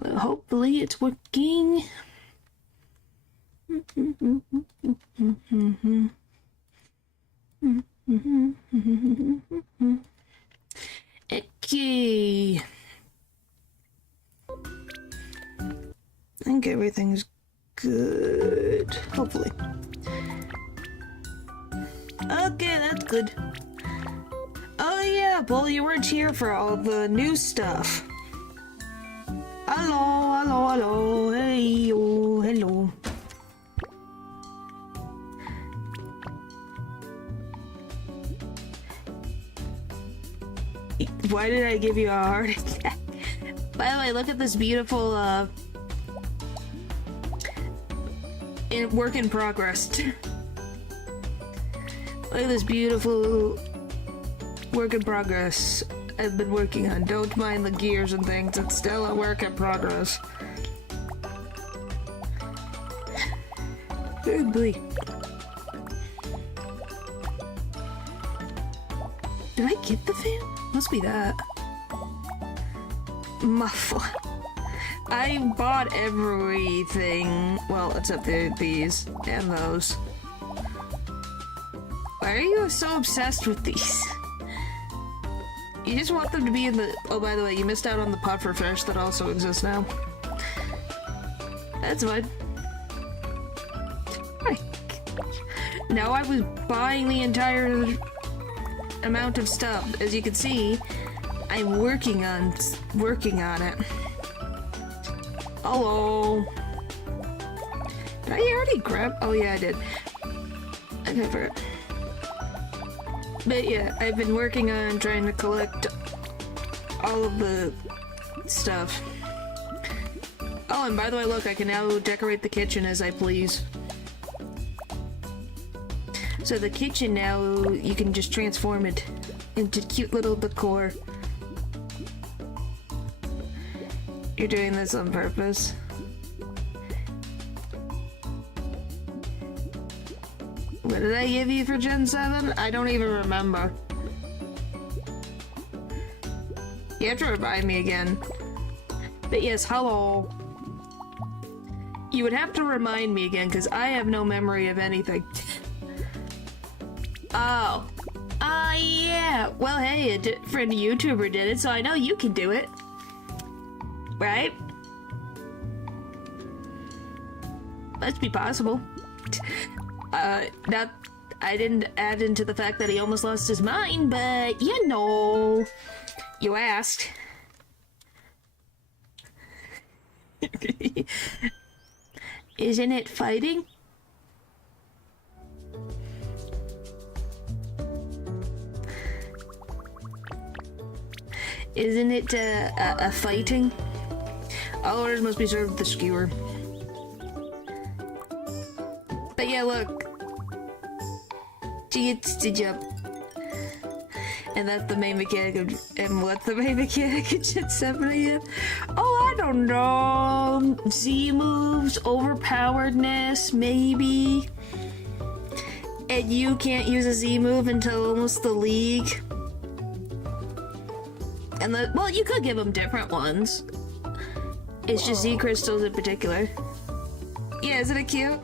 Well, hopefully it's working. Okay. I think everything's good. Hopefully. Okay, that's good. Oh yeah, well, you weren't here for all the new stuff. Hello, hello, hello, hey, oh, hello. Why did I give you a heart attack? By the way, look at this beautiful, work in progress. Look at this beautiful work in progress I've been working on. Don't mind the gears and things, it's still a work in progress. Oh boy. Did I get the fan? Must be that. Muffle. I bought everything, well, except these and those. Why are you so obsessed with these? You just want them to be in the... Oh, by the way, you missed out on the pot for fish that also exists now. That's fine. Now I was buying the entire amount of stuff. As you can see, I'm working on it. Hello. Did I already grab? Oh yeah, I did. I never. But yeah, I've been working on trying to collect all of the stuff. Oh, and by the way, look, I can now decorate the kitchen as I please. So the kitchen now, you can just transform it into cute little decor. You're doing this on purpose. What did I give you for Gen 7? I don't even remember. You have to remind me again. But yes, hello. You would have to remind me again, because I have no memory of anything. Oh. Yeah. Well, hey, a different YouTuber did it, so I know you can do it. Right? Must be possible. Not, I didn't add into the fact that he almost lost his mind, but you know, you asked. Isn't it fighting? Isn't it a fighting? All orders must be served with the skewer. But yeah, look. It's the jump. And that's the main mechanic of, and what's the main mechanic of Gen 7 again? Oh, I don't know. Z moves, overpoweredness, maybe. And you can't use a Z move until almost the league. And well, you could give them different ones. It's just Z crystals in particular. Yeah, isn't it cute?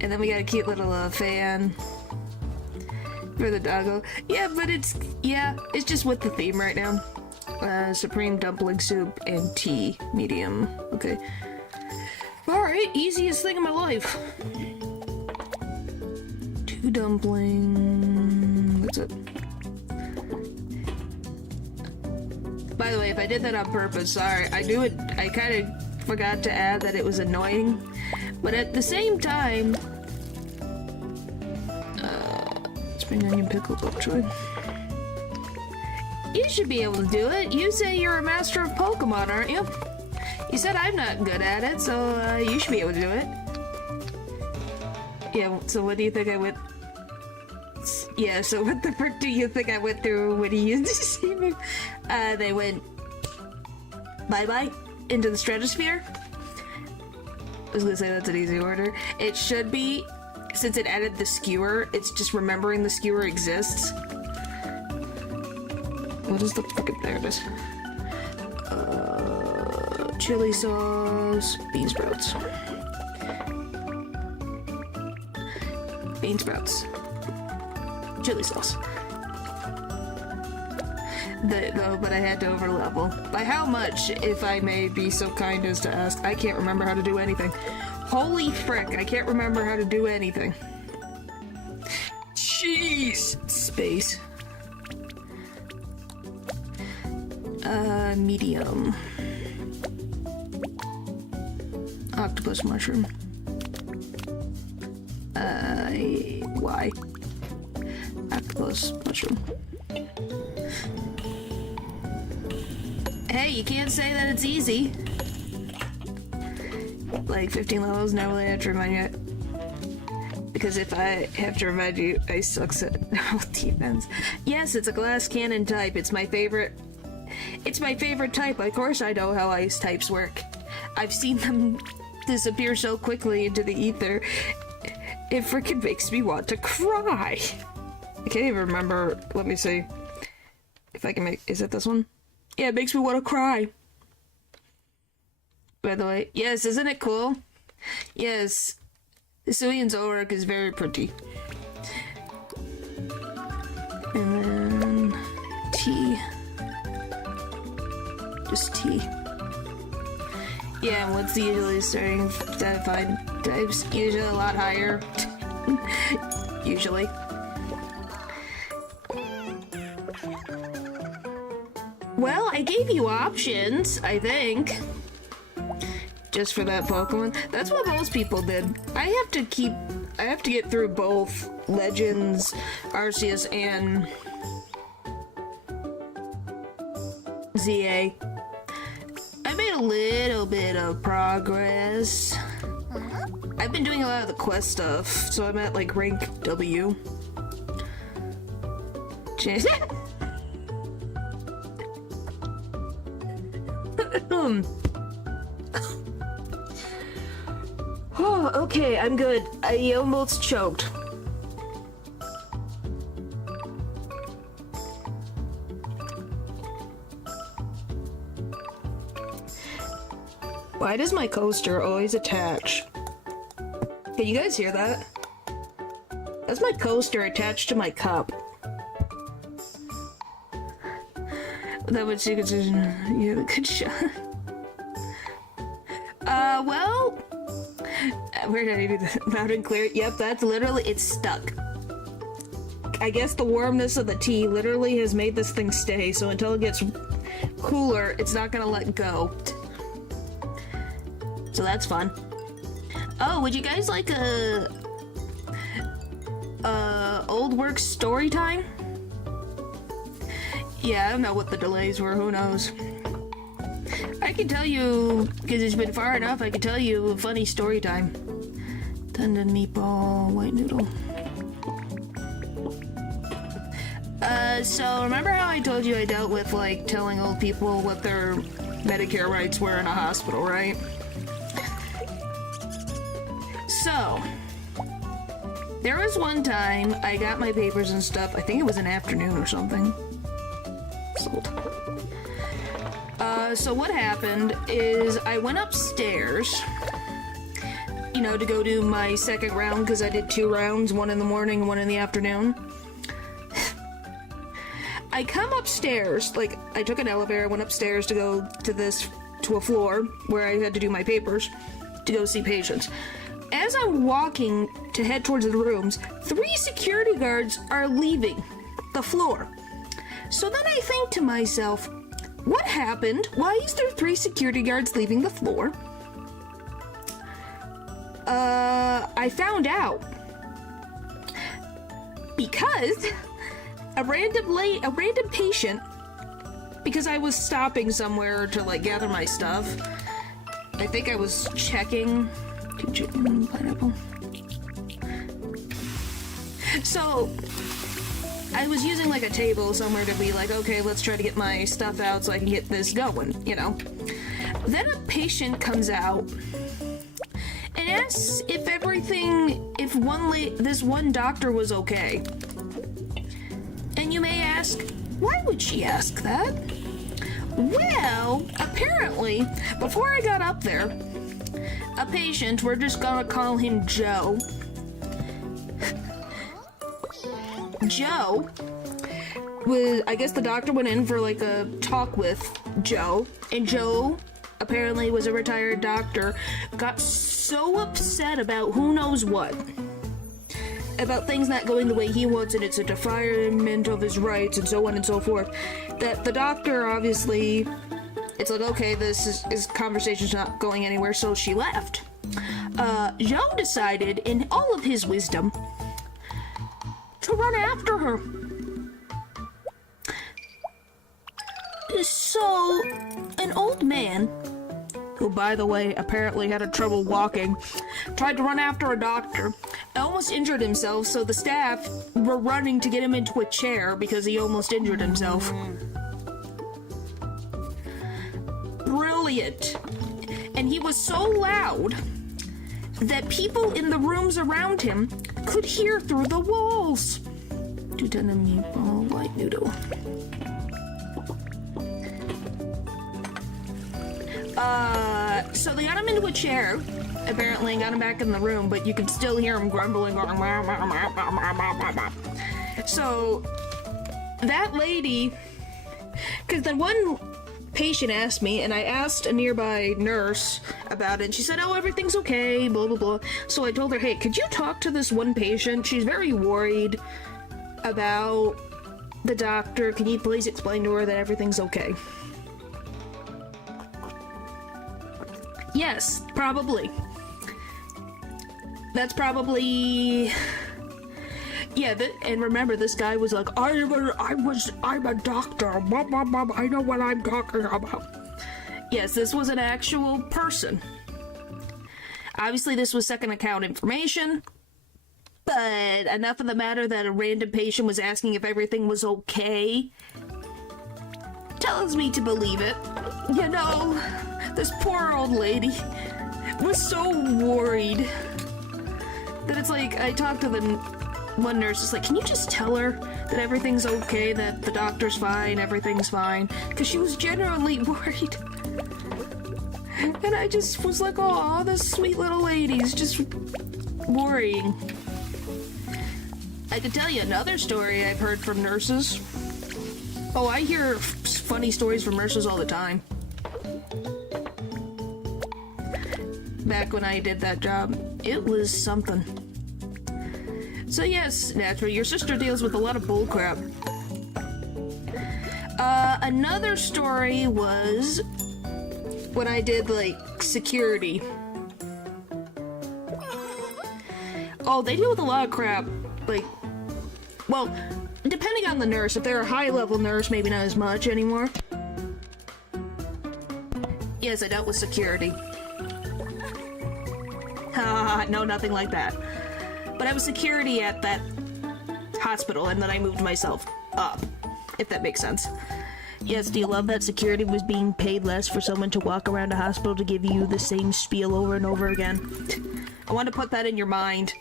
And then we got a cute little fan for the doggo. Yeah, but it's just with the theme right now. Supreme dumpling soup and tea, medium. Okay. Alright, easiest thing in my life. 2 dumpling. What's up? By the way, if I did that on purpose, sorry. I knew it. I kind of forgot to add that it was annoying. But at the same time, spring onion pickle bok-choy. You should be able to do it. You say you're a master of Pokemon, aren't you? You said I'm not good at it, so you should be able to do it. Yeah. So what do you think I went? Yeah. So what the frick do you think I went through when he used the same move? They went bye-bye into the stratosphere. I was gonna say that's an easy order. It should be since it added the skewer, it's just remembering the skewer exists. What is the frickin', there it is. Chili sauce, bean sprouts. Bean sprouts. Chili sauce. No, but I had to overlevel. By how much, if I may be so kind as to ask? I can't remember how to do anything. Holy frick, I can't remember how to do anything. Jeez! Space. Medium. Octopus mushroom. Why? Octopus mushroom. Hey, you can't say that it's easy. Like 15 levels, now really have to remind you. Because if I have to remind you, I suck at defense. Yes, it's a glass cannon type. It's my favorite. It's my favorite type. Of course I know how ice types work. I've seen them disappear so quickly into the ether. It freaking makes me want to cry. I can't even remember. Let me see. If I can make... Is it this one? Yeah, it makes me want to cry. By the way. Yes, isn't it cool? Yes. Suian's artwork is very pretty. And then... tea. Just tea. Yeah, what's the usually starting identified types? Usually a lot higher. Usually. Well, I gave you options, I think. Just for that Pokemon. That's what most people did. I have to get through both Legends, Arceus, and ZA. I made a little bit of progress. I've been doing a lot of the quest stuff, so I'm at like rank W. Oh, okay, I'm good. I almost choked. Why does my coaster always attach? Can you guys hear that? That's my coaster attached to my cup. That would you consider you have a good shot. Well, where did I do that? Loud and clear. Yep, that's literally, it's stuck. I guess the warmness of the tea literally has made this thing stay, so until it gets cooler, it's not gonna let go. So that's fun. Oh, would you guys like a old work story time? Yeah, I don't know what the delays were, who knows. I can tell you, because it's been far enough, I can tell you a funny story time. Tendon meatball, white noodle. So remember how I told you I dealt with, like, telling old people what their Medicare rights were in a hospital, right? So, there was one time I got my papers and stuff, I think it was an afternoon or something. Sold. So what happened is I went upstairs, you know, to go do my second round, because I did 2 rounds, one in the morning and one in the afternoon. I come upstairs, like, I took an elevator, went upstairs to go to a floor where I had to do my papers, to go see patients. As I'm walking to head towards the rooms, 3 security guards are leaving the floor. So then I think to myself, what happened? Why is there 3 security guards leaving the floor? I found out. Because a random patient, because I was stopping somewhere to, like, gather my stuff. I think I was checking. Pineapple. So, I was using, like, a table somewhere to be like, okay, let's try to get my stuff out so I can get this going, you know? Then a patient comes out, and and asks if this one doctor was okay. And you may ask, why would she ask that? Well, apparently, before I got up there, a patient, we're just gonna call him Joe. Joe I guess the doctor went in for like a talk with Joe, and Joe apparently was a retired doctor, got so upset about who knows what, about things not going the way he wants, and it's a defilement of his rights, and so on and so forth, that the doctor obviously, it's like, okay, this conversation's not going anywhere, so she left. Joe decided, in all of his wisdom, to run after her. So, an old man, who, by the way, apparently had trouble walking, tried to run after a doctor, almost injured himself, so the staff were running to get him into a chair because he almost injured himself. Brilliant. And he was so loud that people in the rooms around him could hear through the walls. 210 meatball white noodle. So they got him into a chair, apparently, and got him back in the room, but you could still hear him grumbling. So, that lady, because then one patient asked me, and I asked a nearby nurse about it, and she said, oh, everything's okay, blah, blah, blah. So I told her, hey, could you talk to this one patient? She's very worried about the doctor. Can you please explain to her that everything's okay? Yes, probably. That's probably... Yeah, and remember, this guy was like, I'm a doctor, blah, blah, blah, I know what I'm talking about. Yes, this was an actual person. Obviously, this was second account information, but enough of the matter that a random patient was asking if everything was okay tells me to believe it. You know, this poor old lady was so worried that it's like, I talked to one nurse, is like, can you just tell her that everything's okay, that the doctor's fine, everything's fine? Because she was genuinely worried. And I just was like, oh, this sweet little lady's just worrying. I could tell you another story I've heard from nurses. Oh, I hear funny stories from nurses all the time. Back when I did that job, it was something. So yes, naturally, your sister deals with a lot of bullcrap. Another story was when I did, like, security. Oh, they deal with a lot of crap. Like, well, depending on the nurse. If they're a high-level nurse, maybe not as much anymore. Yes, I dealt with security. No, nothing like that. But I was security at that hospital, and then I moved myself up, if that makes sense. Yes, do you love that security was being paid less for someone to walk around a hospital to give you the same spiel over and over again? I want to put that in your mind.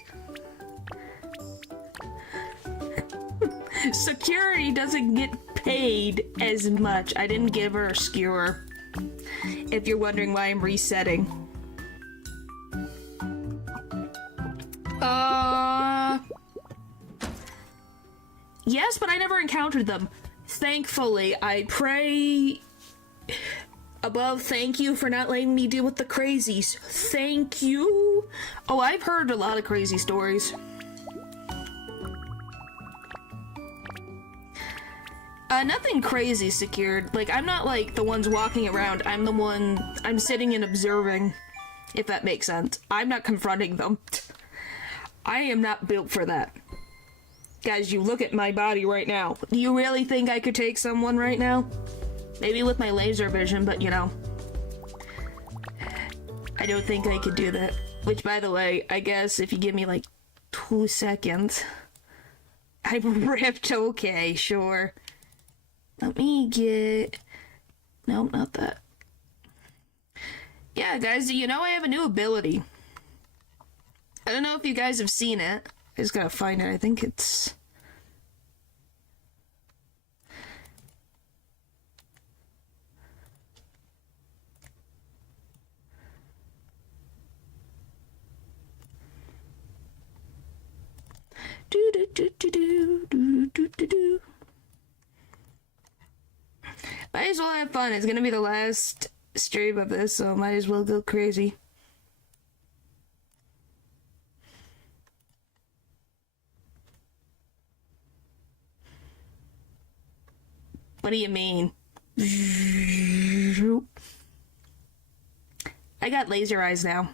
Security doesn't get paid as much. I didn't give her a skewer, if you're wondering why I'm resetting. Yes, but I never encountered them. Thankfully, I pray above, thank you for not letting me deal with the crazies. Thank you. Oh, I've heard a lot of crazy stories. Nothing crazy secured. Like, I'm not like the ones walking around. I'm sitting and observing, if that makes sense. I'm not confronting them. I am not built for that. Guys, you look at my body right now. Do you really think I could take someone right now? Maybe with my laser vision, but you know. I don't think I could do that. Which, by the way, I guess if you give me like 2 seconds. I'm ripped, okay, sure. Let me get... No, not that. Yeah, guys, you know I have a new ability. I don't know if you guys have seen it. I just gotta find it. I think it's... Do do do do do do do do do. Might as well have fun. It's gonna be the last stream of this, so might as well go crazy. What do you mean? I got laser eyes now.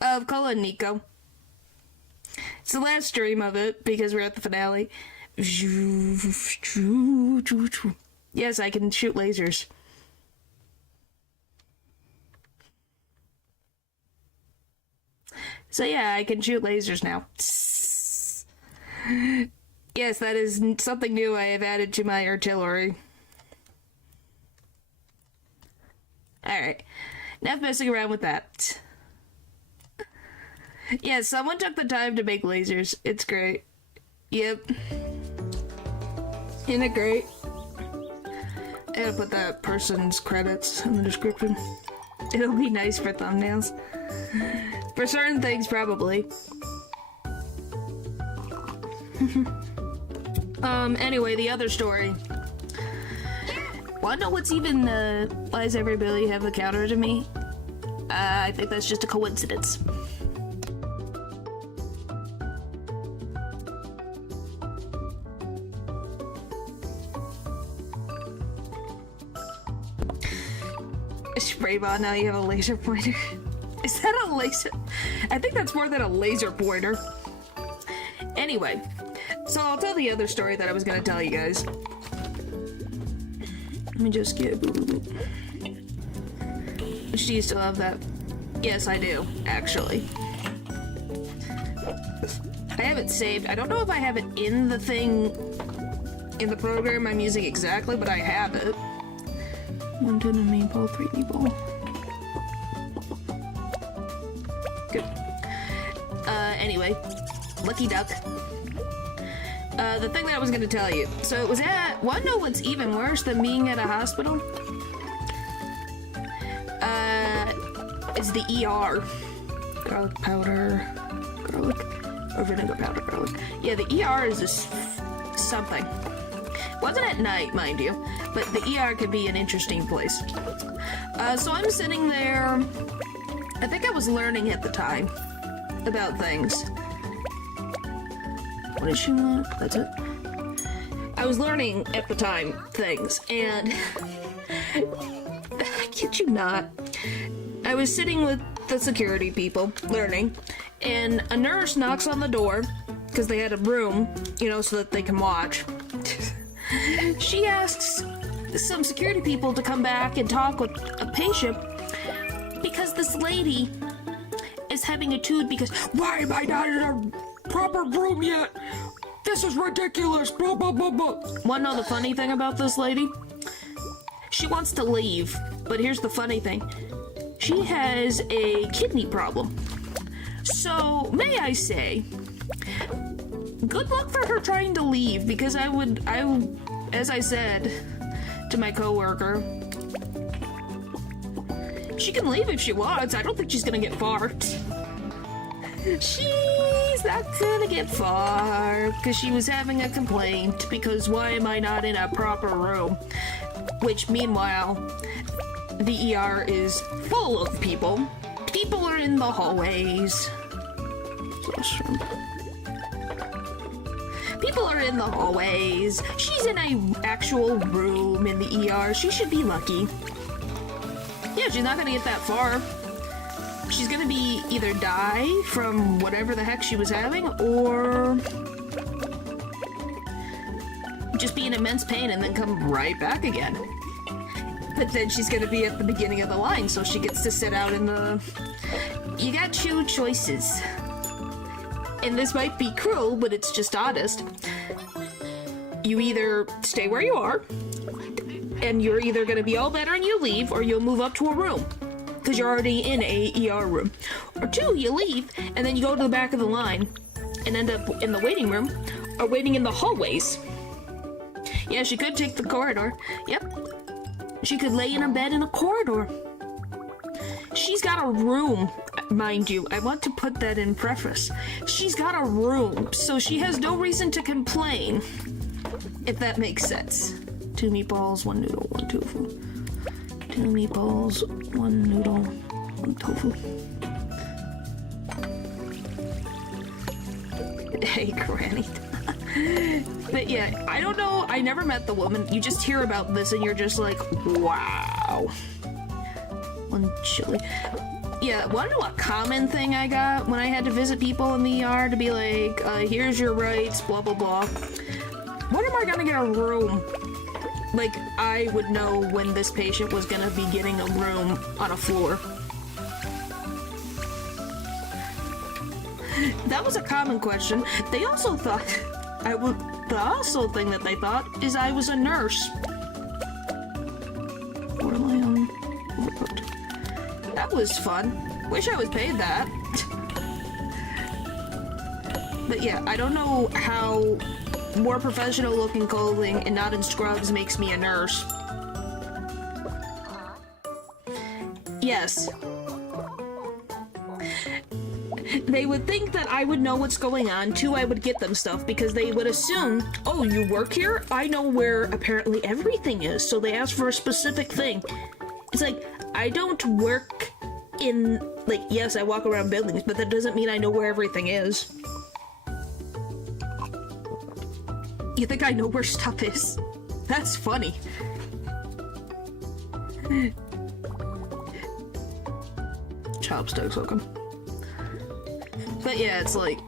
Of KuloNiku. It's the last stream of it because we're at the finale. Yes, I can shoot lasers. So yeah, I can shoot lasers now. Yes, that is something new I have added to my artillery. Alright, enough messing around with that. Yeah, someone took the time to make lasers. It's great. Yep. Isn't it great? I gotta put that person's credits in the description. It'll be nice for thumbnails. For certain things, probably. Anyway, the other story. Wanna know what's even, why does everybody have the counter to me? I think that's just a coincidence. Spray bot, now you have a laser pointer. Is that a laser? I think that's more than a laser pointer. Anyway, so I'll tell the other story that I was gonna tell you guys. Let me just get... Do you still have that? Yes, I do, actually. I have it saved. I don't know if I have it in the thing, in the program I'm using exactly, but I have it. 1 ton of meatball, 3 meatball. Good. Anyway, lucky duck. The thing that I was gonna tell you. So it was at, wanna know what's even worse than being at a hospital? It's the ER. Garlic powder, garlic, or vinegar powder, garlic. Yeah, the ER is just something. Wasn't at night, mind you, but the ER could be an interesting place. So I'm sitting there, I think I was learning at the time about things. What does she want? That's it. I was learning at the time things, and I kid you not, I was sitting with the security people learning, and a nurse knocks on the door because they had a room, you know, so that they can watch. She asks some security people to come back and talk with a patient because this lady is having a toot because, why am I not in a proper room yet? This is ridiculous, blah, blah, blah, blah. Wanna know the funny thing about this lady? She wants to leave, but here's the funny thing. She has a kidney problem. So, may I say, good luck for her trying to leave, because I would, as I said to my coworker, she can leave if she wants. I don't think she's gonna get far. She's not gonna get far, because she was having a complaint, because why am I not in a proper room? Which, meanwhile, the ER is full of people. People are in the hallways. People are in the hallways. She's in an actual room in the ER. She should be lucky. Yeah, she's not gonna get that far. She's gonna be either die from whatever the heck she was having, or just be in immense pain and then come right back again. But then she's gonna be at the beginning of the line, so she gets to sit out in the... You got two choices. And this might be cruel, but it's just honest. You either stay where you are, and you're either gonna be all better and you leave, or you'll move up to a room. because you're already in a ER room. Or 2, you leave, and then you go to the back of the line and end up in the waiting room, or waiting in the hallways. Yeah, she could take the corridor. Yep. She could lay in a bed in a corridor. She's got a room, mind you. I want to put that in preface. She's got a room, so she has no reason to complain, if that makes sense. 2 meatballs, 1 noodle, 1 tofu. 2 meatballs, 1 noodle, 1 tofu. Hey, Granny. But yeah, I don't know. I never met the woman. You just hear about this and you're just like, wow. 1 chili. Yeah, wanna know what common thing I got when I had to visit people in the ER to be like, here's your rights, blah, blah, blah. When am I gonna get a room? Like, I would know when this patient was gonna be getting a room on a floor. That was a common question. They also thought the also thing that they thought is I was a nurse. Or am I on overcooked? That was fun. Wish I was paid that. But yeah, I don't know how more professional looking clothing and not in scrubs makes me a nurse. Yes. They would think that I would know what's going on. 2, I would get them stuff because they would assume, oh, you work here? I know where apparently everything is. So they ask for a specific thing. It's like, I don't work in, like, yes, I walk around buildings, but that doesn't mean I know where everything is. You think I know where stuff is? That's funny. Chopsticks, welcome. But yeah, it's like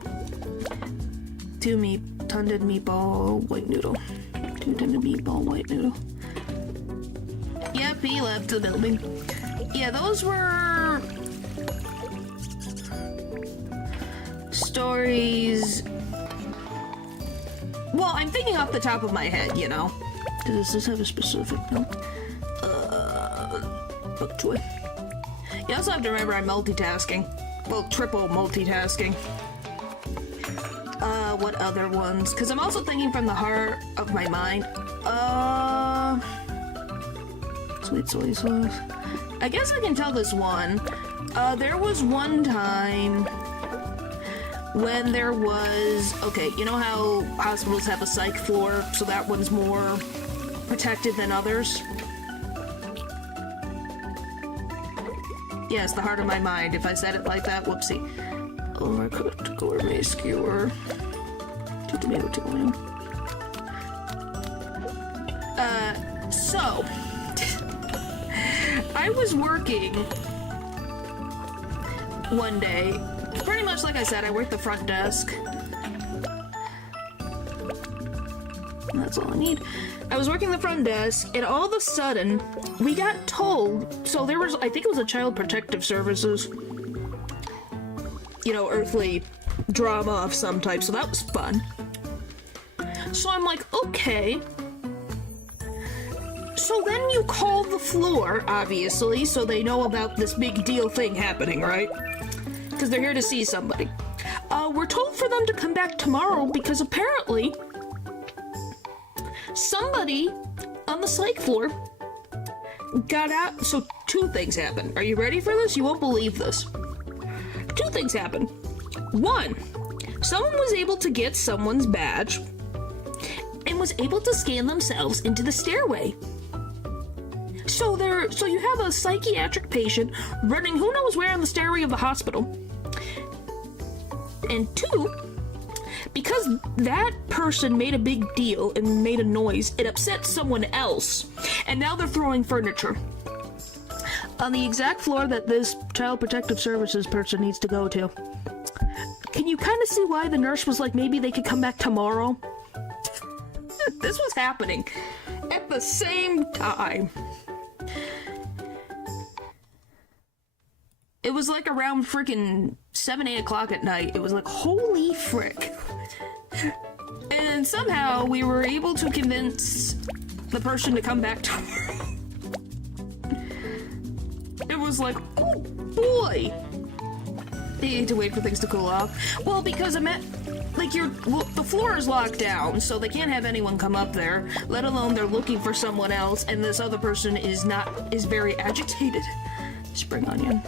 2 tended meatball, white noodle. 2 tended meatball, white noodle. Yep, he left the building. Yeah, those were stories. Well, I'm thinking off the top of my head, you know. Does this have a specific note? Book toy. You also have to remember I'm multitasking. Well, triple multitasking. What other ones? Because I'm also thinking from the heart of my mind. Sweet soy sauce. I guess I can tell this one. There was one time when there was... Okay, you know how hospitals have a psych floor, so that one's more protected than others? Yes, the heart of my mind. If I said it like that, whoopsie. Overcooked gourmet skewer. 2 tomato, 2 onion. So... I was working one day. Pretty much like I said, I worked the front desk. That's all I need. I was working the front desk, and all of a sudden, we got told, so there was, I think it was a Child Protective Services, you know, earthly drama of some type, so that was fun. So I'm like, okay. So then you call the floor, obviously, so they know about this big deal thing happening, right? Because they're here to see somebody. We're told for them to come back tomorrow because apparently somebody on the psych floor got out. So 2 things happened. Are you ready for this? You won't believe this. 2 things happened. 1, someone was able to get someone's badge and was able to scan themselves into the stairway. So you have a psychiatric patient running who knows where on the stairway of the hospital. And 2, because that person made a big deal and made a noise, it upset someone else. And now they're throwing furniture on the exact floor that this Child Protective Services person needs to go to. Can you kind of see why the nurse was like, maybe they could come back tomorrow? This was happening at the same time. It was like around freaking 7, 8 o'clock at night. It was like, holy frick. And somehow we were able to convince the person to come back tomorrow. it was like, oh boy! You need to wait for things to cool off. Well, because the floor is locked down, so they can't have anyone come up there, let alone they're looking for someone else, and this other person is very agitated. Spring onion.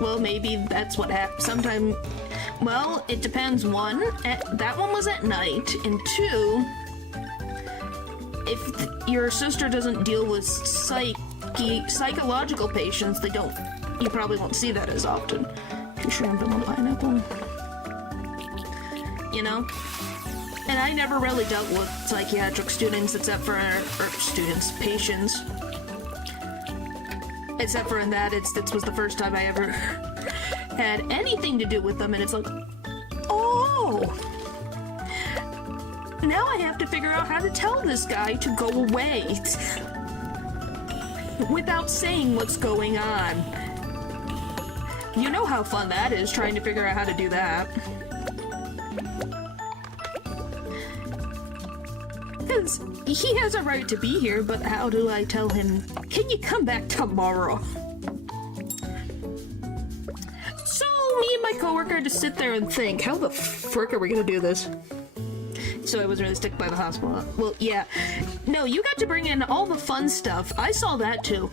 Well, maybe that's what happens. Sometimes, well, it depends. One, that one was at night, and two, if your sister doesn't deal with psychological patients, you probably won't see that as often. Shrimp and pineapple. You know? And I never really dealt with psychiatric students patients. Except for in that instance was the first time I ever had anything to do with them, and it's like, oh! Now I have to figure out how to tell this guy to go away without saying what's going on. You know how fun that is, trying to figure out how to do that. Because he has a right to be here, but how do I tell him, can you come back tomorrow? So, me and my coworker had to sit there and think, how the frick are we gonna do this? So I wasn't really stick by the hospital. Well, yeah. No, you got to bring in all the fun stuff. I saw that too.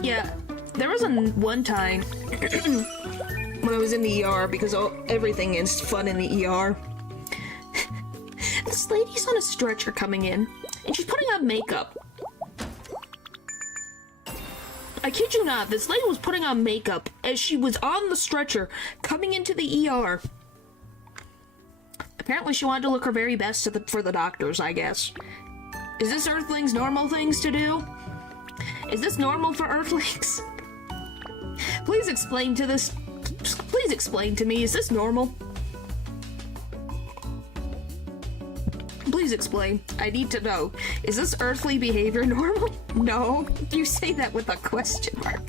Yeah, there was one time when I was in the ER, because everything is fun in the ER. This lady's on a stretcher coming in, and she's putting on makeup. I kid you not, this lady was putting on makeup as she was on the stretcher coming into the ER. Apparently she wanted to look her very best for the doctors, I guess. Is this Earthlings' normal things to do? Is this normal for Earthlings? Please explain to me, is this normal? Please explain. I need to know. Is this earthly behavior normal? No. You say that with a question mark.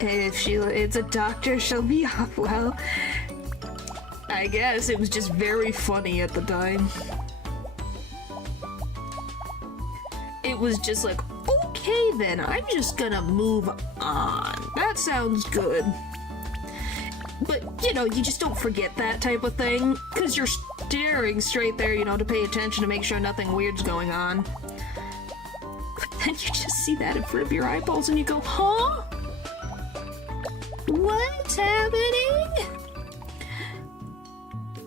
If it's a doctor, she'll be off. Well, I guess it was just very funny at the time. It was just like, okay then, I'm just gonna move on. That sounds good. But, you know, you just don't forget that type of thing, because you're staring straight there, you know, to pay attention to make sure nothing weird's going on. But then you just see that in front of your eyeballs and you go, huh? What's happening?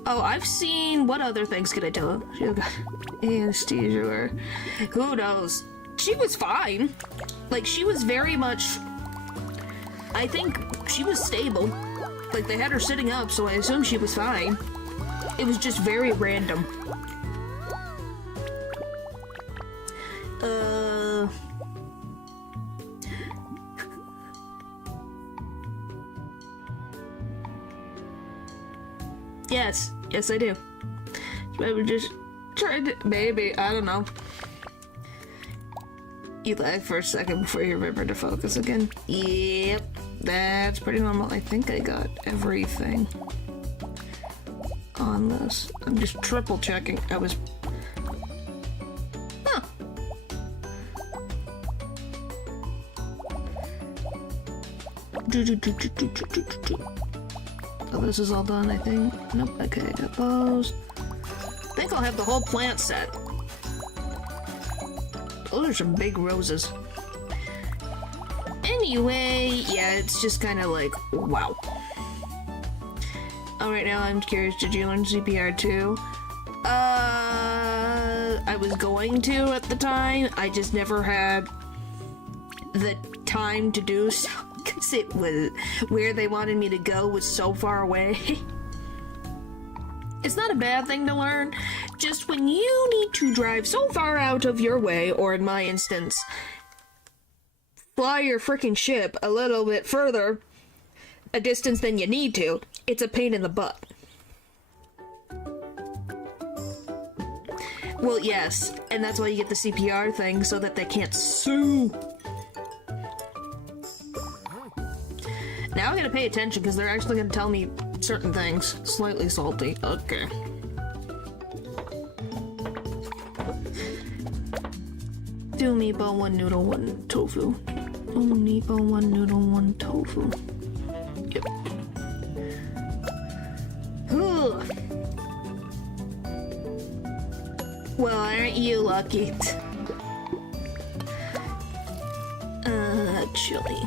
Oh, I've seen... What other things could I tell her? She got anesthesia or... Who knows? She was fine. Like, she was very much... I think she was stable. Like, they had her sitting up, so I assume she was fine. It was just very random. Yes. Yes, I do. Maybe just trying to... Maybe. I don't know. You lag for a second before you remember to focus again. Yep. That's pretty normal. I think I got everything on this. I'm just triple checking. I was... Huh. Oh, this is all done, I think. Nope. Okay, I got those. I think I'll have the whole plant set. Those are some big roses. Anyway, yeah, it's just kind of like, wow. Alright, now I'm curious, did you learn CPR too? I was going to at the time. I just never had the time to do so, because it was where they wanted me to go was so far away. It's not a bad thing to learn, just when you need to drive so far out of your way, or in my instance, fly your freaking ship a little bit further a distance than you need to, it's a pain in the butt. Well, yes, and that's why you get the CPR thing, so that they can't sue. Now I'm gonna pay attention because they're actually gonna tell me certain things. Slightly salty. Okay. Two meatball, one noodle, one tofu. Oh, meatball, one noodle, one tofu. Yep. Ugh. Well, aren't you lucky? Chili.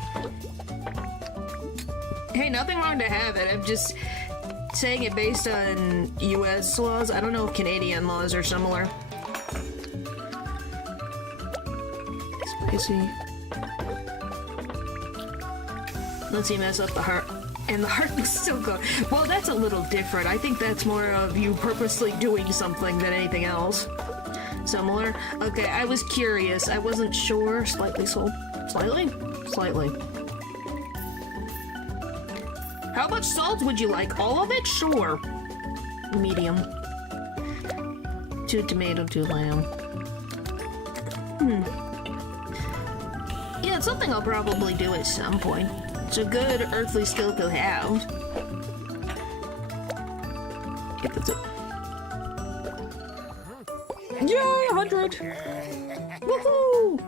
Hey, nothing wrong to have it. I'm just saying it based on US laws. I don't know if Canadian laws are similar. Spicy. Let's see, mess up the heart. And the heart was still good. Well, that's a little different. I think that's more of you purposely doing something than anything else. Similar? Okay, I was curious. I wasn't sure. Slightly sold. Slightly? Slightly. How much salt would you like? All of it? Sure. Medium. 2 tomato, 2 lamb. Yeah, it's something I'll probably do at some point. It's a good earthly skill to have. Yeah, that's it. Yay, 100! Woohoo!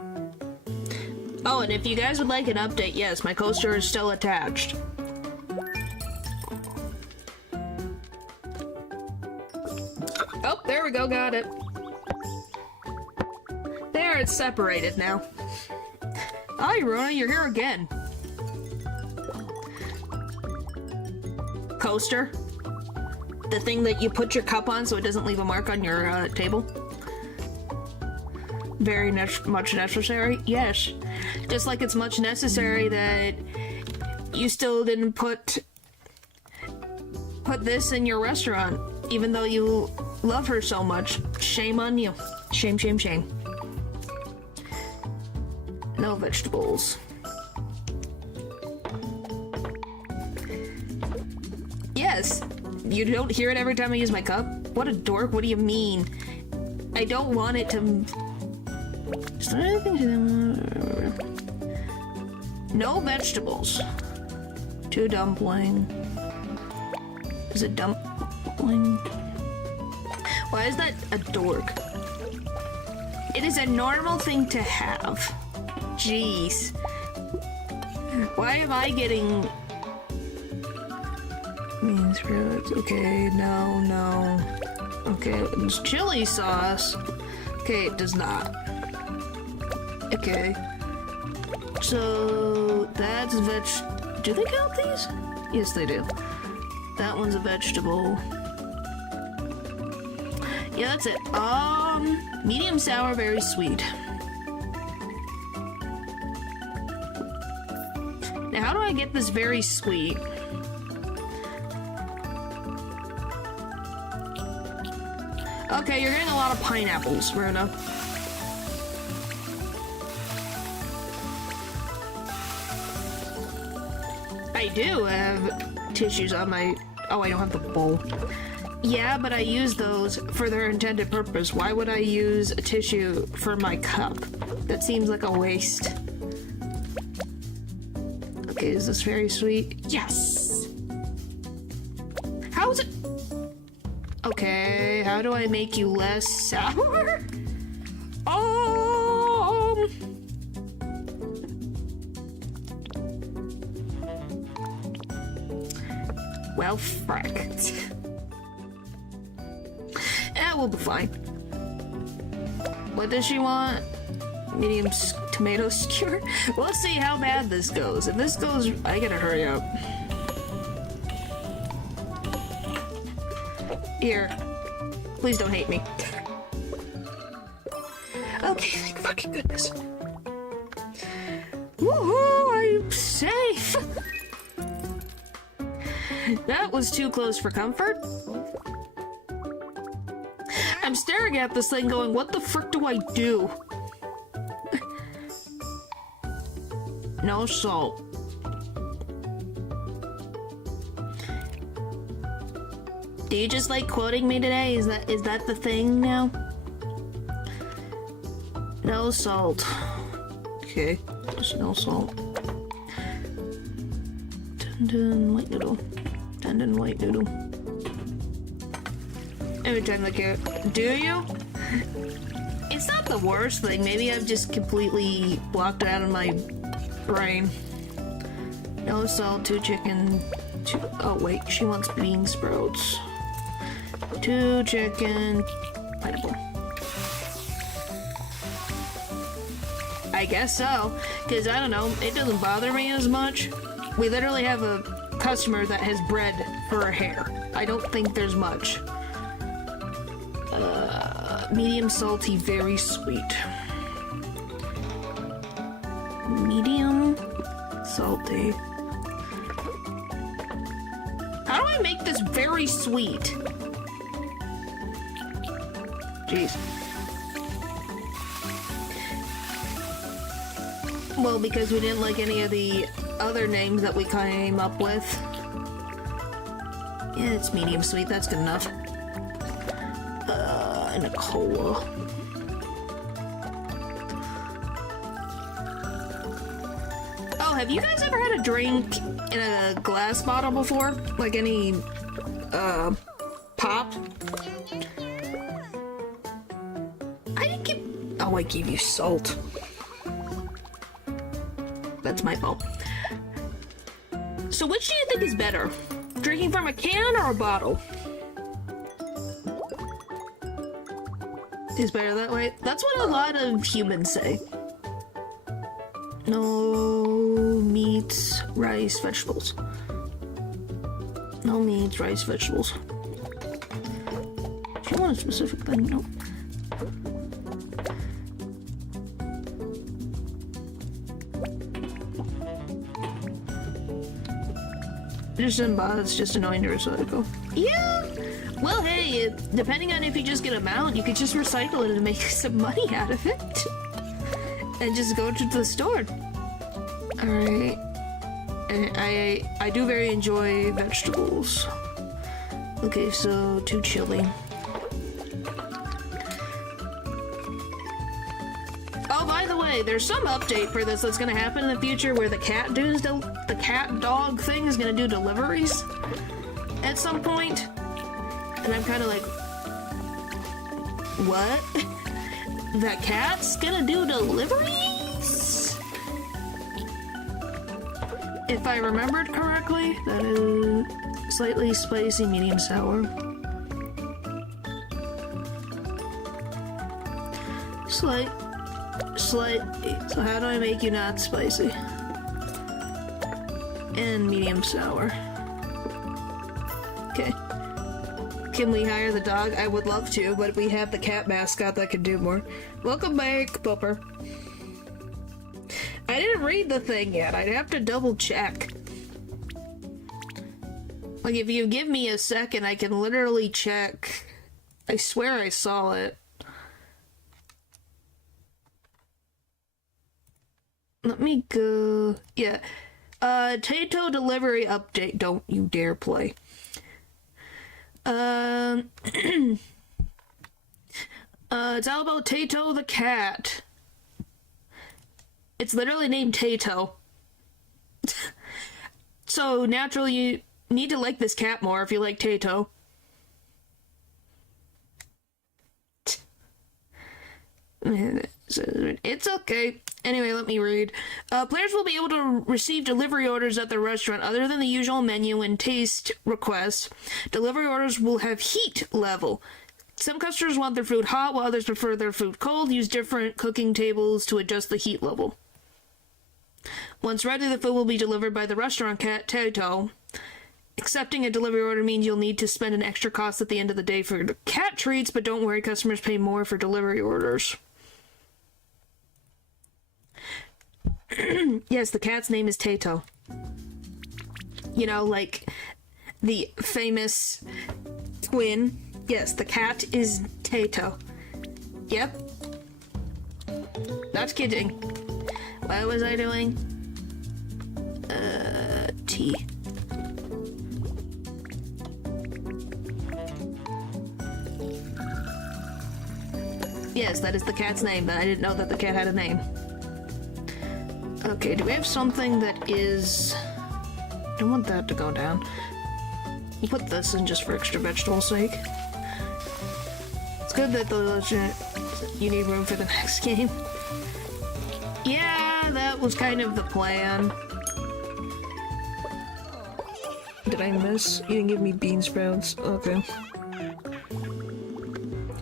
Oh, and if you guys would like an update, yes, my coaster is still attached. Oh, there we go, got it. There, it's separated now. Hi, Rona, you're here again. Coaster? The thing that you put your cup on so it doesn't leave a mark on your table? Very much necessary? Yes. Just like it's much necessary that you still didn't put this in your restaurant, even though you love her so much. Shame on you. Shame, shame, shame. No vegetables. Yes. You don't hear it every time I use my cup? What a dork. What do you mean? I don't want it to... No vegetables. 2 dumpling. Is it dumpling? Why is that a dork? It is a normal thing to have. Jeez. Why am I getting... Beans, sprouts. Okay, no. Okay, it's chili sauce. Okay, it does not. Okay. So, that's do they count these? Yes, they do. That one's a vegetable. Yeah, that's it. Medium sour, very sweet. Now, how do I get this very sweet? Okay, you're getting a lot of pineapples, Rona. I do have tissues on my... Oh, I don't have the bowl. Yeah, but I use those for their intended purpose. Why would I use a tissue for my cup? That seems like a waste. Okay, is this very sweet? Yes! How is it... Okay, how do I make you less sour? Well, frick. Yeah, we'll be fine. What does she want? Medium tomato skewer? Well, let's see how bad this goes. If this goes... I gotta hurry up. Here. Please don't hate me. Okay, thank fucking goodness. Woohoo! I'm safe! That was too close for comfort. I'm staring at this thing going, what the frick do I do? No salt. Do you just like quoting me today? Is that the thing now? No salt. Okay, just no salt. Tendon white noodle. Tendon white noodle. Every time I care. Do you? It's not the worst thing. Maybe I've just completely blocked it out of my brain. No salt, 2 chicken, 2... Oh wait, she wants bean sprouts. 2 chicken, pineapple. I guess so, because I don't know, it doesn't bother me as much. We literally have a customer that has bread for her hair. I don't think there's much. Medium salty, very sweet. Medium salty. How do I make this very sweet? Jeez. Well, because we didn't like any of the other names that we came up with. Yeah, it's medium sweet, that's good enough. And a cola. Oh, have you guys ever had a drink in a glass bottle before? Like any, pop? I didn't give... Oh, I gave you salt. That's my fault. So which do you think is better? Drinking from a can or a bottle? Is better that way? That's what a lot of humans say. No meats, rice, vegetables. No meats, rice, vegetables. Do you want a specific thing? No. It just doesn't bother, it's just annoying to recycle. Yeah! Well, hey, depending on if you just get a mount, you could just recycle it and make some money out of it. And just go to the store. Alright. I do very enjoy vegetables. Okay, so 2 chili. Oh, by the way, there's some update for this that's gonna happen in the future where the cat dog thing is gonna do deliveries at some point. And I'm kind of like, what? The cat's gonna do deliveries? If I remembered correctly, that is slightly spicy, medium sour. Slight. So how do I make you not spicy? And medium sour. Okay. Can we hire the dog? I would love to, but we have the cat mascot that could do more. Welcome back, Pupper. I didn't read the thing yet. I'd have to double check. Like, if you give me a second, I can literally check. I swear I saw it. Let me go... Yeah. Tato delivery update. Don't you dare play. It's all about Tato the cat. It's literally named Tato. So, naturally, you need to like this cat more if you like Tato. It's okay. Anyway, let me read. Players will be able to receive delivery orders at the restaurant other than the usual menu and taste requests. Delivery orders will have heat level. Some customers want their food hot, while others prefer their food cold. Use different cooking tables to adjust the heat level. Once ready, the food will be delivered by the restaurant cat, Tato. Accepting a delivery order means you'll need to spend an extra cost at the end of the day for cat treats, but don't worry, customers pay more for delivery orders. Yes, the cat's name is Tato. You know, like the famous twin. Yes, the cat is Tato. Yep. Not kidding. What was I doing? Tea. Yes, that is the cat's name, but I didn't know that the cat had a name. Okay, do we have something that is don't want that to go down. We'll put this in just for extra vegetable sake. It's good that you need room for the next game. Yeah, that was kind of the plan. Did I miss? You didn't give me bean sprouts. Okay.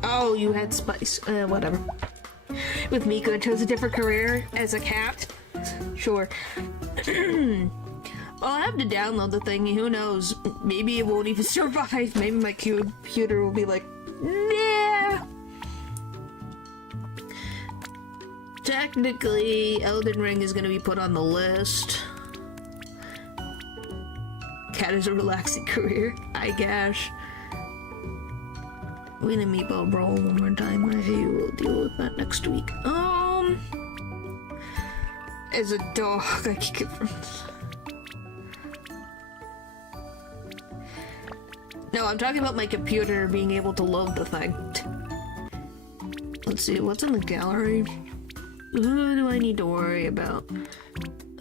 Oh, you had spice. Whatever. With Miko, I chose a different career as a cat. Sure. I'll have to download the thing. Who knows? Maybe it won't even survive. Maybe my computer will be like, nah. Technically, Elden Ring is going to be put on the list. Cat is a relaxing career, I guess. We need a meatball roll one more time. I will deal with that next week. As a dog, I can get from. No, I'm talking about my computer being able to load the thing. Let's see, what's in the gallery? Who do I need to worry about?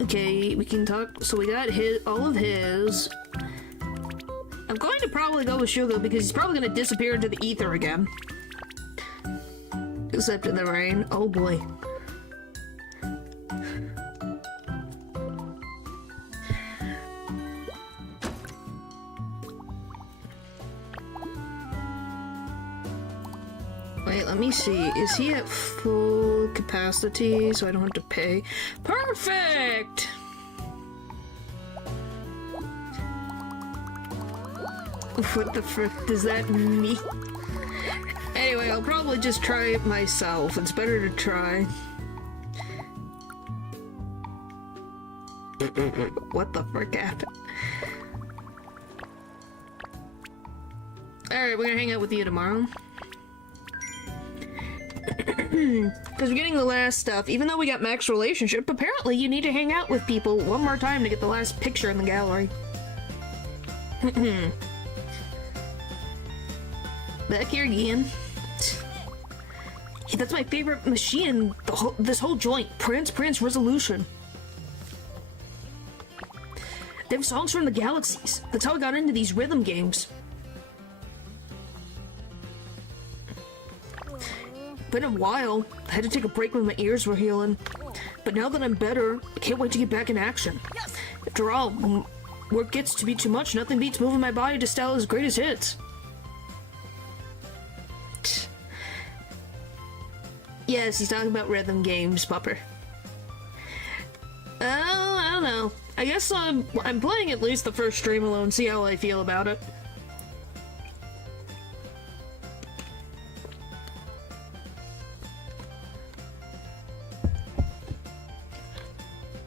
Okay, we can talk. So we got all of his. I'm going to probably go with Shugo because he's probably going to disappear into the ether again. Except in the rain. Oh boy. Wait, let me see. Is he at full capacity so I don't have to pay? Perfect! What the frick does that mean? Anyway, I'll probably just try it myself. It's better to try. What the frick happened? Alright, we're gonna hang out with you tomorrow. Because we're getting the last stuff. Even though we got max relationship, apparently you need to hang out with people one more time to get the last picture in the gallery. Back here again. Hey, that's my favorite machine in this whole joint. Prince Resolution. They have songs from the galaxies. That's how I got into these rhythm games. Been a while. I had to take a break when my ears were healing. But now that I'm better, I can't wait to get back in action. After all, when work gets to be too much, nothing beats moving my body to Stella's greatest hits. Yes, he's talking about rhythm games, Pupper. I don't know. I guess I'm playing at least the first stream alone, see how I feel about it.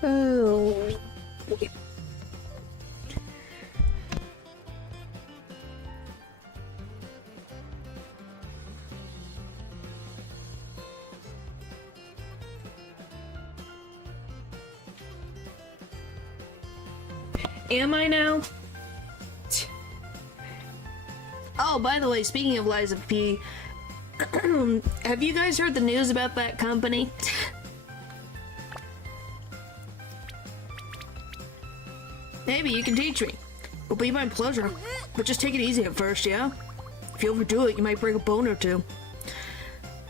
Oh. Am I now? Oh, by the way, speaking of Lies of P, have you guys heard the news about that company? Maybe you can teach me. It'll be my pleasure. But just take it easy at first, yeah? If you overdo it, you might break a bone or two.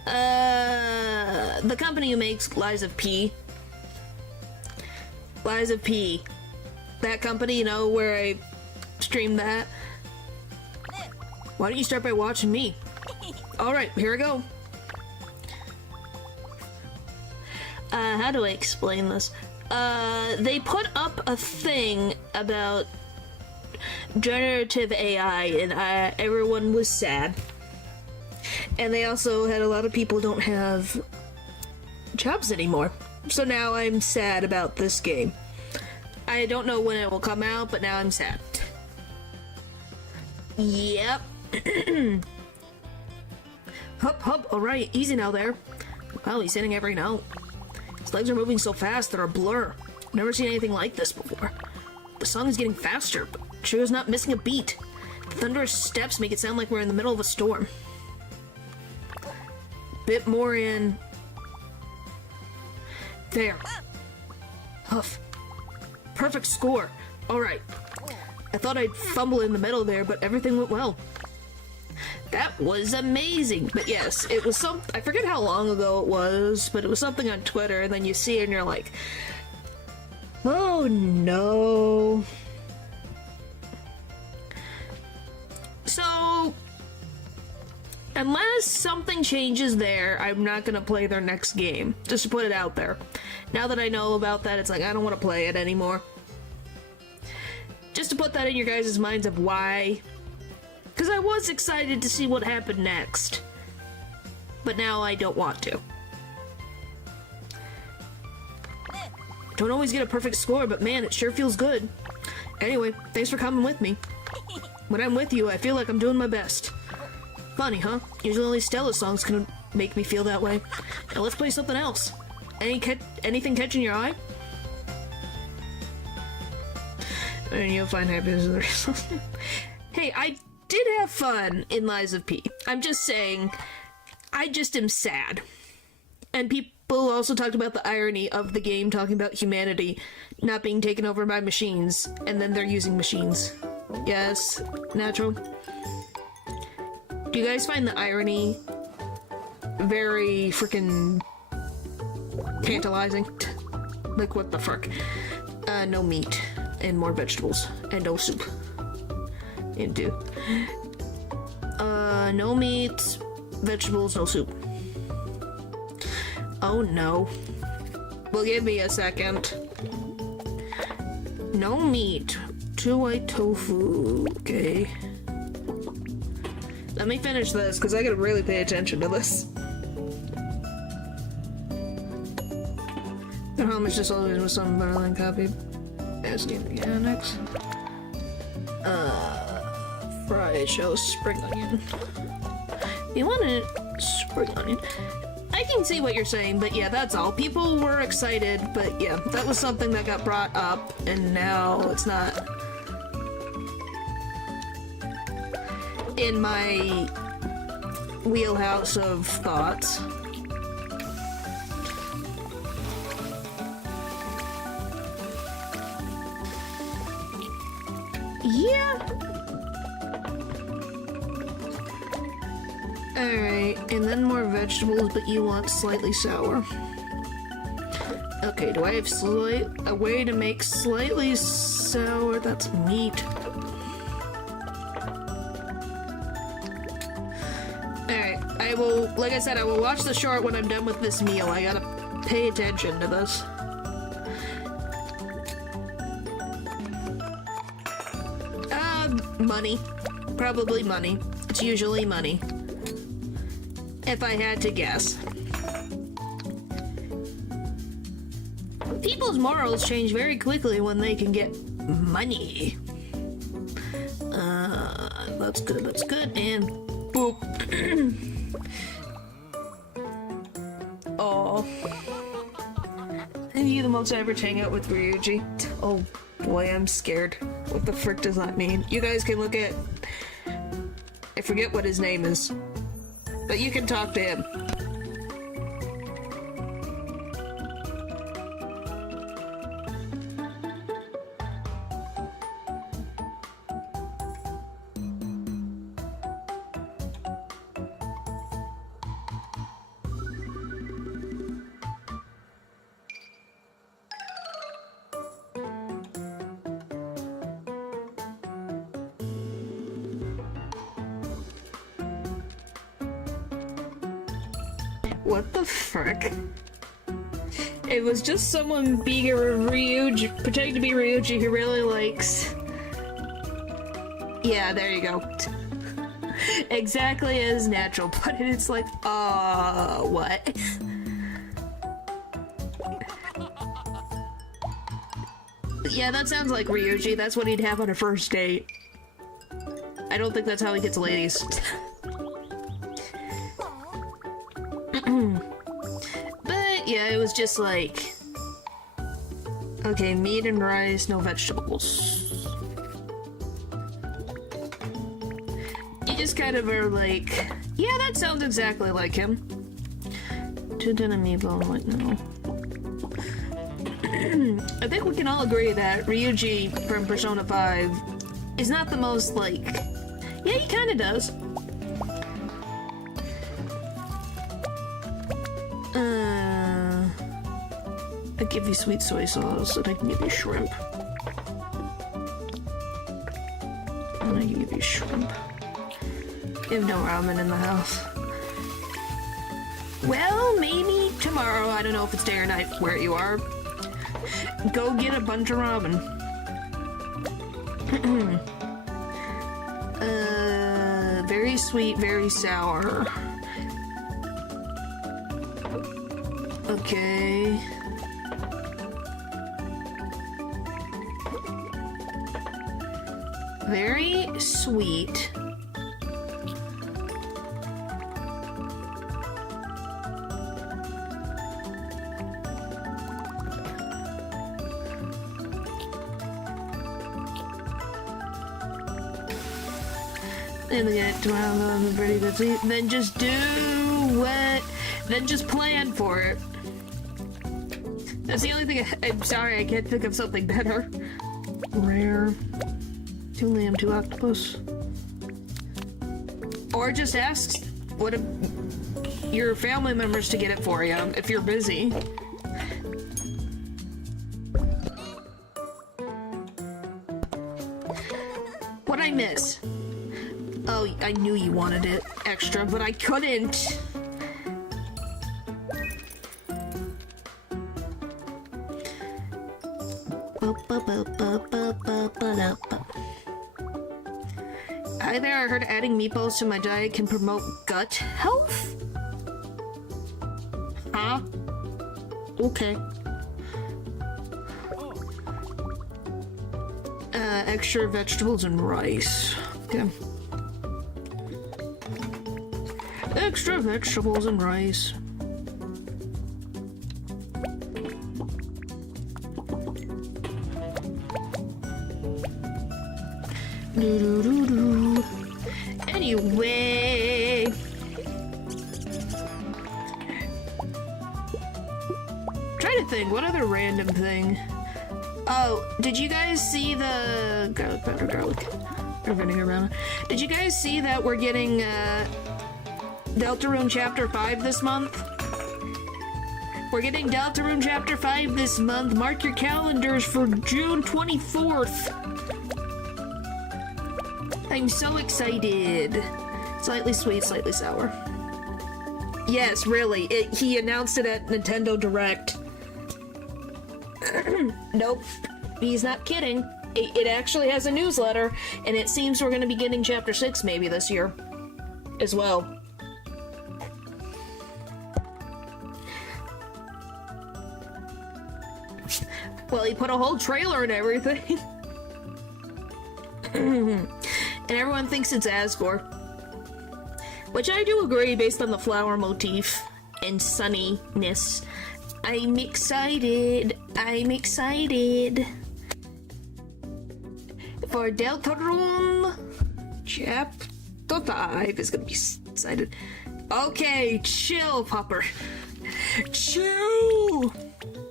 The company who makes Lies of P. Lies of P. That company, you know, where I stream that. Why don't you start by watching me? Alright, here I go. How do I explain this? They put up a thing about generative AI and everyone was sad. And they also had a lot of people don't have jobs anymore. So now I'm sad about this game. I don't know when it will come out, but now I'm sad. Yep. Hup, alright, easy now there. Wow, he's hitting every note. His legs are moving so fast they're a blur. I've never seen anything like this before. The song is getting faster, but Chugo's not missing a beat. The thunderous steps make it sound like we're in the middle of a storm. Bit more in... There. Huff. Perfect score. Alright, I thought I'd fumble in the middle there, but everything went well. That was amazing. But yes, it was I forget how long ago it was, but it was something on Twitter, and then you see it and you're like, oh no. So, unless something changes there, I'm not gonna play their next game. Just to put it out there. Now that I know about that, it's like, I don't want to play it anymore. Just to put that in your guys' minds of why. Because I was excited to see what happened next. But now I don't want to. Don't always get a perfect score, but man, it sure feels good. Anyway, thanks for coming with me. When I'm with you, I feel like I'm doing my best. Funny, huh? Usually only Stella songs can make me feel that way. Now let's play something else. Anything catching your eye? And you'll find happiness in the result. Hey, I did have fun in Lies of P. I'm just saying, I just am sad. And people also talked about the irony of the game talking about humanity not being taken over by machines, and then they're using machines. Yes, natural. Do you guys find the irony very freaking tantalizing? Like, what the frick? No meat, and more vegetables, and no soup. Into. No meat, vegetables, no soup. Oh no. Well, give me a second. No meat, 2 white tofu, okay. Let me finish this, because I gotta really pay attention to this. And how much this always was something better than copy. Asking mechanics. Fried shell, spring onion. You want it spring onion? I can see what you're saying, but yeah, that's all. People were excited, but yeah, that was something that got brought up, and now it's not in my wheelhouse of thoughts. Yeah. Alright, and then more vegetables, but you want slightly sour. Okay, do I have a way to make slightly sour? That's meat. Alright, I will, like I said, I will watch the short when I'm done with this meal. I gotta pay attention to this. Money. Probably money. It's usually money. If I had to guess. People's morals change very quickly when they can get money. That's good, that's good, and boop. Oh. And you the most ever hang out with Ryuji? Oh boy, I'm scared. What the frick does that mean? You guys can look at... I forget what his name is. But you can talk to him. What the frick? It was just someone being a Ryuji, pretending to be Ryuji who really likes... Yeah, there you go. Exactly as natural, but it's like, what? Yeah, that sounds like Ryuji. That's what he'd have on a first date. I don't think that's how he gets ladies. But yeah, it was just like, okay, meat and rice, no vegetables. You just kind of are like, yeah, that sounds exactly like him. Two-tin amiibo, like, no. I think we can all agree that Ryuji from Persona 5 is not the most, like... Yeah, he kinda does. I give you sweet soy sauce, and I can give you shrimp. And I can give you shrimp. You have no ramen in the house. Well, maybe tomorrow, I don't know if it's day or night where you are. Go get a bunch of ramen. Very sweet, very sour. Okay. Very sweet. And we get to on the pretty good sleep. Then just do what? Then just plan for it. That's the only thing. I'm sorry, I can't think of something better. Rare. 2 lamb, 2 octopus. Or just ask one of your family members to get it for you if you're busy. What'd I miss? Oh, I knew you wanted it extra, but I couldn't. Hi there, I heard adding meatballs to my diet can promote gut health? Huh? Okay. Extra vegetables and rice. Okay. Extra vegetables and rice. Anyway. Try to think, what other random thing? Oh, did you guys see the garlic powder, or vinegar rather? Did you guys see that we're getting Deltarune Chapter 5 this month? We're getting Deltarune Chapter 5 this month. Mark your calendars for June 24th. I'm so excited. Slightly sweet, slightly sour. Yes, really. He announced it at Nintendo Direct. Nope. He's not kidding. It actually has a newsletter, and it seems we're going to be getting Chapter 6 maybe this year as well. Well, he put a whole trailer and everything. And everyone thinks it's Asgore. Which I do agree based on the flower motif and sunniness. I'm excited. I'm excited. For Deltarune Chapter 5 is gonna be excited. Okay, chill, Popper. Chill!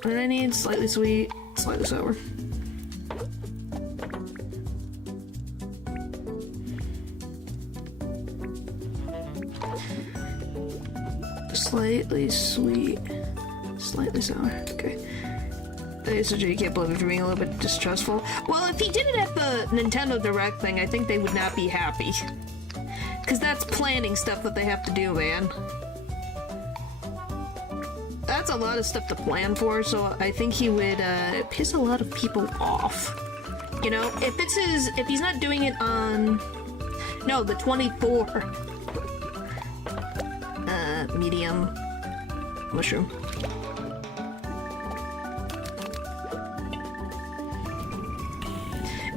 And I need slightly sweet, slightly sour. Slightly sweet, slightly sour. Okay. You can't blame me for being a little bit distrustful. Well, if he did it at the Nintendo Direct thing, I think they would not be happy. Because that's planning stuff that they have to do, man. That's a lot of stuff to plan for, so I think he would piss a lot of people off. You know, if he's not doing it on, no, the 24. Medium mushroom.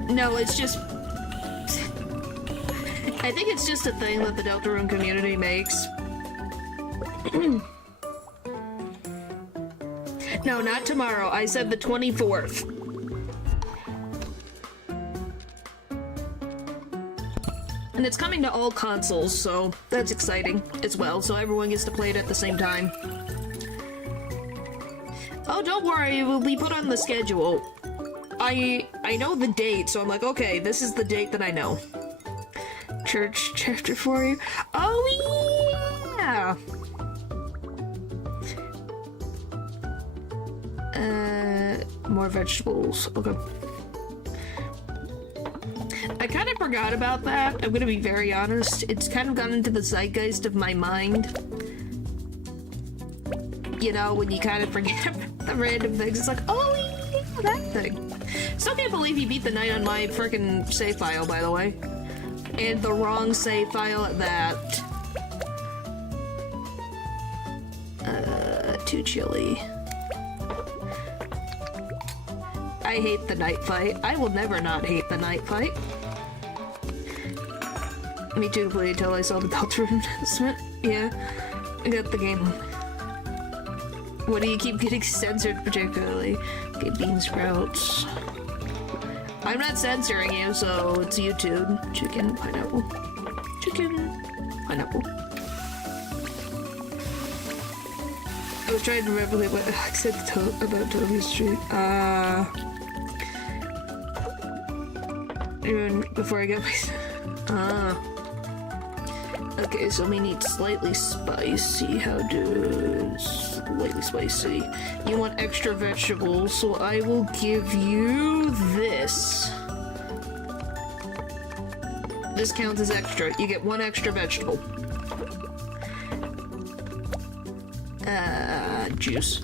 No, it's just... I think it's just a thing that the Deltarune community makes. No, not tomorrow. I said the 24th. And it's coming to all consoles, so that's exciting as well, so everyone gets to play it at the same time. Oh, don't worry, it will be put on the schedule. I know the date, so I'm like, okay, this is the date that I know. Church chapter 4. Oh yeah. More vegetables. Okay. I kind of forgot about that. I'm gonna be very honest. It's kind of gone into the zeitgeist of my mind. You know, when you kind of forget the random things. It's like, oh yeah, that thing. Still can't believe he beat the knight on my freaking save file, by the way. And the wrong save file at that. Too chilly. I hate the night fight. I will never not hate the night fight. Me too, play until I saw the Belcher announcement. Yeah, I got the game. What do you keep getting censored particularly? Okay, bean sprouts. I'm not censoring you, so it's YouTube. Chicken, pineapple. Chicken, pineapple. I was trying to remember what I said about Toby Street. Even before I got my... Okay, so we need slightly spicy. How do... Slightly spicy. You want extra vegetables, so I will give you this. This counts as extra. You get 1 extra vegetable. Juice.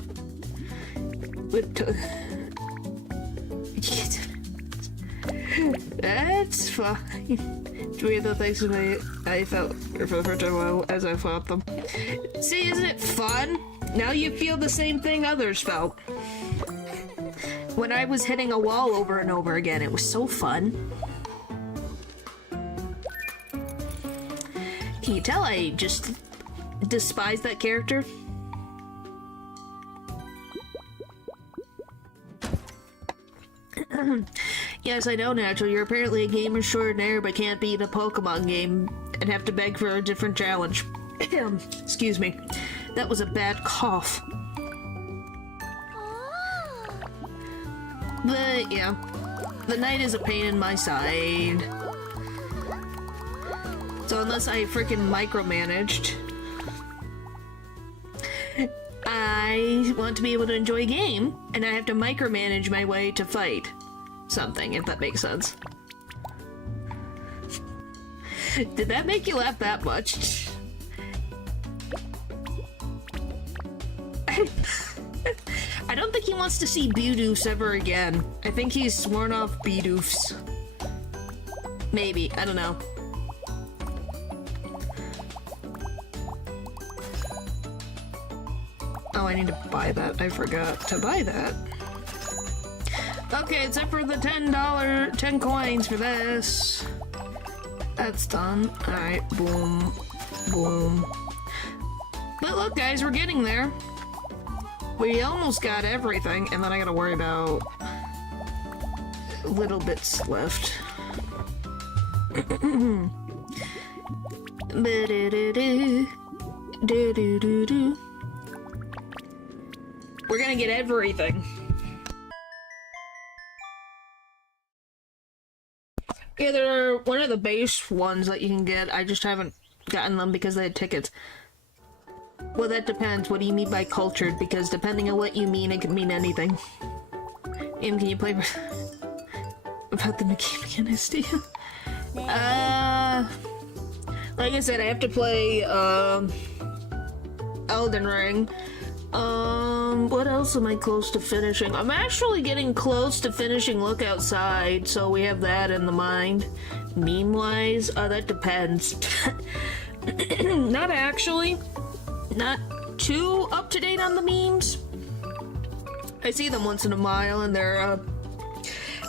That's fine. It's weird that things I felt for the first time as I fought them. See, isn't it fun? Now you feel the same thing others felt. When I was hitting a wall over and over again, it was so fun. Can you tell I just despise that character? Yes, I know, Natural. You're apparently a game extraordinaire, but can't beat a Pokemon game and have to beg for a different challenge. Excuse me. That was a bad cough. But, yeah. The knight is a pain in my side. So unless I freaking micromanaged, I want to be able to enjoy a game, and I have to micromanage my way to fight something, if that makes sense. Did that make you laugh that much? I don't think he wants to see Bedoofs ever again. I think he's sworn off Bedoofs. Maybe, I don't know. Oh, I need to buy that. I forgot to buy that. Okay, except for the $10 coins for this. That's done. Alright, boom. Boom. But look, guys, we're getting there. We almost got everything, and then I gotta worry about little bits left. We're gonna get everything. Yeah, they're one of the base ones that you can get. I just haven't gotten them because they had tickets. Well, that depends. What do you mean by cultured? Because depending on what you mean, it could mean anything. Can you play about the mechanics, do you? Like I said, I have to play, Elden Ring. What else am I close to finishing? I'm actually getting close to finishing Look Outside, so we have that in the mind. Meme-wise, that depends. Not actually. Not too up-to-date on the memes. I see them once in a while, and they're,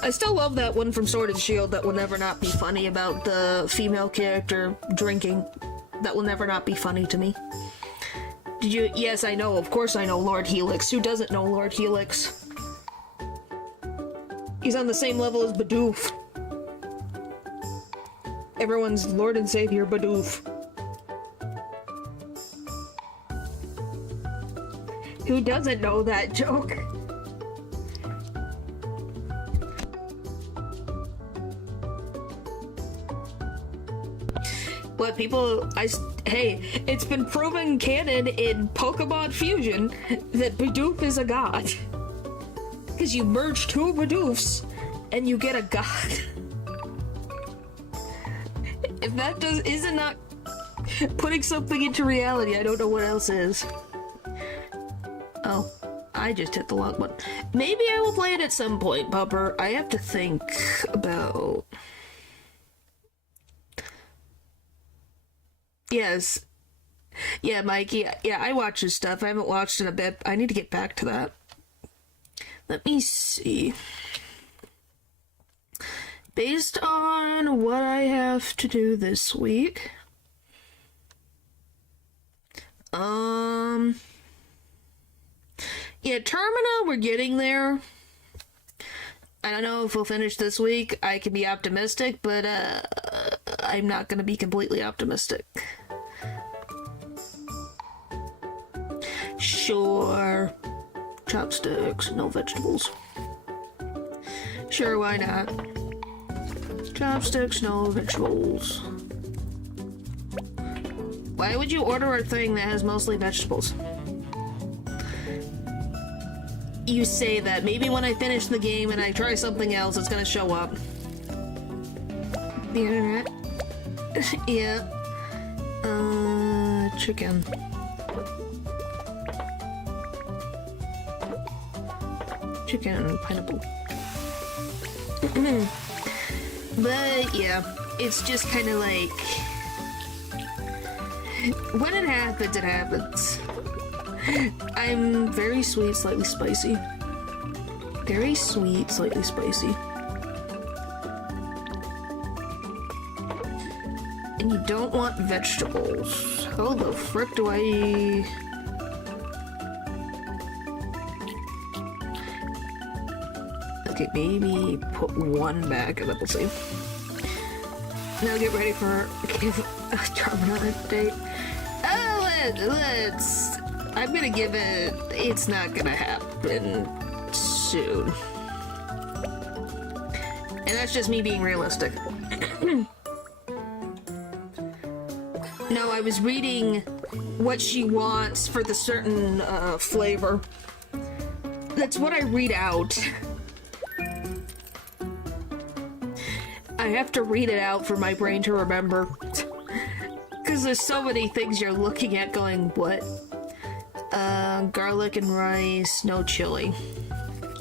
I still love that one from Sword and Shield that will never not be funny about the female character drinking. That will never not be funny to me. Did you? Yes, I know. Of course I know Lord Helix. Who doesn't know Lord Helix? He's on the same level as Bidoof. Everyone's Lord and Savior Bidoof. Who doesn't know that joke? people, hey, it's been proven canon in Pokemon Fusion that Bidoof is a god. Because you merge two Bidoofs and you get a god. If that isn't not putting something into reality, I don't know what else is. Oh, I just hit the log button. Maybe I will play it at some point, Pupper. I have to think about... Yes. Yeah, Mikey. Yeah, I watch his stuff. I haven't watched in a bit. I need to get back to that. Let me see. Based on what I have to do this week... Yeah, Termina, we're getting there. I don't know if we'll finish this week. I can be optimistic, but I'm not going to be completely optimistic. Sure. Chopsticks, no vegetables. Sure, why not? Chopsticks, no vegetables. Why would you order a thing that has mostly vegetables? You say that. Maybe when I finish the game and I try something else, it's gonna show up. The internet? Yeah. Chicken. Chicken and pineapple. But, yeah. It's just kind of like... When it happens, it happens. I'm very sweet, slightly spicy. Very sweet, slightly spicy. And you don't want vegetables. How the frick do I... Okay, maybe put one back and then we'll see. Now get ready for a Termina update. Let's... I'm gonna give it... It's not gonna happen soon. And that's just me being realistic. No, I was reading what she wants for the certain flavor. That's what I read out. I have to read it out for my brain to remember. Because there's so many things you're looking at going, what? Garlic and rice, no chili.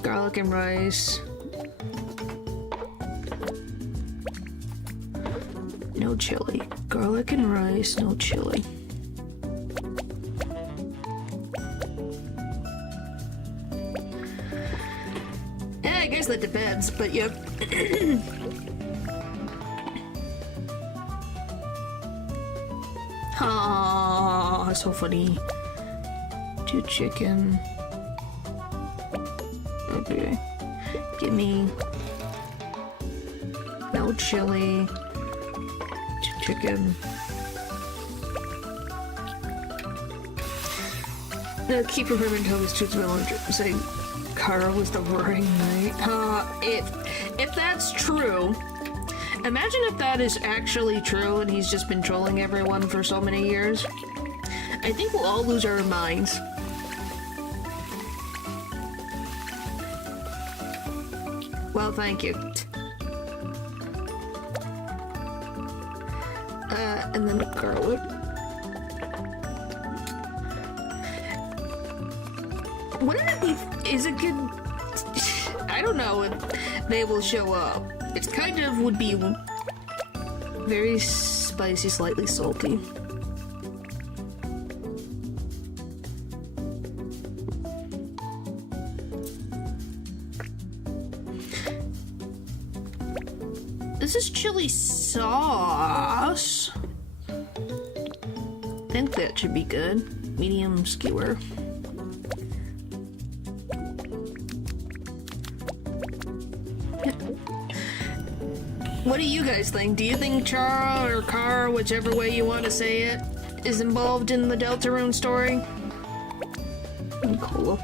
Garlic and rice. No chili. Garlic and rice, no chili. Yeah, I guess that depends, but yep. Aww, so funny. 2 chicken. Okay. Give me no chili. 2 chicken. No, keep remembering to always choose my lunch. Say Kara was the roaring knight. If that's true, imagine if that is actually true and he's just been trolling everyone for so many years. I think we'll all lose our minds. Well, thank you. And then garlic. Wouldn't it be... Is it good... I don't know if they will show up. It kind of would be very spicy, slightly salty. This is chili sauce. I think that should be good. Medium skewer. What do you guys think? Do you think Chara or Kara, whichever way you want to say it, is involved in the Deltarune story? And cola.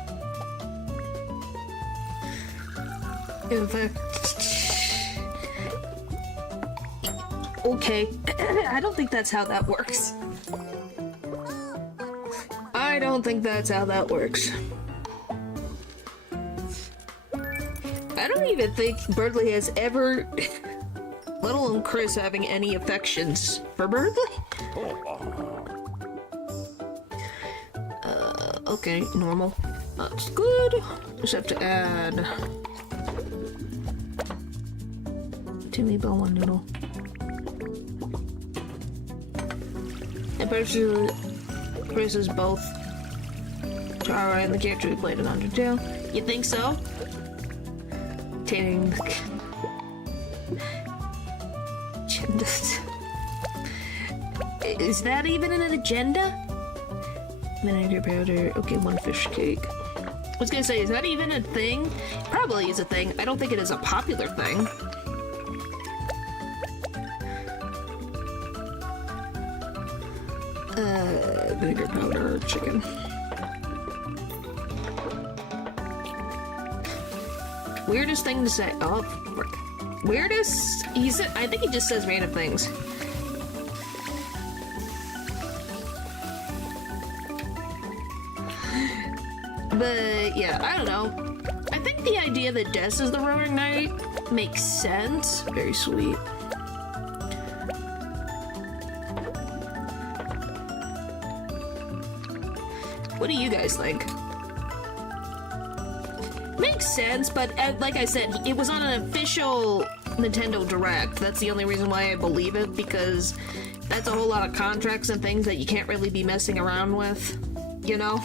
In fact... Okay. I don't think that's how that works. I don't think that's how that works. I don't even think Berdley has ever, let alone Chris having any affections for Berdley. Okay, normal. That's good. Just have to add Timmy Bell one noodle. And personally, Chris is both Tara and the character who played in Undertale. You think so? Obtaining Is that even an agenda? Vinegar powder. Okay, one fish cake. I was gonna say, is that even a thing? Probably is a thing. I don't think it is a popular thing. Vinegar powder, chicken. Weirdest thing to say. Oh, frick. Weirdest? I think he just says random things. But yeah, I don't know. I think the idea that Des is the roaring knight makes sense. Very sweet. What do you guys think? Makes sense, but like I said, it was on an official Nintendo Direct. That's the only reason why I believe it, because that's a whole lot of contracts and things that you can't really be messing around with, you know?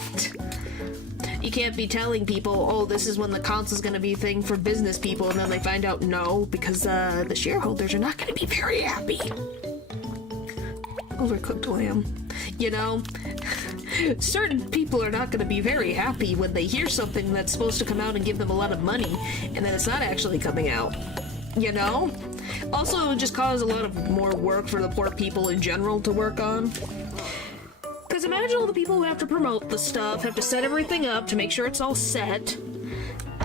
You can't be telling people, oh, this is when the console's gonna be a thing for business people, and then they find out no, because the shareholders are not gonna be very happy. Overcooked lamb. You know? Certain people are not going to be very happy when they hear something that's supposed to come out and give them a lot of money, and then it's not actually coming out. You know? Also, it would just cause a lot of more work for the poor people in general to work on. Because imagine all the people who have to promote the stuff, have to set everything up to make sure it's all set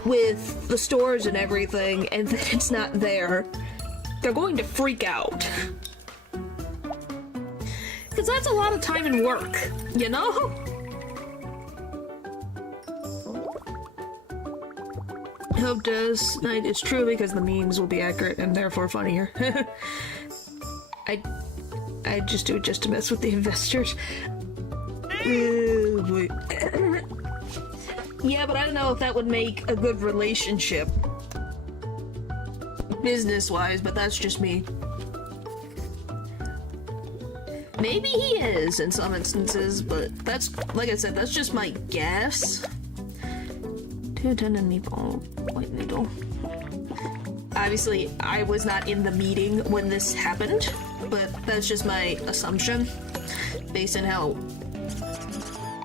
with the stores and everything, and then it's not there. They're going to freak out. Because that's a lot of time and work, you know? Hope Des Night is true because the memes will be accurate and therefore funnier. I just do it just to mess with the investors. Yeah, but I don't know if that would make a good relationship business-wise, but that's just me. Maybe he is in some instances, but that's, like I said, that's just my guess. 2 tendon meatball, white noodle. Obviously, I was not in the meeting when this happened, but that's just my assumption, based on how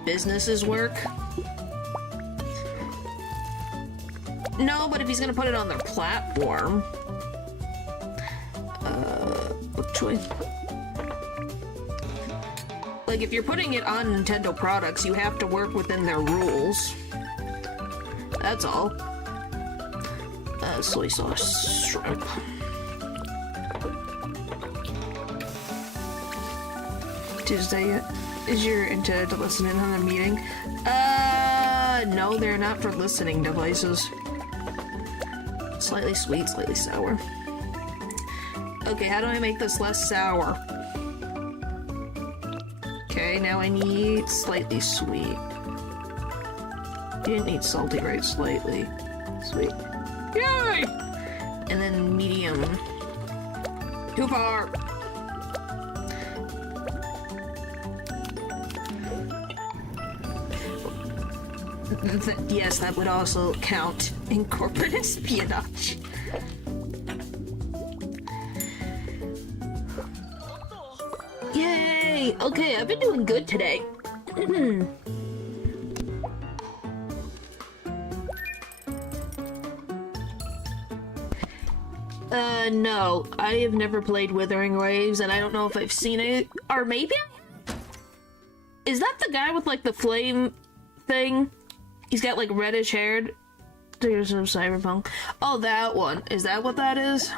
businesses work. No, but if he's gonna put it on their platform, book choice. Like, if you're putting it on Nintendo products, you have to work within their rules. That's all. Soy sauce shrimp. Tuesday, is your intent to listen in on the meeting? No, they're not for listening devices. Slightly sweet, slightly sour. Okay, how do I make this less sour? Okay, now I need slightly sweet. You didn't need salty, right? Slightly sweet. Yay! And then medium. Too far! Yes, that would also count in corporate espionage. Yay! Okay, I've been doing good today. No. I have never played Withering Waves, and I don't know if I've seen it. Or maybe is that the guy with, like, the flame thing? He's got, like, reddish haired. There's some cyberpunk. Oh, that one. Is that what that is?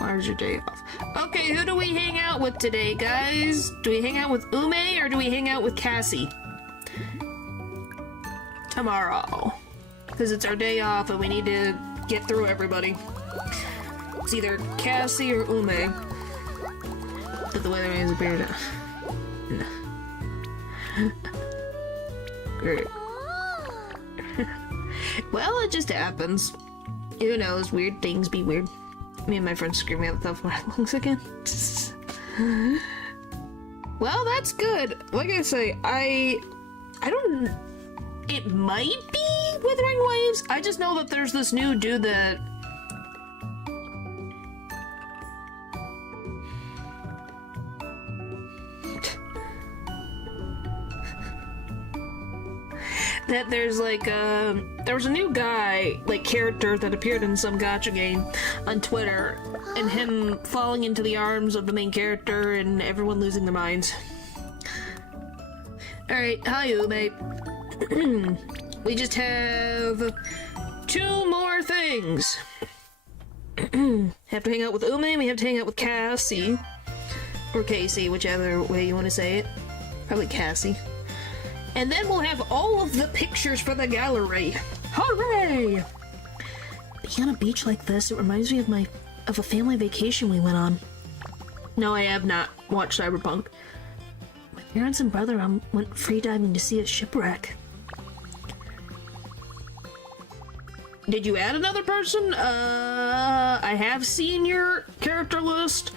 Tomorrow's your day off. Okay, who do we hang out with today, guys? Do we hang out with Ume or do we hang out with Cassie? Tomorrow. Because it's our day off and we need to get through everybody. It's either Cassie or Ume. But the weatherman is appeared. No. Great. Well, it just happens. Who knows? Weird things be weird. Me and my friends screaming at the top of my lungs again. Well, that's good. Like I say, I don't... It might be Withering Waves. I just know that there's this new dude that... that there's like there was a new guy, like, character that appeared in some gacha game on Twitter, and him falling into the arms of the main character and everyone losing their minds. Alright, hi Ume. We just have 2 more things. Have to hang out with Ume, we have to hang out with Cassie. Or Casey, whichever way you want to say it. Probably Cassie. And then we'll have all of the pictures for the gallery. Hooray! Being on a beach like this, it reminds me of a family vacation we went on. No, I have not watched Cyberpunk. My parents and brother went freediving to see a shipwreck. Did you add another person? I have seen your character list.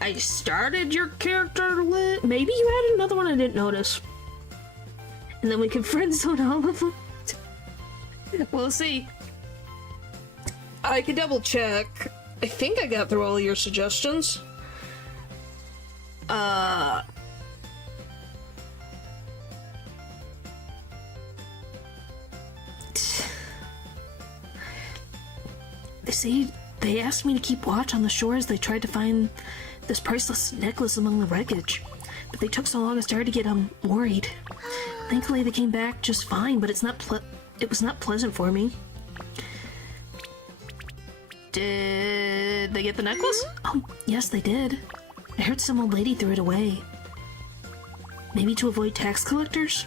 I started your character list. Maybe you added another one I didn't notice. And then we can friend zone all of them. We'll see. I can double check. I think I got through all of your suggestions. They asked me to keep watch on the shore as they tried to find this priceless necklace among the wreckage. But they took so long I started to get worried. Thankfully they came back just fine, but it was not pleasant for me. Did they get the necklace? Oh, yes they did. I heard some old lady threw it away. Maybe to avoid tax collectors?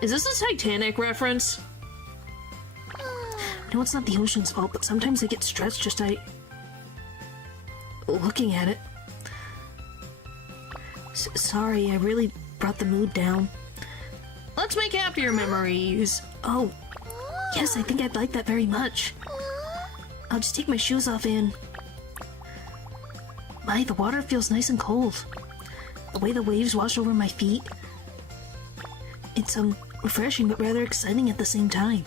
Is this a Titanic reference? I know it's not the ocean's fault, but sometimes I get stressed just looking at it. Sorry, I really brought the mood down. Let's make happier memories. Oh, yes, I think I'd like that very much. I'll just take my shoes off and... My, the water feels nice and cold. The way the waves wash over my feet. It's, refreshing but rather exciting at the same time.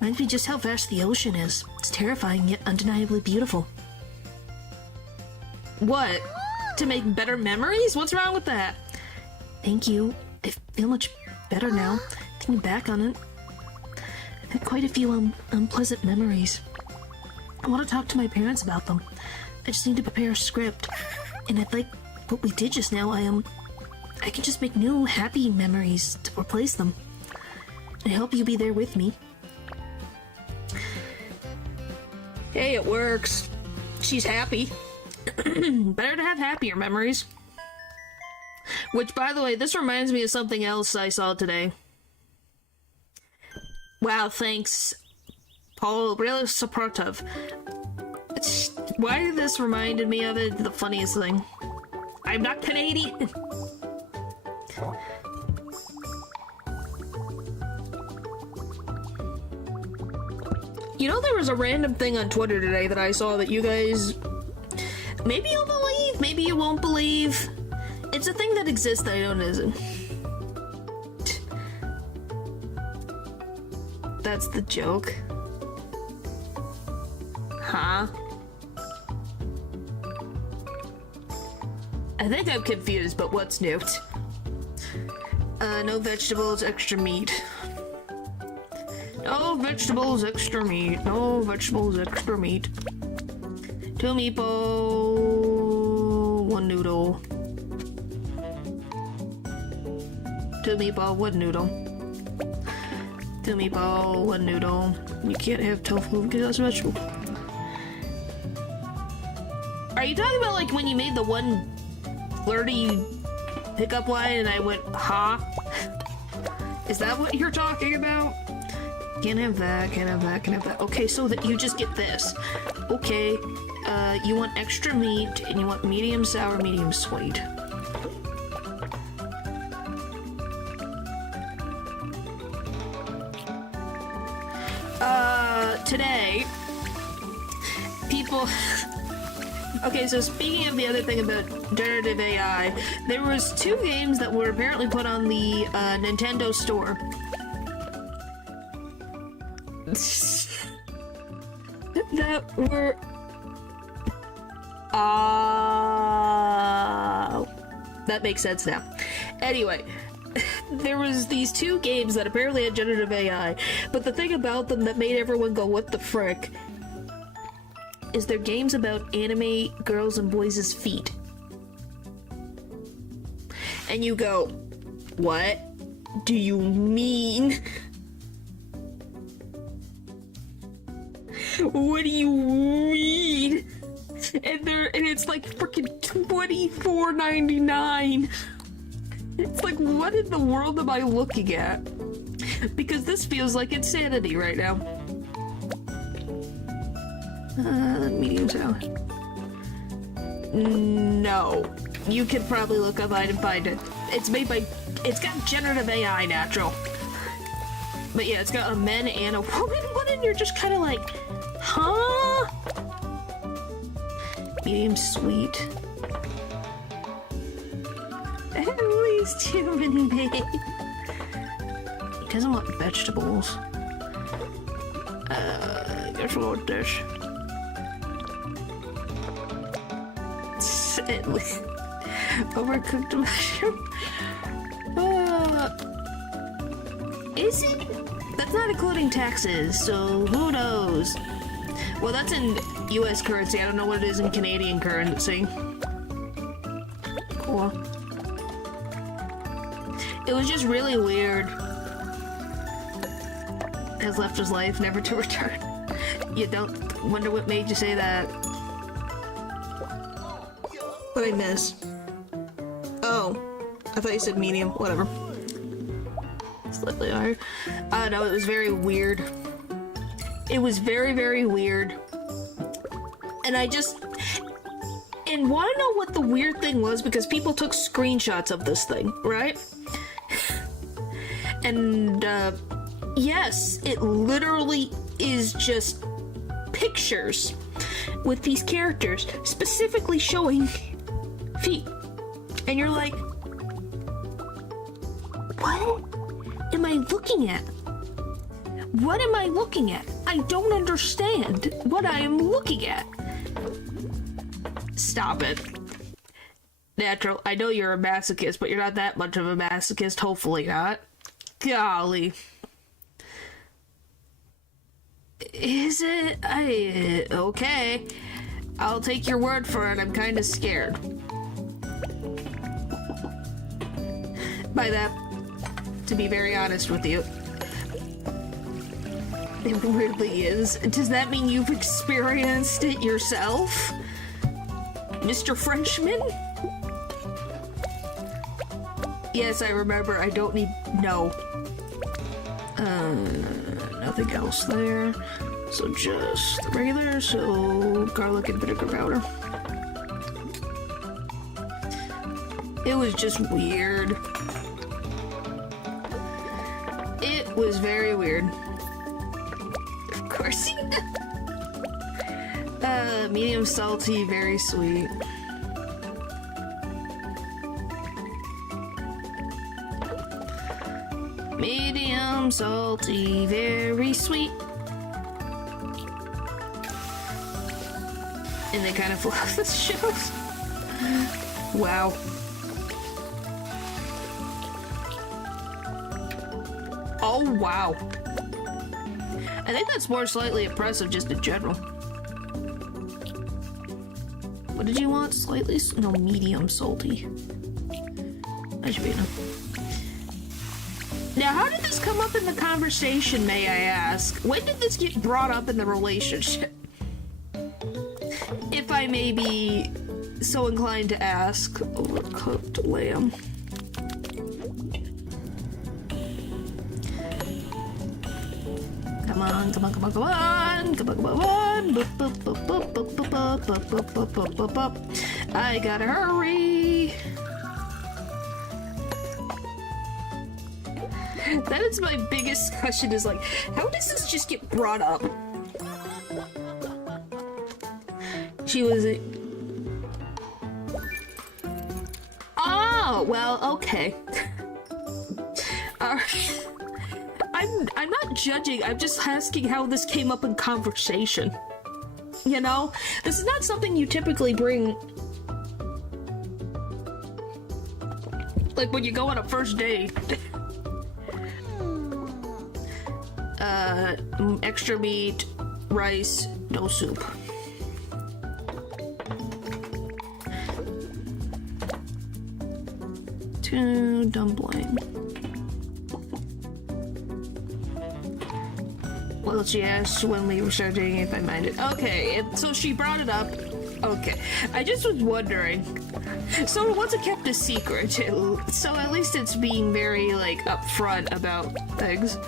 Reminds me just how vast the ocean is. It's terrifying yet undeniably beautiful. What? To make better memories? What's wrong with that? Thank you. I feel much better now, thinking back on it. I've had quite a few unpleasant memories. I want to talk to my parents about them. I just need to prepare a script, and I'd like what we did just now. I can just make new happy memories to replace them. I hope you'll be there with me. Hey, it works. She's happy. Better to have happier memories. Which, by the way, this reminds me of something else I saw today. Wow, thanks, Paul. Really supportive. Why this reminded me of it, the funniest thing. I'm not Canadian. You know, there was a random thing on Twitter today that I saw that you guys... Maybe you'll believe, maybe you won't believe. It's a thing that exists that I don't isn't. That's the joke. Huh? I think I'm confused, but what's new? No vegetables, extra meat. No vegetables, extra meat. No vegetables, extra meat. 2 meatball, 1 noodle. 2 meatball, 1 noodle. 2 meatball, 1 noodle. You can't have tofu because that's a vegetable. Are you talking about like when you made the one flirty pickup line and I went, ha? Is that what you're talking about? Can't have that, can't have that, can't have that. Okay, so that you just get this. Okay, you want extra meat and you want medium sour, medium sweet. Today, people... Okay, so speaking of the other thing about generative AI, there was 2 games that were apparently put on the Nintendo store. That were... that makes sense now. Anyway, there was these 2 games that apparently had generative AI, but the thing about them that made everyone go, what the frick, is they're games about anime girls and boys' feet. And you go, what do you mean? What do you mean? And it's like freaking $24.99. It's like, what in the world am I looking at? Because this feels like insanity right now. Medium sour. No. You could probably look online and find it. It's made by... It's got generative AI natural. But yeah, it's got a man and a woman one, and you're just kind of like, huh? Medium sweet. At least human being. He doesn't want vegetables. Guess we'll go with this. Overcooked mushroom. Is it? That's not including taxes, so who knows? Well, that's in US currency. I don't know what it is in Canadian currency. Cool. It was just really weird. Has left his life, never to return. You don't wonder what made you say that. What I miss? Oh, I thought you said medium. Whatever. Slightly higher. No, it was very weird. It was very, very weird. And I just... And want to know what the weird thing was? Because people took screenshots of this thing, right? And, yes, it literally is just pictures with these characters specifically showing feet. And you're like, what am I looking at? What am I looking at? I don't understand what I am looking at. Stop it. Natural, I know you're a masochist, but you're not that much of a masochist. Hopefully not. Golly. Is it? Okay. I'll take your word for it. I'm kind of scared. By that, to be very honest with you. It really is. Does that mean you've experienced it yourself? Mr. Frenchman? Yes, I remember. I don't need... No. Nothing else there. So just the regular, so garlic and vinegar powder. It was just weird. It was very weird. Of course. Medium salty, very sweet. Medium salty, very sweet. And they kind of love this shows. Wow. Oh, wow. I think that's more slightly oppressive just in general. What did you want? Slightly? No, medium salty. That should be enough. Now, how did this come up in the conversation, may I ask? When did this get brought up in the relationship? If I I may be so inclined to ask. Overcooked lamb. Come on, come on, come on, come on, come on, come on. Boop, boop, boop, boop, boop, boop, boop, boop, boop, boop, boop, boop. I gotta hurry. That is my biggest question, is like, how does this just get brought up? She was oh, well, okay. Alright. I'm not judging, I'm just asking how this came up in conversation. You know? This is not something you typically bring, like, when you go on a first date. Extra meat, rice, no soup. Two dumpling. Well, she asked when we were starting if I minded. Okay, so she brought it up. Okay, I just was wondering. So it wasn't kept a secret, so at least it's being very, like, upfront about things.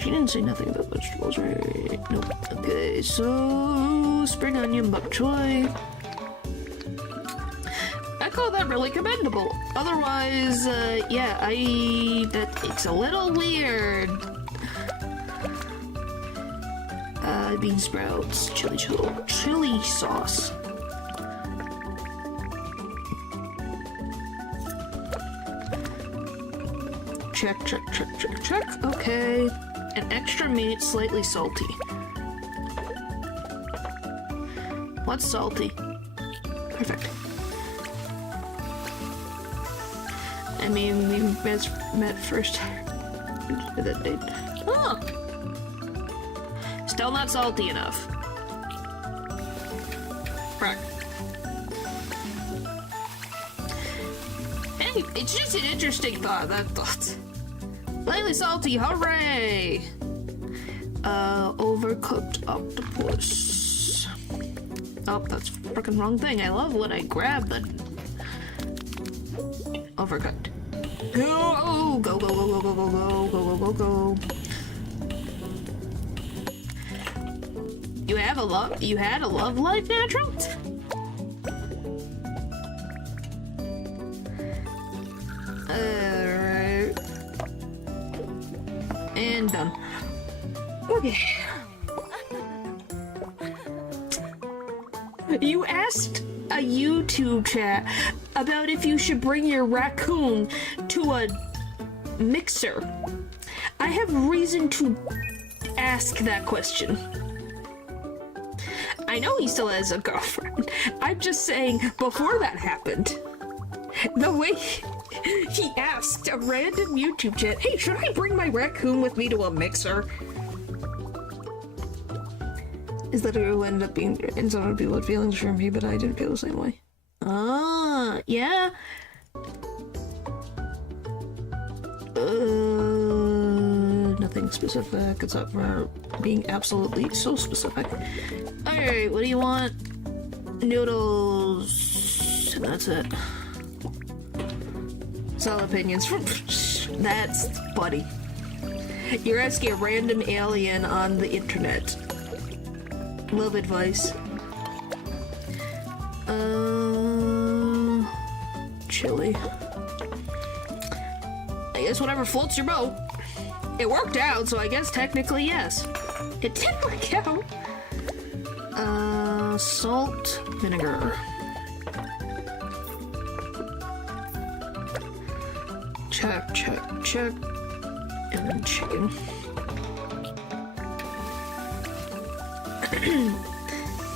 She didn't say nothing about vegetables, right? Nope. Okay, so spring onion bok choy. I call that really commendable. Otherwise, yeah, it's a little weird. Bean sprouts, chili sauce. Check, check, check, check, check. Okay. An extra meat, slightly salty. What's salty? Perfect. I mean, we met first. That date. Oh! Still not salty enough. Right. Hey, it's just an interesting thought, that thought. Slightly salty, hooray! Overcooked octopus. Oh, that's frickin' wrong thing. I love when I grab the overcooked. Go, go, go, go, go, go, go, go, go, go, go. You had a love life, Natural? Alright. And done. Okay. You asked a YouTube chat about if you should bring your raccoon to a mixer. I have reason to ask that question. I know he still has a girlfriend. I'm just saying, before that happened, the way he asked a random YouTube chat, hey, should I bring my raccoon with me to a mixer? Is that it will end up being, and some people had feelings for me, but I didn't feel the same way. Ah, yeah. Nothing specific, except for being absolutely so specific. Alright, what do you want? Noodles. And that's it. Solid opinions. That's funny. You're asking a random alien on the internet. Love advice. Chili. I guess whatever floats your boat. It worked out, so I guess technically yes. It did work out. Salt, vinegar. Check, check, check. And then chicken.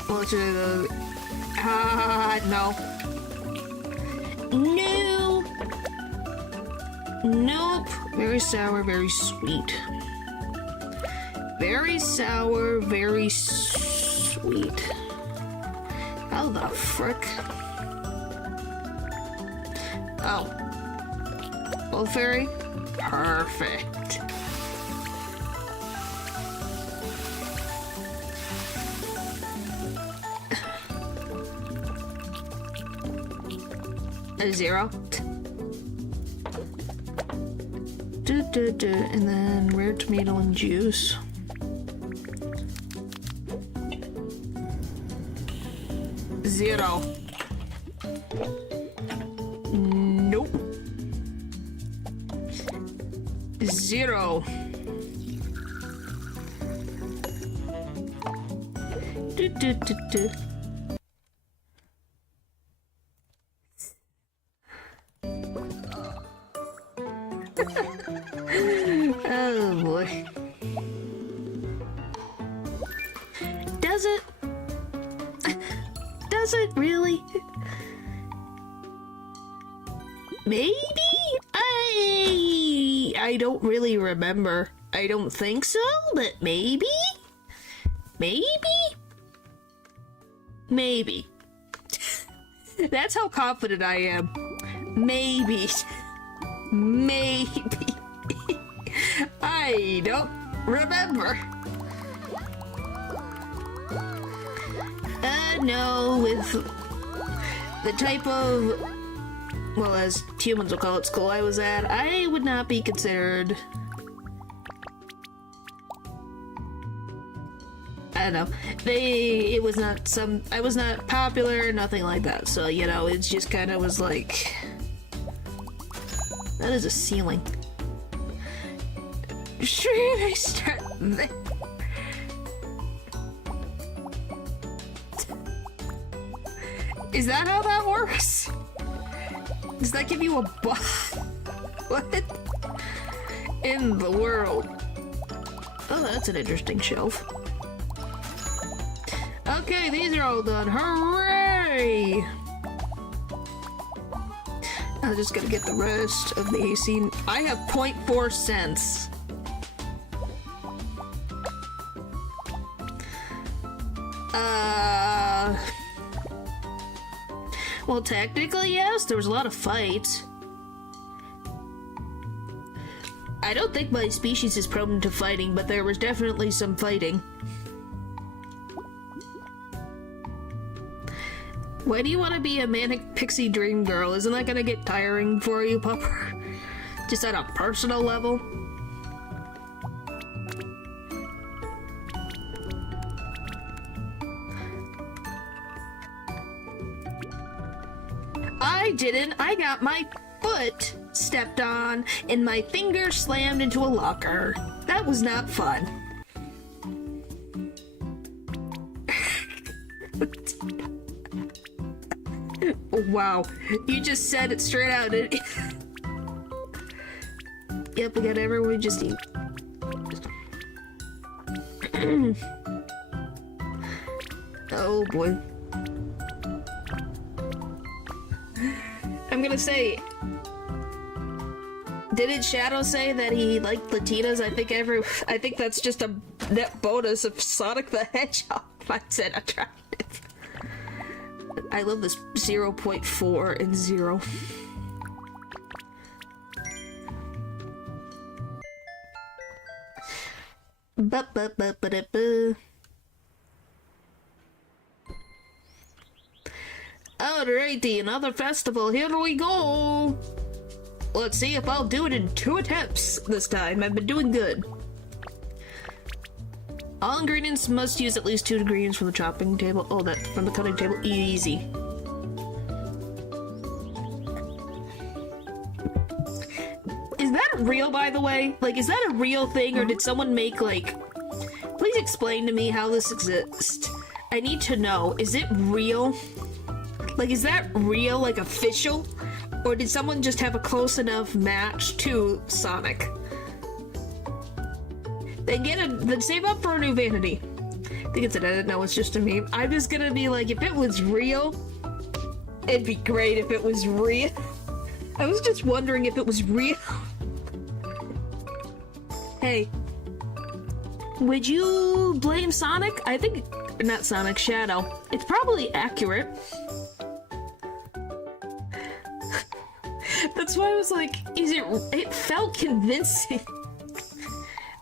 Well, no. No. Nope. Very sour, very sweet. Very sour, very sweet. How the frick? Oh. Well, fairy? Perfect. A 0. And then rare tomato and juice. Zero. Nope. 0. Oh boy. Does it? Does it really? Maybe? I don't really remember. I don't think so, but maybe? Maybe? Maybe. That's how confident I am. Maybe. Maybe. I don't remember. No, with the type of, well, as humans will call it, school I was at, I would not be considered, I don't know, it was not I was not popular, nothing like that, so, you know, it's just kind of was like, that is a ceiling. Should I start there? Is that how that works? Does that give you a buff? What in the world? Oh, that's an interesting shelf. Okay, these are all done. Hooray! I'm just gonna get the rest of the AC. I have 0.4 cents. Well, technically, yes, there was a lot of fights. I don't think my species is prone to fighting, but there was definitely some fighting. Why do you want to be a manic pixie dream girl? Isn't that gonna get tiring for you, Pupper? Just at a personal level? I didn't. I got my foot stepped on and my finger slammed into a locker. That was not fun. Wow, you just said it straight out. Yep, we got everyone just eat. Oh boy. I'm gonna say, didn't Shadow say that he liked Latinas? I think that's just a net bonus of Sonic the Hedgehog. I said attractive. I love this 0.4 and 0. Ba-ba-ba-ba-da-ba. Alrighty, another festival, here we go! Let's see if I'll do it in 2 attempts this time. I've been doing good. All ingredients must use at least 2 ingredients from the chopping table. Oh, that from the cutting table. Easy. Is that real, by the way? Like, is that a real thing, or did someone make, like... Please explain to me how this exists. I need to know. Is it real? Like, is that real, like, official? Or did someone just have a close enough match to Sonic? Then save up for a new vanity. I think it's an edit. No, it's just a meme. I'm just gonna be like, if it was real, it'd be great if it was real. I was just wondering if it was real. Hey, would you blame Sonic? I think, not Sonic, Shadow. It's probably accurate. That's why I was like, it felt convincing.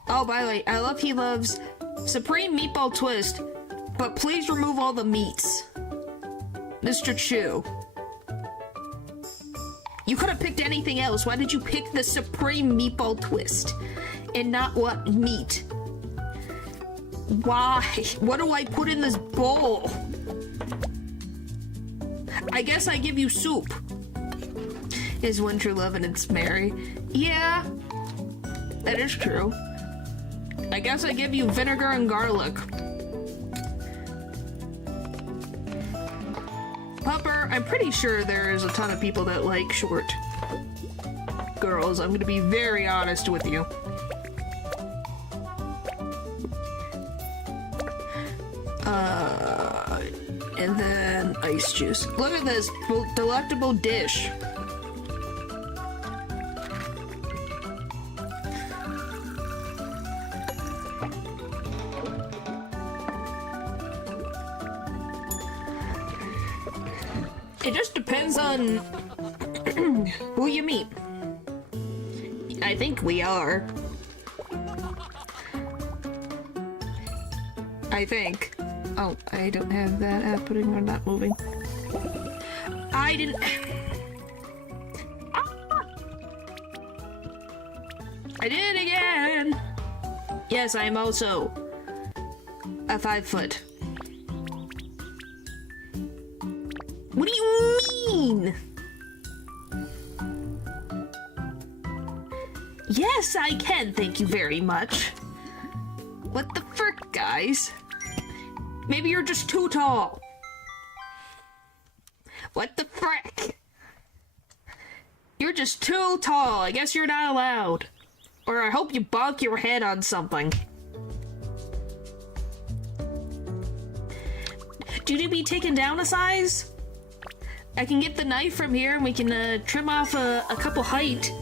Oh, by the way, he loves Supreme Meatball Twist, but please remove all the meats. Mr. Chu. You could have picked anything else. Why did you pick the supreme meatball twist? And not what meat? Why? What do I put in this bowl? I guess I give you soup. Is one true love and it's Mary. Yeah, that is true. I guess I give you vinegar and garlic. Pupper, I'm pretty sure there is a ton of people that like short girls. I'm gonna be very honest with you. And then ice juice. Look at this delectable dish. It just depends on who you meet. I think we are. I think. Oh, I don't have that happening or not moving. I didn't. I did it again! Yes, I am also a 5 foot. What do you mean? Yes, I can, thank you very much. What the frick, guys? Maybe you're just too tall. What the frick? You're just too tall. I guess you're not allowed. Or I hope you bonk your head on something. Do you need to be taken down a size? I can get the knife from here and we can trim off a couple height.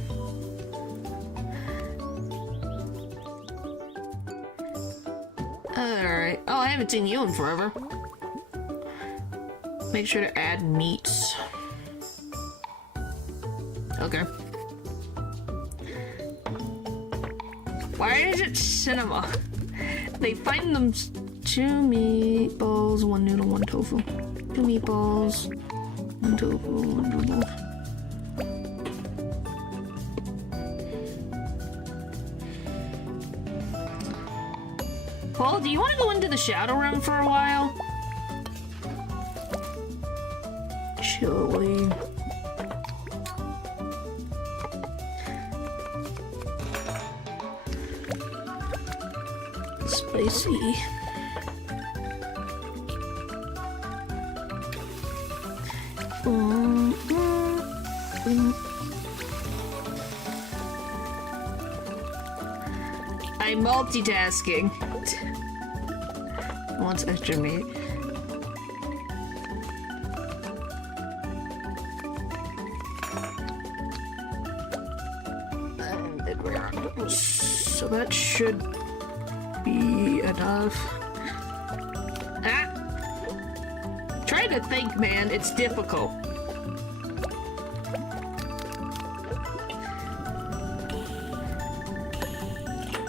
Alright. Oh, I haven't seen you in forever. Make sure to add meats. Okay. Why is it cinema? They find them 2 meatballs, 1 noodle, 1 tofu. 2 meatballs, 1 tofu, 1 noodle. Paul, do you want to go into the shadow room for a while? Chili. Spicy. I'm multitasking. Wants extra meat. So that should be enough. Try to think, man. It's difficult.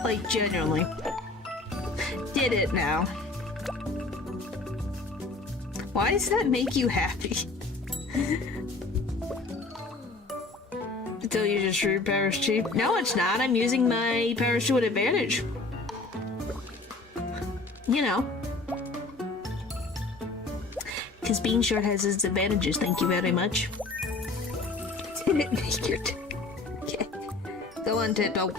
Like, genuinely. Did it now. Why does that make you happy? Until you just shrewd power's cheap. No, it's not. I'm using my powers to an advantage. You know. Because being short has its advantages, thank you very much. Did it make your okay. Go on, Tito.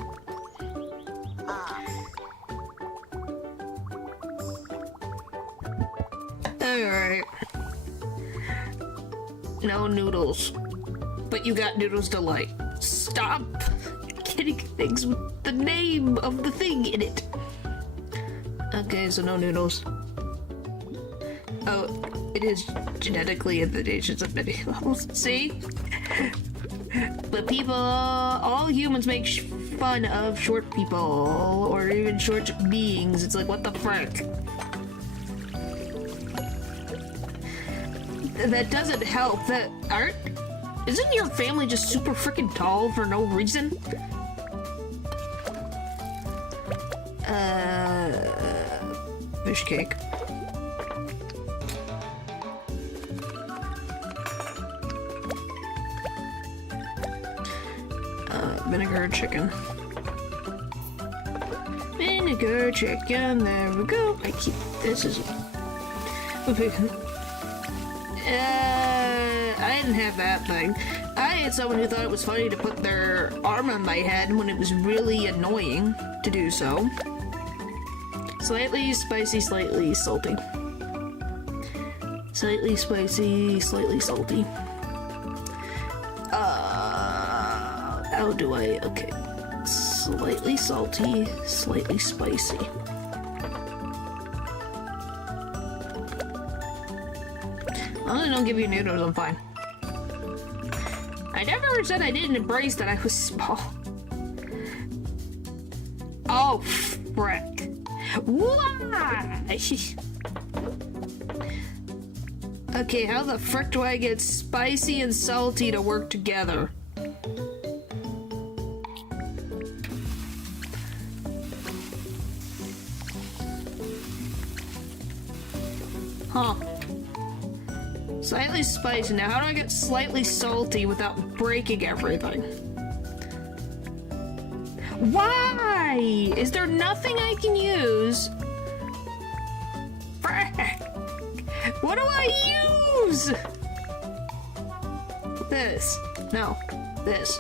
Alright. No noodles. But you got Noodles Delight. Stop getting things with the name of the thing in it. Okay, so no noodles. Oh, it is genetically advantageous at many levels. See? But people, all humans make fun of short people, or even short beings. It's like, what the frick? That doesn't help. That art? Isn't your family just super freaking tall for no reason? Fish cake. vinegar chicken. Vinegar chicken, there we go. I keep this as I didn't have that thing. I had someone who thought it was funny to put their arm on my head when it was really annoying to do so. Slightly spicy, slightly salty. Slightly spicy, slightly salty. How do I... Okay. Slightly salty, slightly spicy. As long as I don't give you noodles, I'm fine. I never said I didn't embrace that I was small. Oh, frick. Why? Okay, how the frick do I get spicy and salty to work together? Huh. Slightly spicy. Now, how do I get slightly salty without breaking everything? Why? Is there nothing I can use? Frick. What do I use? This. No. This.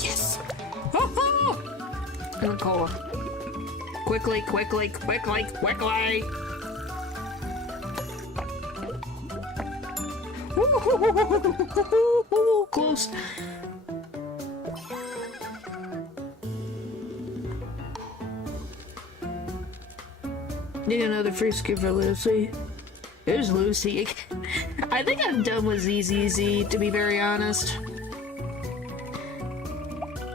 Yes. Oh, and the cola. Quickly, quickly, quickly, quickly. Close. Need another free scoop for Lucy. There's Lucy. I think I'm done with ZZZ, to be very honest.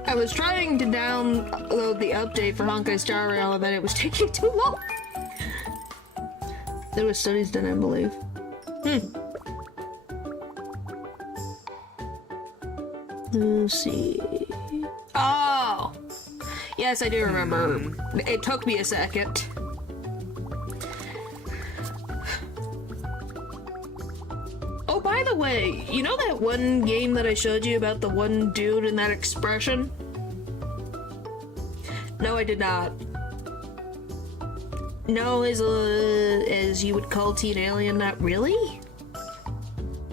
I was trying to download the update for Honkai Star Rail and then it was taking too long. There was studies done, I believe. Lucy. Oh! Yes, I do remember. It took me a second. Oh, by the way, you know that one game that I showed you about the one dude and that expression? No, I did not. No, as you would call Teen Alien, not really?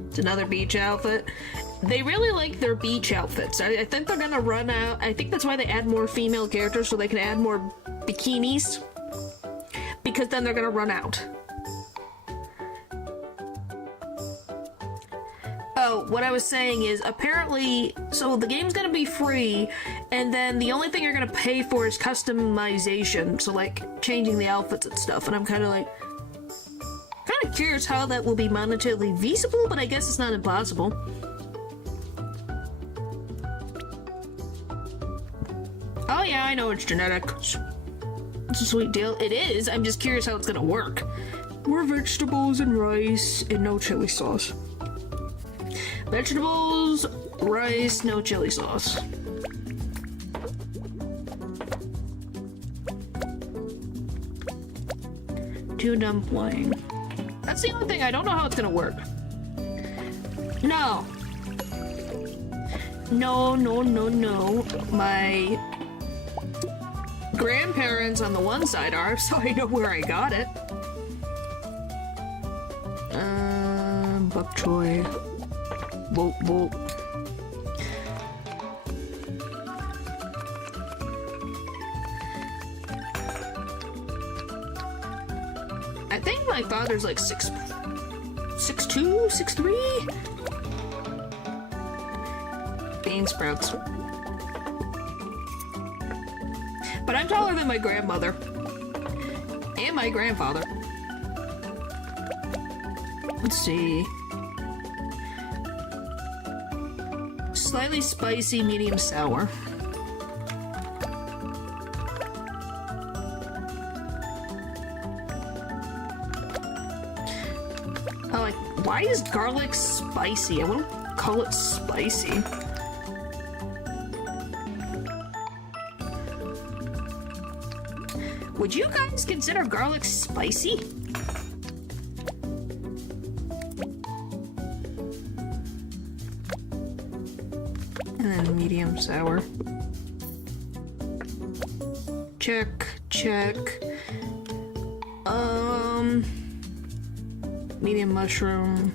It's another beach outfit. They really like their beach outfits. I think they're gonna run out. I think that's why they add more female characters, so they can add more bikinis. Because then they're gonna run out. Oh, what I was saying is, apparently, so the game's gonna be free, and then the only thing you're gonna pay for is customization, so like, changing the outfits and stuff, and I'm kinda like, kinda curious how that will be monetarily feasible, but I guess it's not impossible. Oh yeah, I know it's genetic. It's a sweet deal. It is, I'm just curious how it's gonna work. More vegetables and rice, and no chili sauce. Vegetables, rice, no chili sauce. Two dumpling. That's the only thing, I don't know how it's gonna work. No. No, no, no, no. My grandparents on the one side are, so I know where I got it. Bok choy. Vote, vote. I think my father's like 6'2", 6'3". Bean sprouts. But I'm taller than my grandmother. And my grandfather. Let's see. Slightly spicy, medium sour. Oh, like, why is garlic spicy? I wouldn't call it spicy. Would you guys consider garlic spicy? And then medium sour. Check, check. Medium mushroom.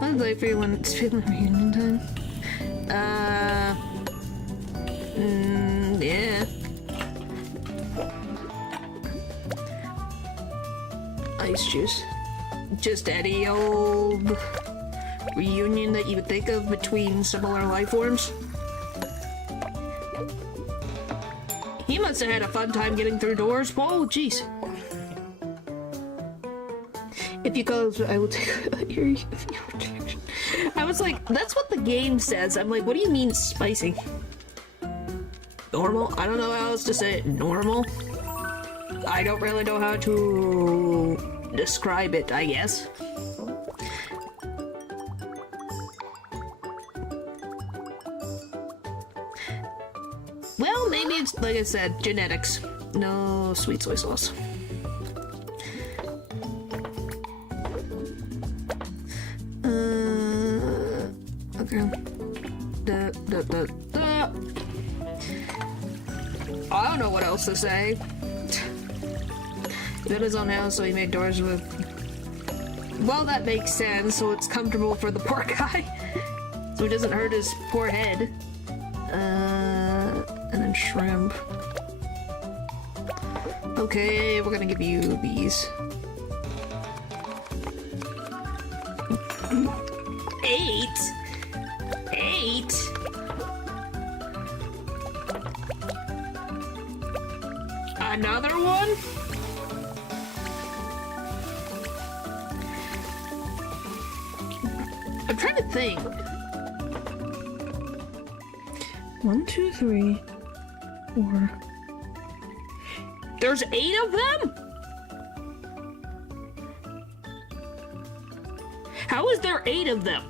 I'd like for you when it's feeling reunion time. Yeah. Ice juice. Just any old reunion that you would think of between similar life forms. He must have had a fun time getting through doors. Whoa, jeez. If you close, I will take your rejection. I was like, that's what the game says. I'm like, what do you mean spicy? Normal? I don't know how else to say it. Normal? I don't really know how to describe it, I guess. Well, maybe it's, like I said, genetics. No sweet soy sauce. Okay. I don't know what else to say. He built his own house, so he made doors with... Well, that makes sense, so it's comfortable for the poor guy. So he doesn't hurt his poor head. And then shrimp. Okay, we're gonna give you these. 8? 8? Another one? I'm trying to think. 1, 2, 3, 4. There's 8 of them? How is there 8 of them?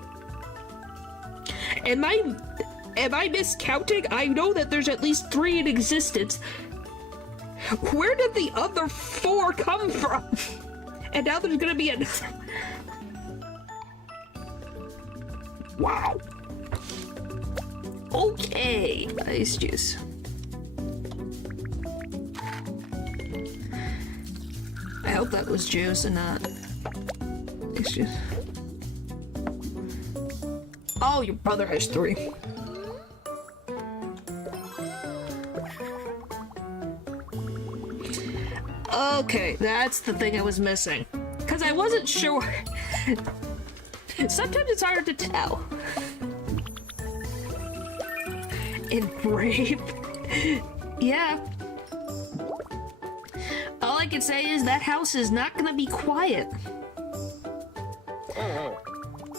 Am I miscounting? I know that there's at least 3 in existence. Where did the other 4 come from? And now there's gonna be another. Wow. Okay, ice juice. I hope that was juice and not ice juice. Oh, your brother has 3. Okay, that's the thing I was missing. Because I wasn't sure. Sometimes it's hard to tell. And brave. Yeah. All I can say is that house is not gonna be quiet.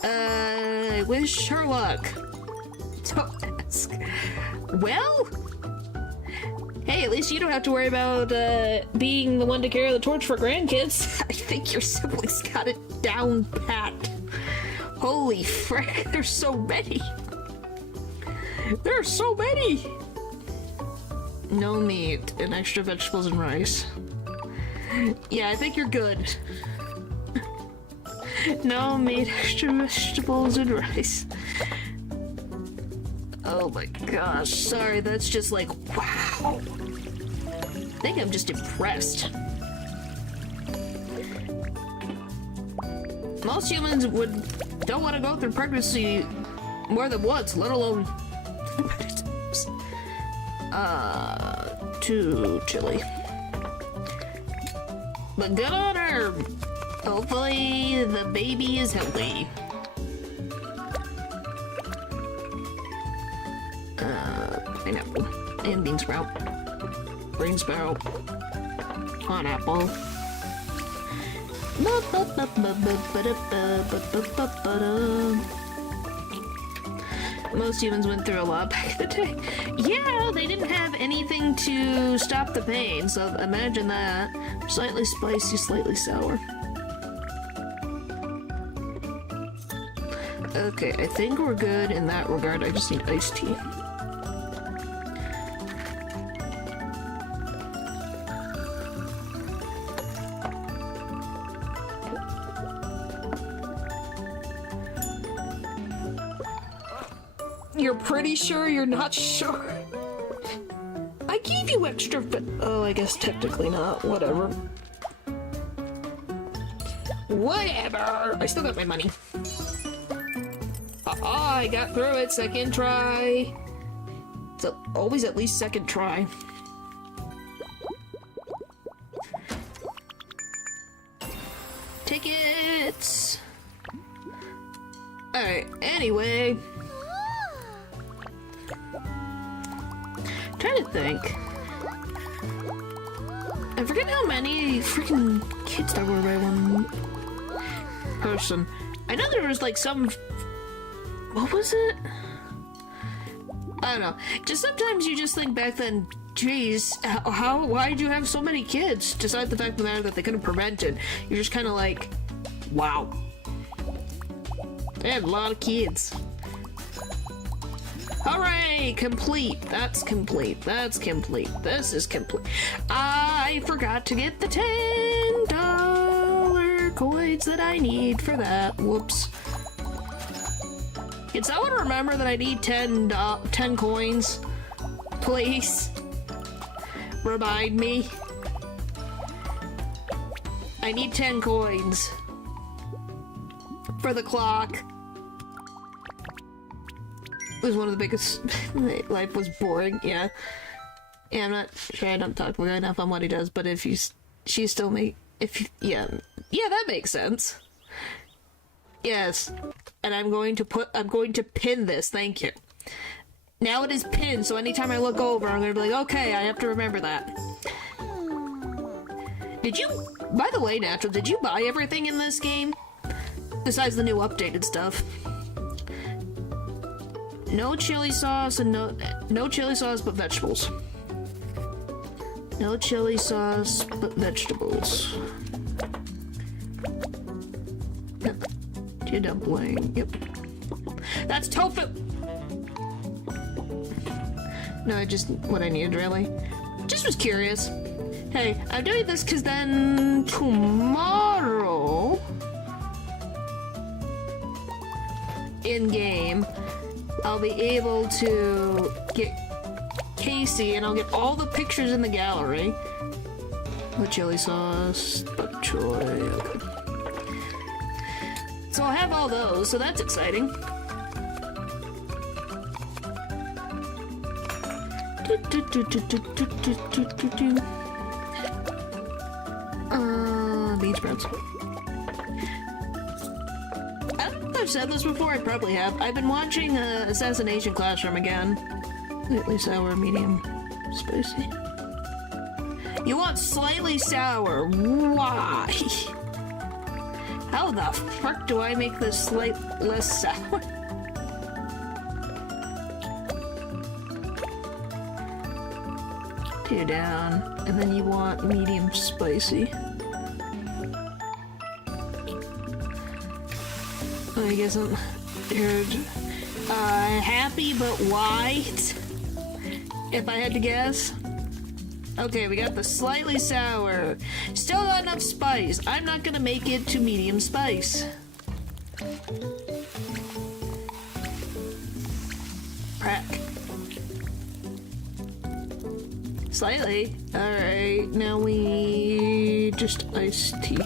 I wish her luck. Don't ask. Well? Hey, at least you don't have to worry about being the one to carry the torch for grandkids. I think your siblings got it down pat. Holy frick, there's so many. There are so many! No meat and extra vegetables and rice. Yeah, I think you're good. No meat, extra vegetables and rice. Oh my gosh, sorry, that's just like, wow. I think I'm just impressed. Most humans don't want to go through pregnancy more than once, let alone too chilly. But good on her. Hopefully the baby is healthy. Pineapple and bean sprout, green sprout, pineapple. Most humans went through a lot back in the day. Yeah, they didn't have anything to stop the pain, so imagine that. Slightly spicy, slightly sour. Okay, I think we're good in that regard. I just need iced tea. You're pretty sure you're not sure? I gave you extra oh, I guess technically not. Whatever. Whatever! I still got my money. I got through it. Second try. It's always at least second try. Tickets! Alright, anyway. Trying to think. I forget how many freaking kids there were by one person. I know there was like some. What was it? I don't know. Just sometimes you just think back then, geez, why did you have so many kids? Despite the fact of the matter that they couldn't prevent it. You're just kind of like, wow. They had a lot of kids. Hooray! Complete. That's complete. That's complete. This is complete. I forgot to get the $10 coins that I need for that. Whoops. Can someone remember that I need 10 coins? Please. Remind me. I need 10 coins. For the clock. It was one of the biggest. Life was boring, yeah. Yeah, I'm not sure I don't talk enough on what he does, but if she still yeah, that makes sense. Yes, and I'm going to pin this, thank you. Now it is pinned, so anytime I look over, I'm gonna be like, okay, I have to remember that. By the way, Natural, did you buy everything in this game? Besides the new updated stuff. No chili sauce and no chili sauce but vegetables. No chili sauce but vegetables. Dumpling. Yep. That's tofu. No, just what I needed really. Just was curious. Hey, I'm doing this because then tomorrow in game I'll be able to get Casey and I'll get all the pictures in the gallery. The chili sauce, bok choy, okay. So I'll have all those, so that's exciting. Beach breads. I don't know if I've said this before, I probably have. I've been watching Assassination Classroom again. Slightly sour, medium, spicy. You want slightly sour? Why? How the frick do I make this slight less sour? Two down, and then you want medium spicy. I guess I'm here. Happy but white. If I had to guess. Okay, we got the slightly sour. Still not enough spice. I'm not gonna make it to medium spice. Crack. Slightly. Alright, now we just iced tea.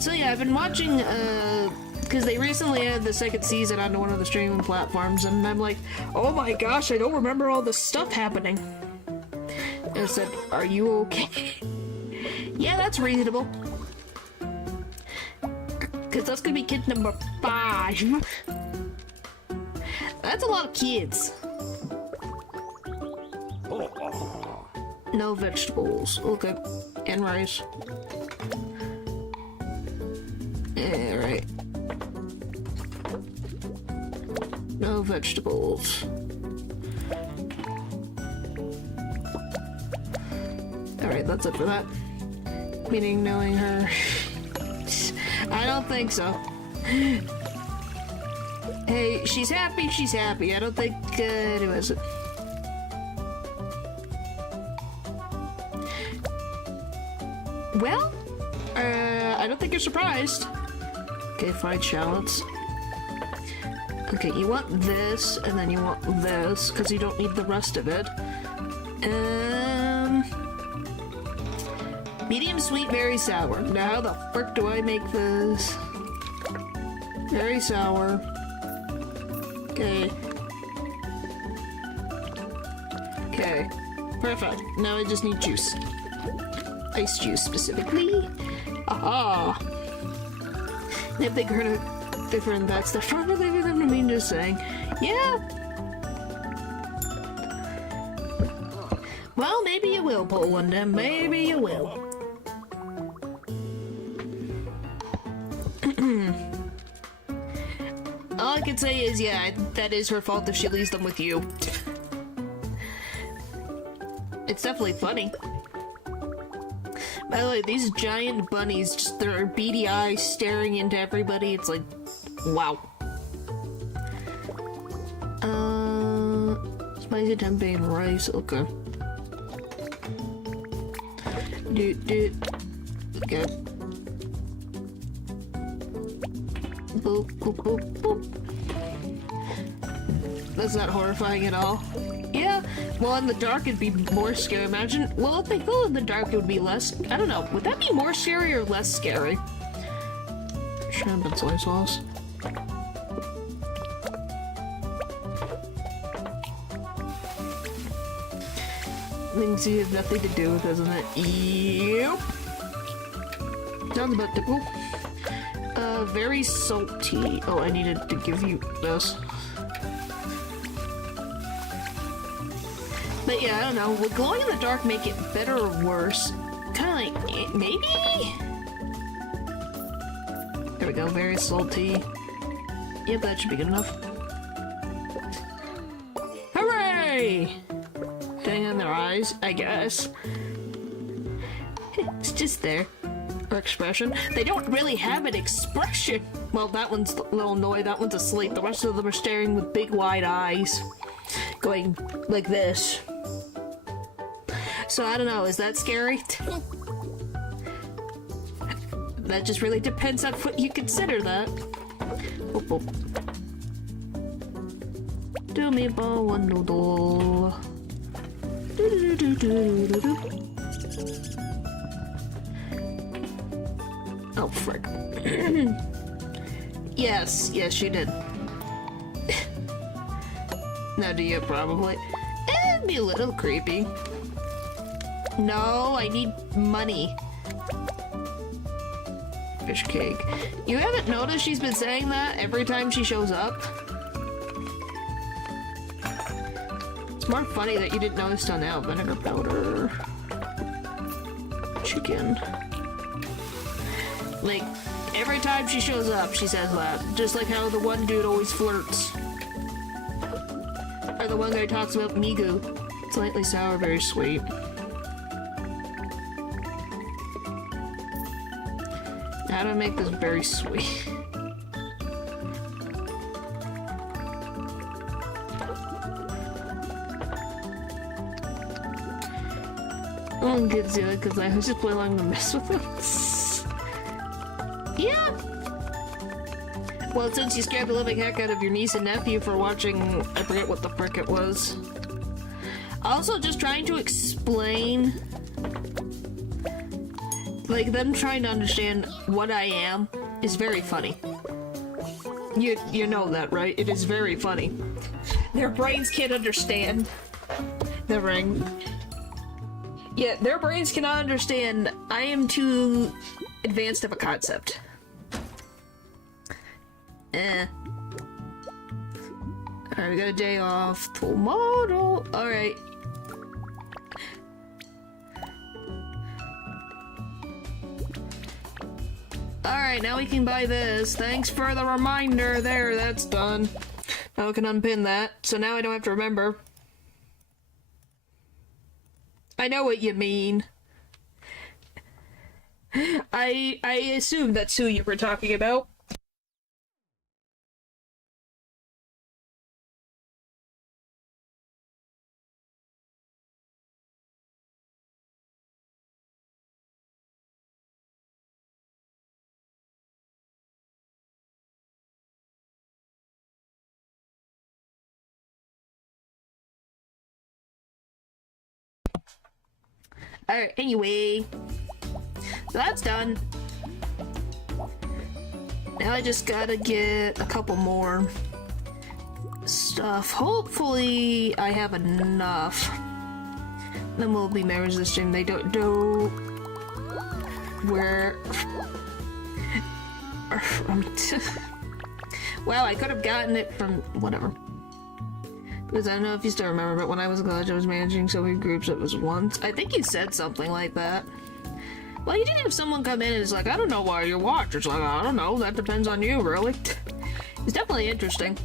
So yeah, I've been watching, because they recently added the second season onto one of the streaming platforms, and I'm like, oh my gosh, I don't remember all this stuff happening. And I said, are you okay? Yeah, that's reasonable. Because that's gonna be kid number 5. That's a lot of kids. No vegetables. Okay. And rice. Alright. No vegetables. Alright, that's it for that. Meaning knowing her. I don't think so. Hey, she's happy, she's happy. I don't think, who is it? Well, I don't think you're surprised. Okay, fried shallots. Okay, you want this, and then you want this, because you don't need the rest of it. Medium sweet, very sour. Now how the frick do I make this? Very sour. Okay. Okay. Perfect. Now I just need juice. Ice juice, specifically. Aha! If they heard of different that's the fun of living them to me, just saying. Yeah! Well, maybe you will pull one then. Maybe you will. All I can say is, yeah, that is her fault if she leaves them with you. It's definitely funny. By the way, these giant bunnies, just their beady eyes staring into everybody, it's like, wow. Spicy tempeh and rice, okay. Okay. Boop, boop, boop, boop. That's not horrifying at all. Yeah, well, in the dark it'd be more scary. Imagine, well, if they go in the dark, it would be less. I don't know. Would that be more scary or less scary? Shrimp and soy sauce. Things you have nothing to do with, isn't it? Yep. Sounds about typical. Very salty. Oh, I needed to give you this. But yeah, I don't know. Would glowing in the dark make it better or worse? Kind of like, maybe? There we go, very salty. Yep, that should be good enough. Hooray! Dang on their eyes, I guess. It's just there. Or expression. They don't really have an expression. Well, that one's a little annoyed, that one's asleep. The rest of them are staring with big wide eyes. Going like this. So I don't know, is that scary? That just really depends on what you consider that. Oop, oop. Do me ball one noodle. Do do do do do do. Oh frick. Yes, yes you did. Now do you probably? It'd be a little creepy. No, I need money. Fish cake. You haven't noticed she's been saying that every time she shows up? It's more funny that you didn't notice till now. Vinegar powder. Chicken. Like, every time she shows up, she says that. Just like how the one dude always flirts. Or the one guy talks about Migu. Slightly sour, very sweet. How do I make this very sweet? Oh, good to it, because I was just playing along to mess with them. Yeah! Well, since you scared the living heck out of your niece and nephew for watching, I forget what the frick it was. Also, just trying to explain, like, them trying to understand what I am is very funny. You know that, right? It is very funny. Their brains can't understand. Yeah, their brains cannot understand. I am too advanced of a concept. Alright, we got a day off tomorrow. Alright. Alright, now we can buy this. Thanks for the reminder. There, that's done. Now we can unpin that. So now I don't have to remember. I know what you mean. I assume that's who you were talking about. Alright, anyway. So that's done. Now I just gotta get a couple more stuff. Hopefully I have enough. Then we'll be members of the stream. They don't know where... Wow, I could have gotten it from... whatever. Because I don't know if you still remember, but when I was in college I was managing so many groups it was once. I think you said something like that. Well, you did have someone come in and it's like, I don't know why you watch. It's like, I don't know, that depends on you, really. It's definitely interesting.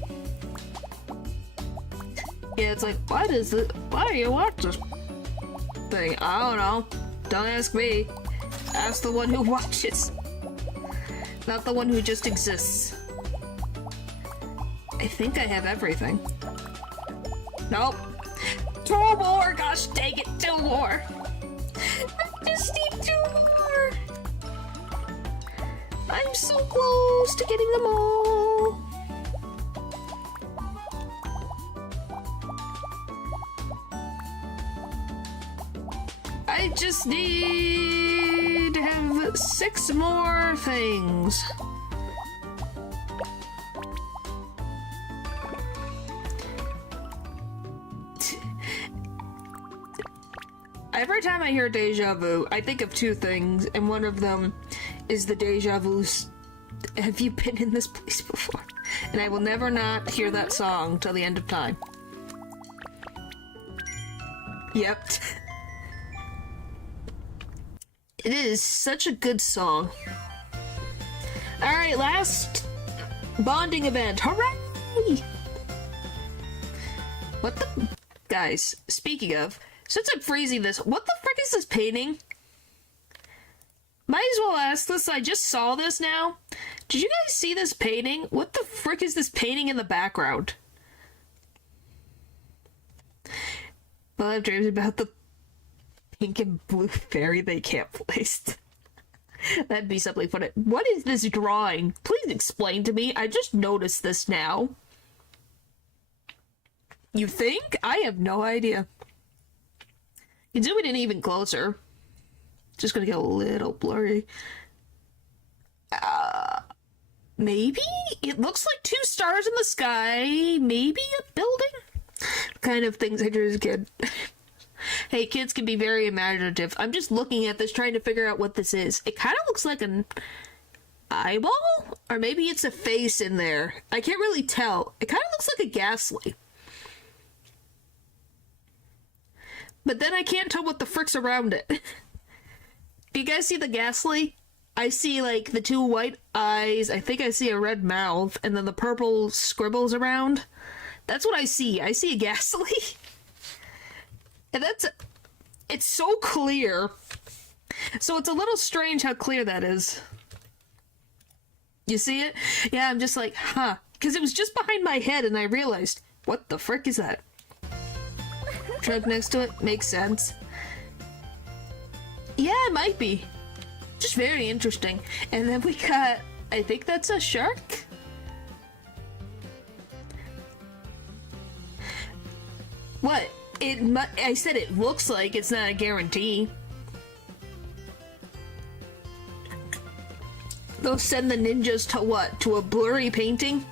Yeah, it's like, why do you watch this thing? I don't know. Don't ask me. Ask the one who watches. Not the one who just exists. I think I have everything. Nope. 2 more! Gosh dang it, 2 more! I just need 2 more! I'm so close to getting them all! I just need to have 6 more things. Every time I hear deja vu, I think of 2 things, and one of them is the deja vu. Have you been in this place before? And I will never not hear that song till the end of time. Yep. It is such a good song. Alright, last bonding event. Hooray! What the... Guys, speaking of... Since I'm freezing this, what the frick is this painting? Might as well ask this, I just saw this now. Did you guys see this painting? What the frick is this painting in the background? Well, I have dreams about the pink and blue fairy they can't place. That'd be something funny. What is this drawing? Please explain to me. I just noticed this now. You think? I have no idea. You can zoom it in even closer. Just gonna get a little blurry. Maybe? It looks like 2 stars in the sky. Maybe a building? Kind of things I drew as a kid. Hey, kids can be very imaginative. I'm just looking at this, trying to figure out what this is. It kind of looks like an eyeball? Or maybe it's a face in there. I can't really tell. It kind of looks like a ghastly. But then I can't tell what the frick's around it. Do you guys see the ghastly? I see, like, the 2 white eyes. I think I see a red mouth. And then the purple scribbles around. That's what I see. I see a ghastly. And that's... It's so clear. So it's a little strange how clear that is. You see it? Yeah, I'm just like, huh. Because it was just behind my head and I realized, what the frick is that? Truck next to it? Makes sense. Yeah, it might be. Just very interesting. And then we got... I think that's a shark? What? I said it looks like, it's not a guarantee. They'll send the ninjas to what? To a blurry painting?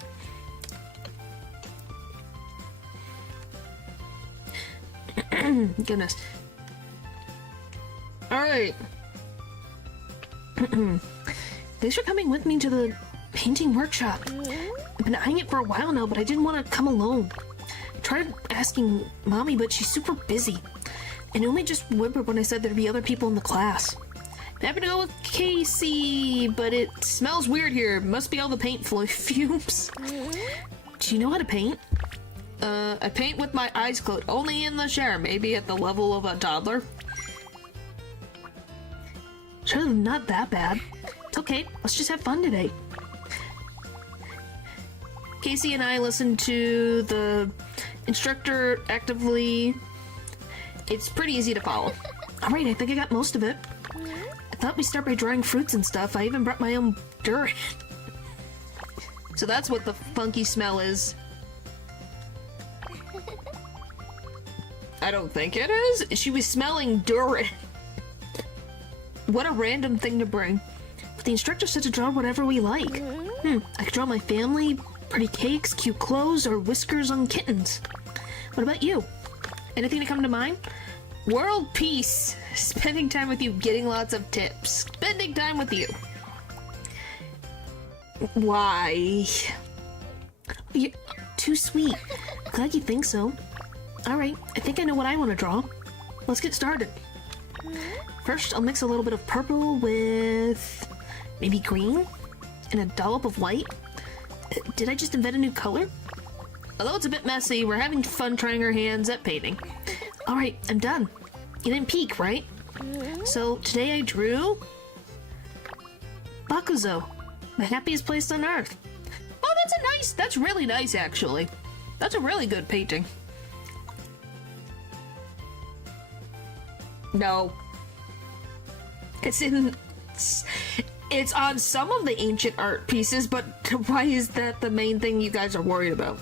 Goodness. Alright. Thanks for coming with me to the painting workshop. I've been eyeing it for a while now, but I didn't want to come alone. I tried asking Mommy, but she's super busy. And only just whimpered when I said there'd be other people in the class. I happened to go with Casey, but it smells weird here. Must be all the paint fumes. Do you know how to paint? I paint with my eyes closed, only in the shower, maybe at the level of a toddler. Sure, not that bad. It's okay, let's just have fun today. Casey and I listened to the instructor actively. It's pretty easy to follow. Alright, I think I got most of it. I thought we'd start by drawing fruits and stuff. I even brought my own durian. So that's what the funky smell is. I don't think it is. She was smelling durian. What a random thing to bring. But the instructor said to draw whatever we like. I could draw my family, pretty cakes, cute clothes, or whiskers on kittens. What about you? Anything to come to mind? World peace. Spending time with you, getting lots of tips. Spending time with you. Why? You're too sweet. Glad you think so. Alright, I think I know what I want to draw. Let's get started. First, I'll mix a little bit of purple with maybe green and a dollop of white. Did I just invent a new color? Although it's a bit messy, we're having fun trying our hands at painting. Alright, I'm done. You didn't peek, right? So, today I drew... Bakuzo, the happiest place on earth. Oh, that's really nice, actually. That's a really good painting. No. It's on some of the ancient art pieces, but why is that the main thing you guys are worried about?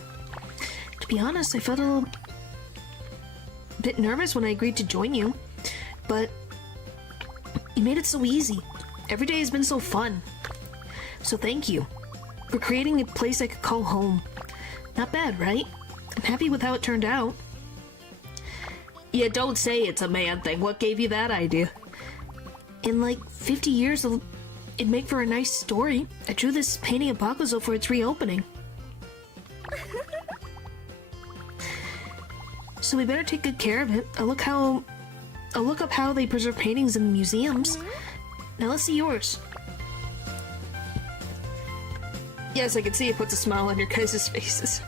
To be honest, I felt a little bit nervous when I agreed to join you, but you made it so easy. Every day has been so fun. So thank you for creating a place I could call home. Not bad, right? I'm happy with how it turned out. Yeah, don't say it's a man thing. What gave you that idea? In like 50 years, it'd make for a nice story. I drew this painting of Bakuzo for its reopening. So we better take good care of it. I'll look up how they preserve paintings in museums. Now let's see yours. Yes, I can see it puts a smile on your guys' faces.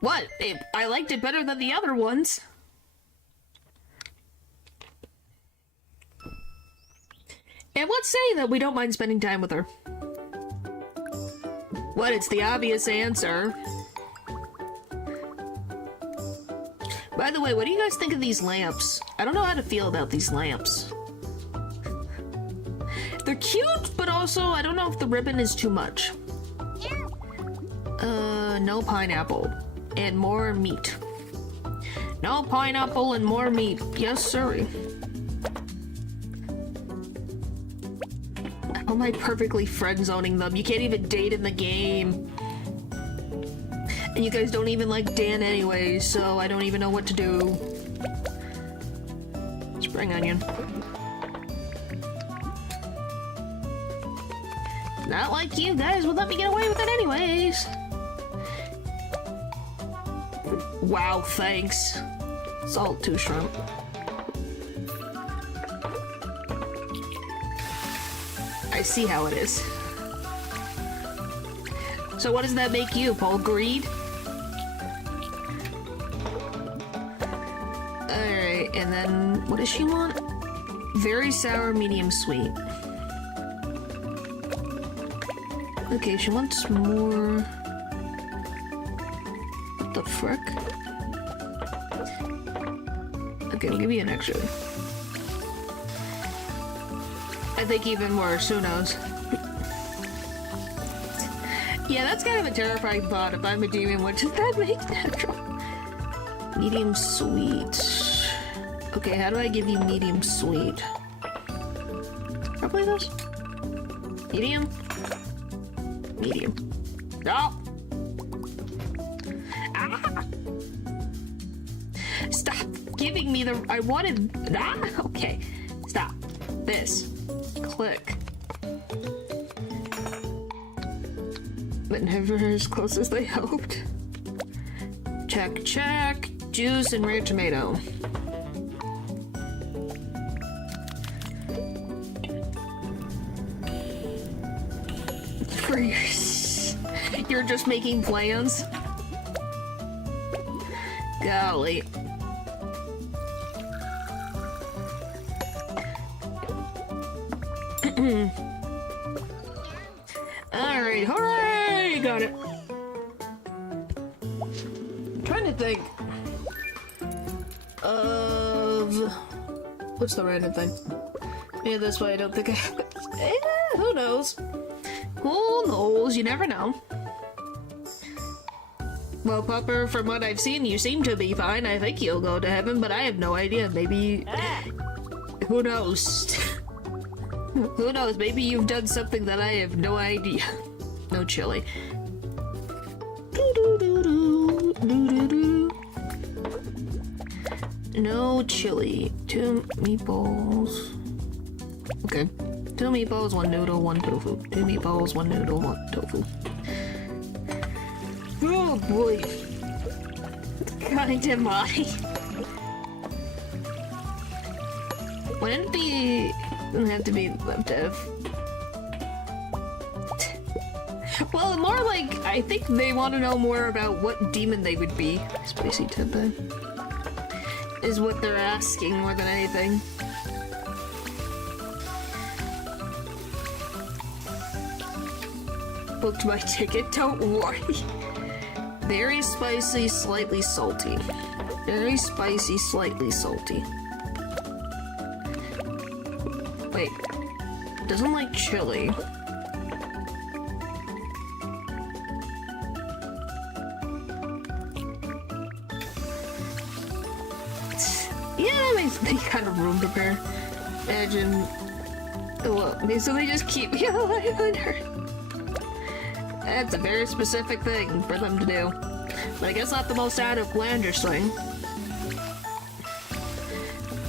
What? I liked it better than the other ones. And let's say that we don't mind spending time with her. What? It's the obvious answer. By the way, what do you guys think of these lamps? I don't know how to feel about these lamps. They're cute, but also I don't know if the ribbon is too much. No pineapple. And more meat. No pineapple and more meat. Yes, sirree. How am I perfectly friend-zoning them? You can't even date in the game. And you guys don't even like Dan anyway, so I don't even know what to do. Spring onion. Not like you guys would let me get away with it anyways. Wow, thanks. Salt 2 shrimp. I see how it is. So what does that make you, Paul? Greed? Alright, and then what does she want? Very sour, medium sweet. Okay, she wants more... What the frick? Okay, I'll give you an extra. I think even worse, who knows? Yeah, that's kind of a terrifying thought. If I'm a demon, what does that make natural? Medium sweet. Okay, how do I give you medium sweet? Probably this? Medium? Medium. No! Ah! Stop giving me the... I wanted... Ah! Okay. Stop. This. Click. But never as close as they hoped. Check, check. Juice and rare tomato. For you're just making plans? Golly. Alright, hooray! Got it. I'm trying to think of... What's the random thing? Yeah, that's why I don't think I have it. Who knows? Who knows? You never know. Well, Pupper, from what I've seen, you seem to be fine. I think you'll go to heaven, but I have no idea. Maybe... Who knows? Who knows, maybe you've done something that I have no idea. No chili. No chili. 2 meatballs. Okay. 2 meatballs, 1 noodle, 1 tofu. 2 meatballs, 1 noodle, 1 tofu. Oh boy. Kind am I. Wouldn't it be... Doesn't have to be dev. Well, more like, I think they want to know more about what demon they would be. Spicy tempeh. Is what they're asking more than anything. Booked my ticket, don't worry. Very spicy, slightly salty. Very spicy, slightly salty. Wait. Doesn't like chili. Yeah, they kind of room prepare. Imagine. Well, so they just keep yellow eyeliner. That's a very specific thing for them to do. But I guess not the most outlandish thing.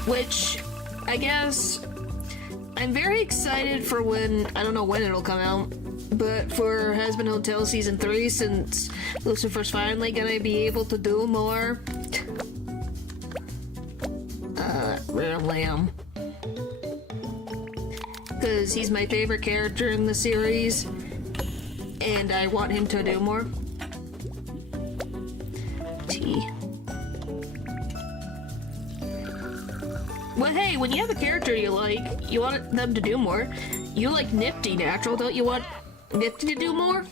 Which, I guess, I'm very excited for when, I don't know when it'll come out, but for Husband Hotel Season 3, since Lucifer's finally gonna be able to do more Rare Lamb. Because he's my favorite character in the series, and I want him to do more. Tea. Well, hey, when you have a character you like, you want them to do more. You like Nifty Natural, don't you want Nifty to do more?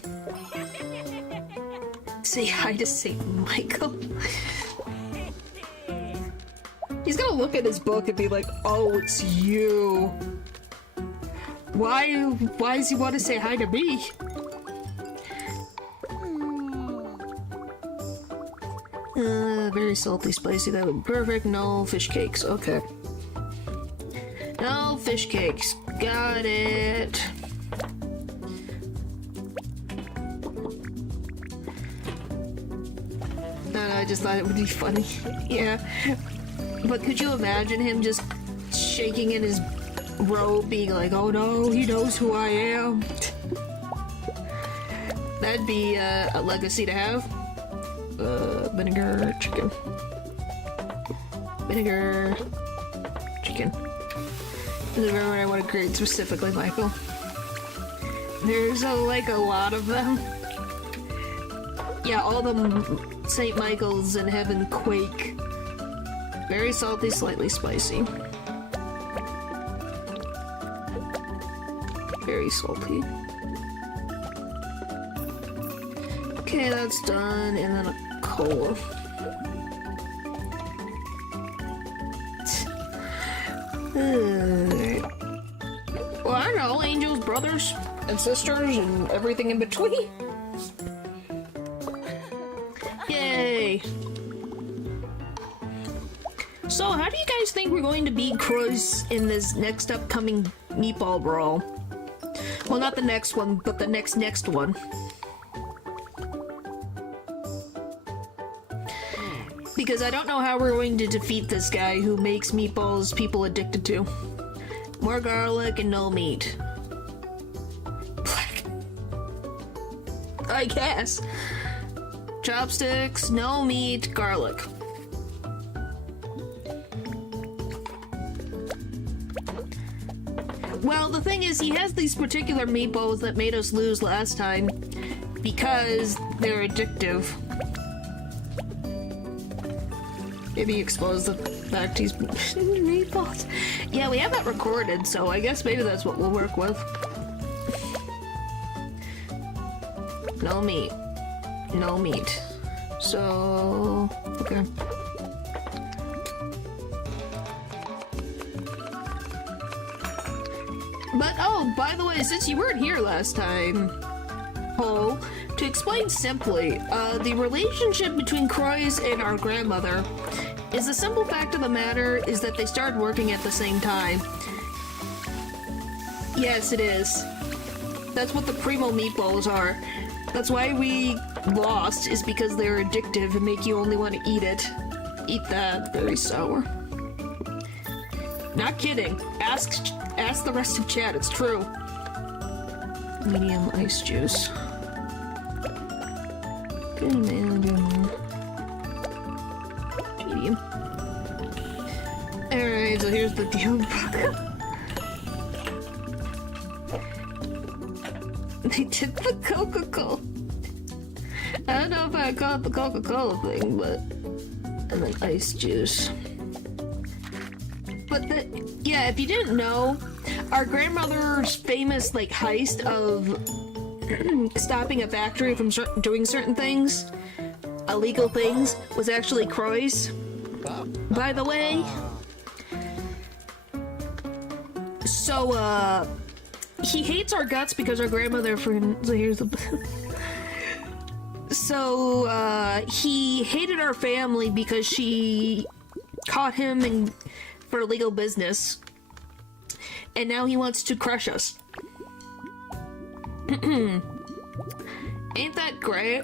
Say hi to St. Michael. He's gonna look at his book and be like, oh, it's you. Why does he want to say hi to me? Very salty, spicy, that would be perfect. No fish cakes, okay. No fish cakes, got it. No, I just thought it would be funny. Yeah. But could you imagine him just shaking in his robe, being like, oh no, he knows who I am? That'd be a legacy to have. Vinegar chicken. Vinegar chicken. This is what I want to create specifically, Michael. There's like a lot of them. Yeah, all the St. Michael's in heaven quake. Very salty, slightly spicy. Very salty. Okay, that's done, and then a cola. Well, I don't know, angels, brothers, and sisters, and everything in between. Yay! So, how do you guys think we're going to beat Crois in this next upcoming meatball brawl? Well, not the next one, but the next one. Because I don't know how we're going to defeat this guy who makes meatballs people addicted to. More garlic and no meat. Black. I guess. Chopsticks, no meat, garlic. Well, the thing is, he has these particular meatballs that made us lose last time because they're addictive. Maybe expose the fact he's meatballs. Yeah, we have that recorded, so I guess maybe that's what we'll work with. No meat. No meat. So... okay. But, oh, by the way, since you weren't here last time, Ho, to explain simply, the relationship between Crois and our grandmother is the simple fact of the matter is that they started working at the same time. Yes, it is. That's what the Primo meatballs are. That's why we lost, is because they're addictive and make you only want to eat it. Eat that. Very sour. Not kidding. Ask the rest of chat. It's true. Medium ice juice. Good man. Medium. Alright, so here's the deal. They did the Coca-Cola. I don't know if I call it the Coca-Cola thing, but... And then ice juice. But yeah, if you didn't know, our grandmother's famous, like, heist of stopping a factory from doing certain things, illegal things, was actually Crois. By the way. So, he hates our guts because our grandmother, so here's the... So, he hated our family because she caught him for illegal business. And now he wants to crush us. Ain't that great?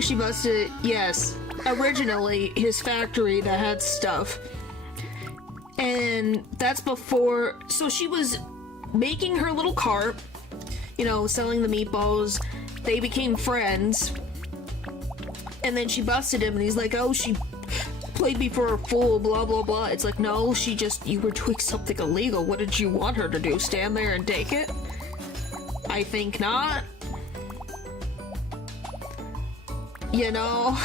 She busted, yes, originally his factory that had stuff. And that's before, so she was making her little cart, you know, selling the meatballs. They became friends. And then she busted him and he's like, oh, she played me for a fool, blah, blah, blah. It's like, no, you were doing something illegal. What did you want her to do? Stand there and take it? I think not. You know?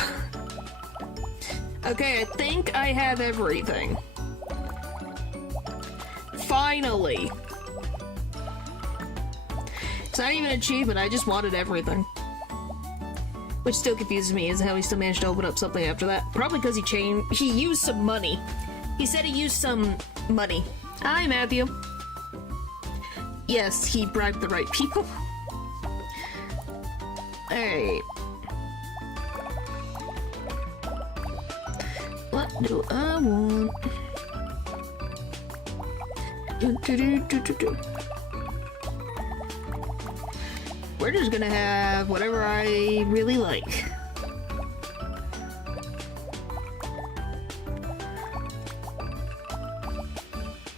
Okay, I think I have everything. Finally. It's not even an achievement, I just wanted everything. Which still confuses me, is how he still managed to open up something after that. Probably because he used some money. He said he used some money. Hi, Matthew. Yes, he bribed the right people. Alright. What do I want? We're just gonna have whatever I really like.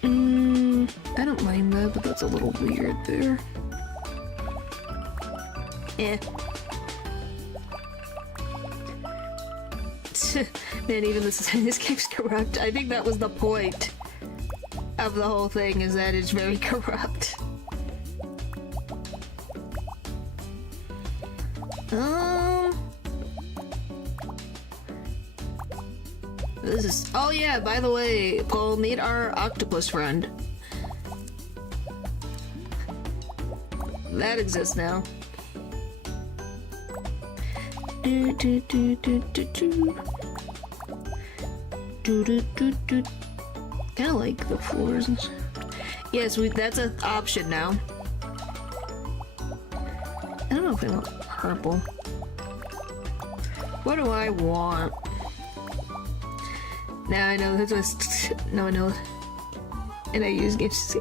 I don't mind that, but that's a little weird there. Eh. Man, even this game's corrupt. I think that was the point of the whole thing, is that it's very corrupt. This is... Oh yeah, by the way, Paul, meet our octopus friend. That exists now. Kinda like the floors and stuff. Yes, that's an option now. I don't know if I want purple. What do I want? Now I know this was... No, I know. And I use games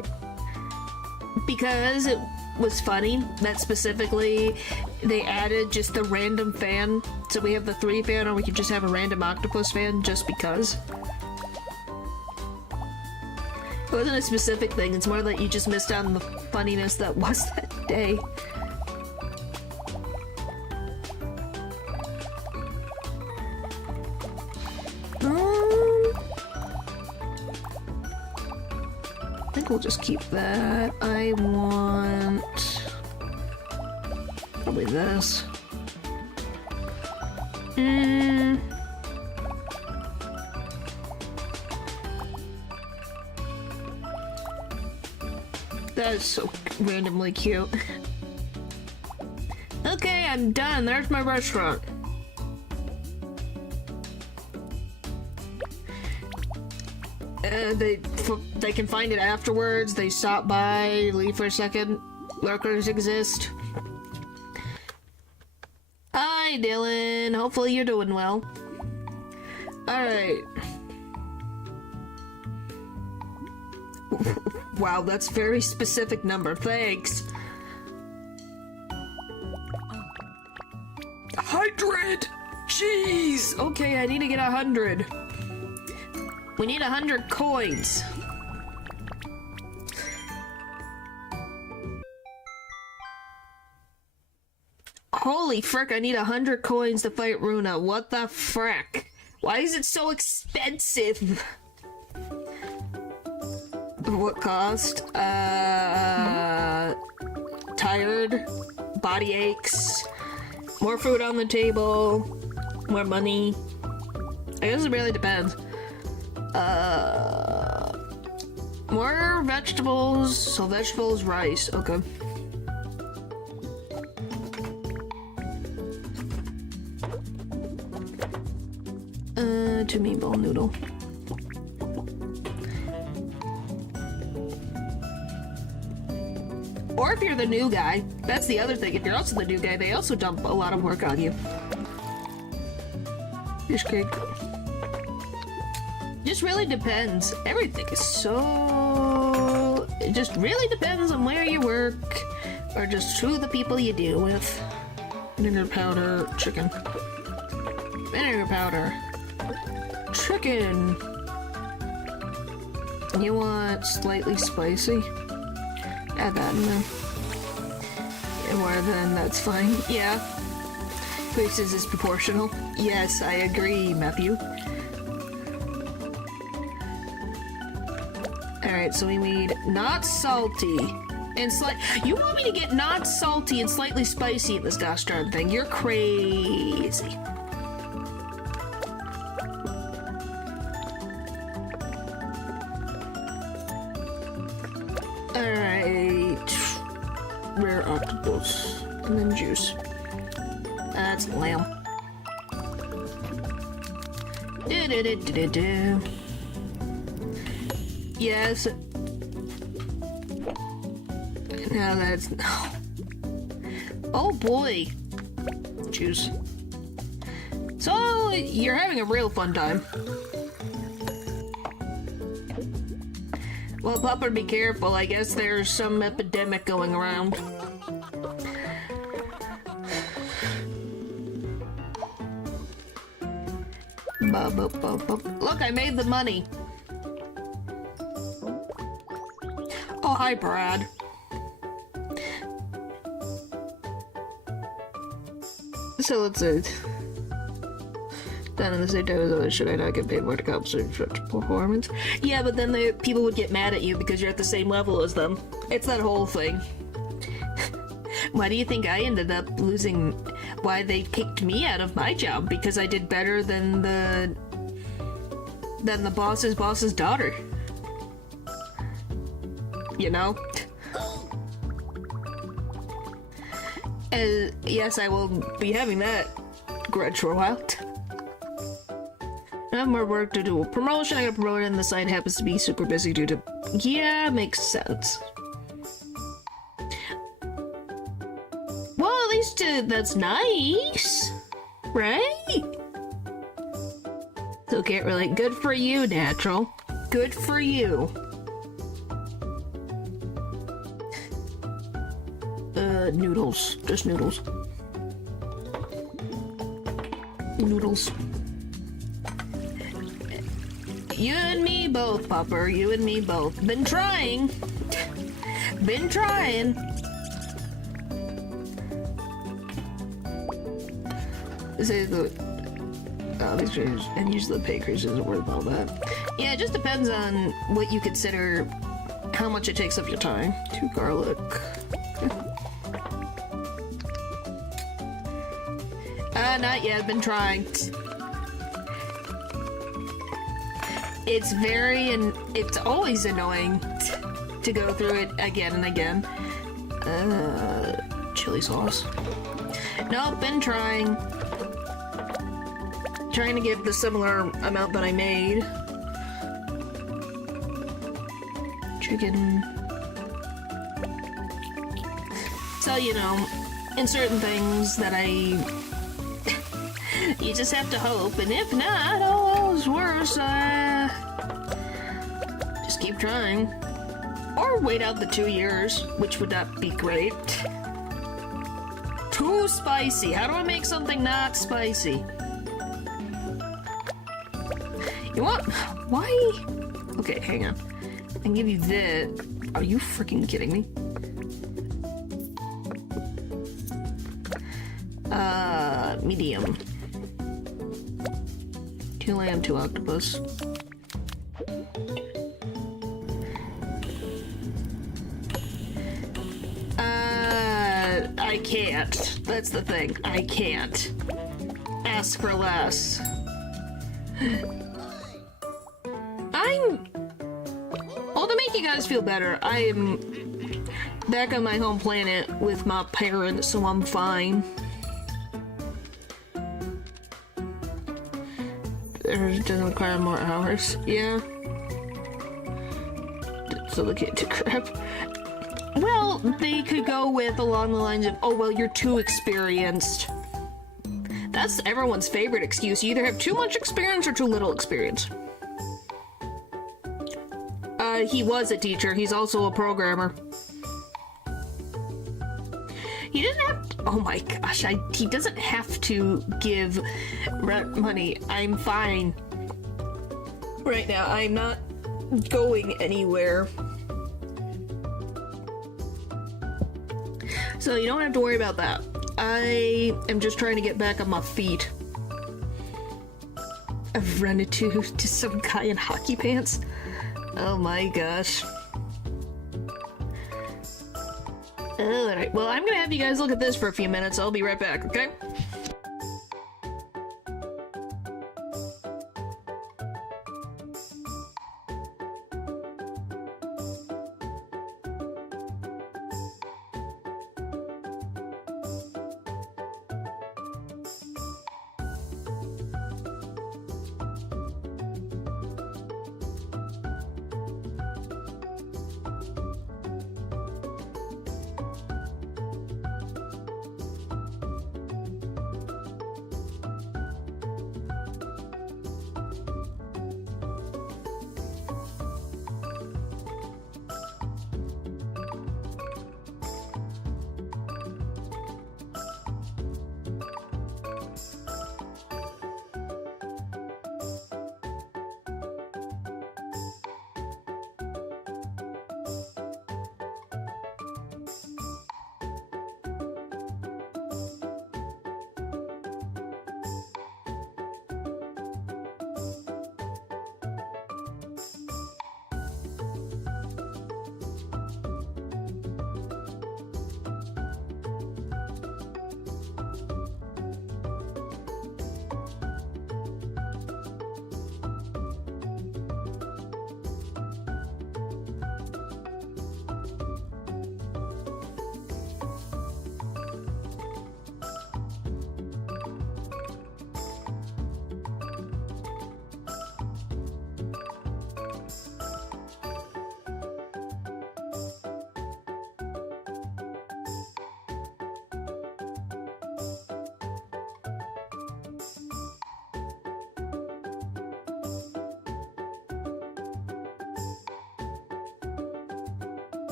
because it was funny that specifically they added just the random fan. So we have the 3 fan, or we could just have a random octopus fan just because. It wasn't a specific thing, it's more that you just missed out on the funniness that was that day. I think we'll just keep that. I want... probably this. That is so randomly cute. Okay, I'm done. There's my restaurant. They can find it afterwards. They stop by, leave for a second. Lurkers exist. Hi, Dylan. Hopefully you're doing well. Alright. Wow, that's a very specific number. Thanks. 100! Jeez! Okay, I need to get 100. We need 100 coins. Holy frick, I need 100 coins to fight Runa. What the frick? Why is it so expensive? What cost? Tired, body aches, more food on the table, more money. I guess it really depends. More vegetables, so vegetables, rice, okay. To meatball noodle. Or if you're the new guy, that's the other thing. If you're also the new guy, they also dump a lot of work on you. Fish cake. Just really depends. Everything is so... It just really depends on where you work, or just who the people you deal with. Vinegar powder, chicken. Vinegar powder. Chicken. You want slightly spicy? Add that in there. More than that's fine. Yeah. Places is proportional. Yes, I agree, Matthew. Alright, so we need not salty and you want me to get not salty and slightly spicy in this gosh darn thing? You're crazy. Rare octopus, and then juice. That's lamb. Yes. Now that's... Oh boy. Juice. So, you're having a real fun time. Well, Pupper, be careful. I guess there's some epidemic going around. Look, I made the money. Oh, hi, Brad. So let's see. Done in the same time as should I not get paid more to compensate for performance? Yeah, but then people would get mad at you because you're at the same level as them. It's that whole thing. Why do you think I ended up losing? Why they kicked me out of my job? Because I did better than the boss's daughter. You know? Yes, I will be having that grudge for a while. I have more work to do. Promotion, I got promoted and the site happens to be super busy due to... Yeah, makes sense. Well, at least that's nice. Right? So can't really... Good for you, Natural. Good for you. Noodles. Just noodles. Noodles. You and me both, Pupper. You and me both. Been trying. Been trying. Say the these traders and usually the pay increase isn't worth all that. Yeah, it just depends on what you consider how much it takes up your time. 2 garlic. Not yet. Been trying. It's it's always annoying to go through it again and again. Chili sauce. Nope, been trying. Trying to give the similar amount that I made. Chicken. So, you know, in certain things that I You just have to hope, and if not, all is worse. Just keep trying. Or wait out the 2 years, which would not be great. Too spicy. How do I make something not spicy? You want? Why? Okay, hang on. I can give you this. Are you freaking kidding me? Medium. 2 lamb, 2 octopus. I can't. That's the thing. I can't. Ask for less. Well, to make you guys feel better, I'm back on my home planet with my parents, so I'm fine. It doesn't require more hours. Yeah. So they can't do crap. Well, they could go with along the lines of, oh, well, you're too experienced. That's everyone's favorite excuse. You either have too much experience or too little experience. He was a teacher. He's also a programmer. He didn't have to, oh my gosh, he doesn't have to give rent money. I'm fine. Right now, I'm not going anywhere. So you don't have to worry about that. I am just trying to get back on my feet. I've run into some guy in hockey pants. Oh my gosh. Alright, well, I'm gonna have you guys look at this for a few minutes. I'll be right back, okay?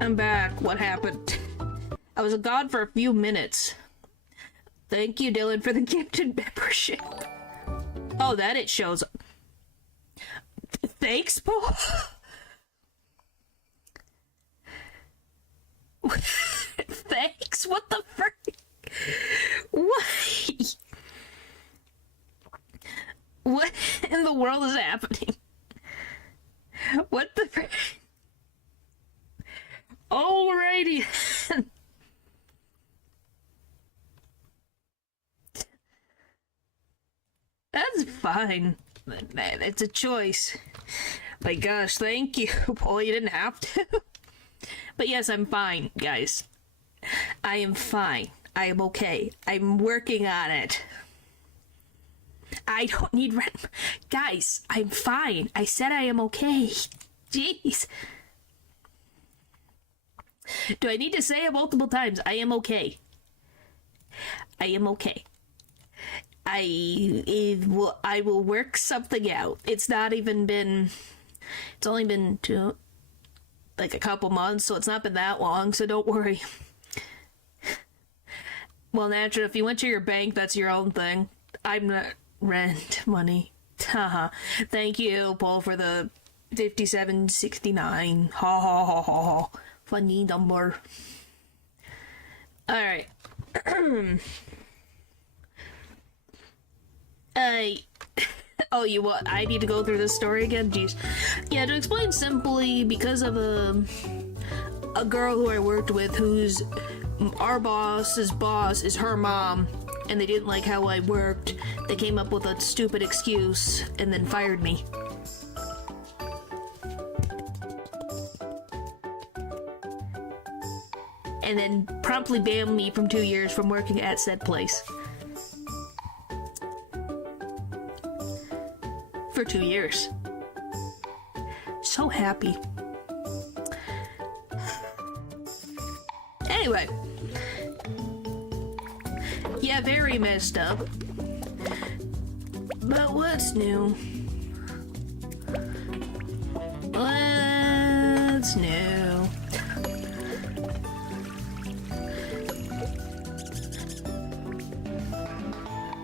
I'm back. What happened? I was gone for a few minutes. Thank you, Dylan, for the gifted membership. Oh, that it shows. Thanks, Bo. Thanks? What the frick? What? What in the world is happening? What the frick? Alrighty. That's fine. It's a choice. My gosh, thank you. Boy, you didn't have to. But yes, I'm fine, guys. I am fine. I am okay. I'm working on it. I don't need rent. Guys, I'm fine. I said I am okay. Jeez. Do I need to say it multiple times? I am okay. I am okay. I will work something out. It's only been like a couple months, so it's not been that long, so don't worry. Well, naturally, if you went to your bank, that's your own thing. I'm not rent money. Haha. Thank you, Paul, for the 57.69. Ha ha ha ha ha. Funny number. Alright. Oh, you what? I need to go through this story again? Jeez. Yeah, to explain simply, because of a girl who I worked with who's our boss's boss is her mom, and they didn't like how I worked, they came up with a stupid excuse and then fired me. And then promptly banned me from 2 years from working at said place. For 2 years. So happy. Anyway. Yeah, very messed up. But what's new? What's new?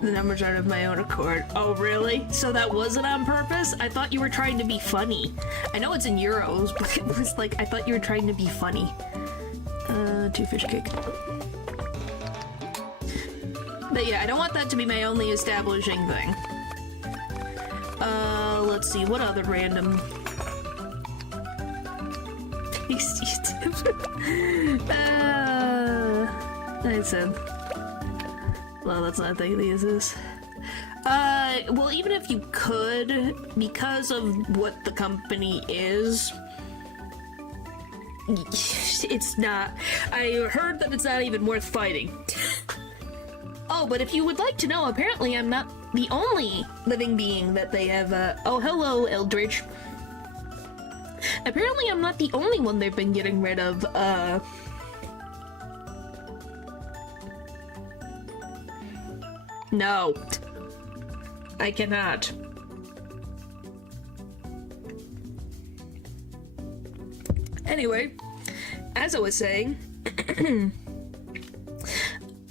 The numbers aren't of my own accord. Oh, really? So that wasn't on purpose? I thought you were trying to be funny. I know it's in euros, but it was like, I thought you were trying to be funny. 2 fish cake. But yeah, I don't want that to be my only establishing thing. Let's see, what other random... Tasty tip. I said... Well, that's not a thing, is this? Well, even if you could, because of what the company is, it's not. I heard that it's not even worth fighting. Oh, but if you would like to know, apparently I'm not the only living being that they have, oh, hello, Eldridge. Apparently I'm not the only one they've been getting rid of, No. I cannot. Anyway, as I was saying,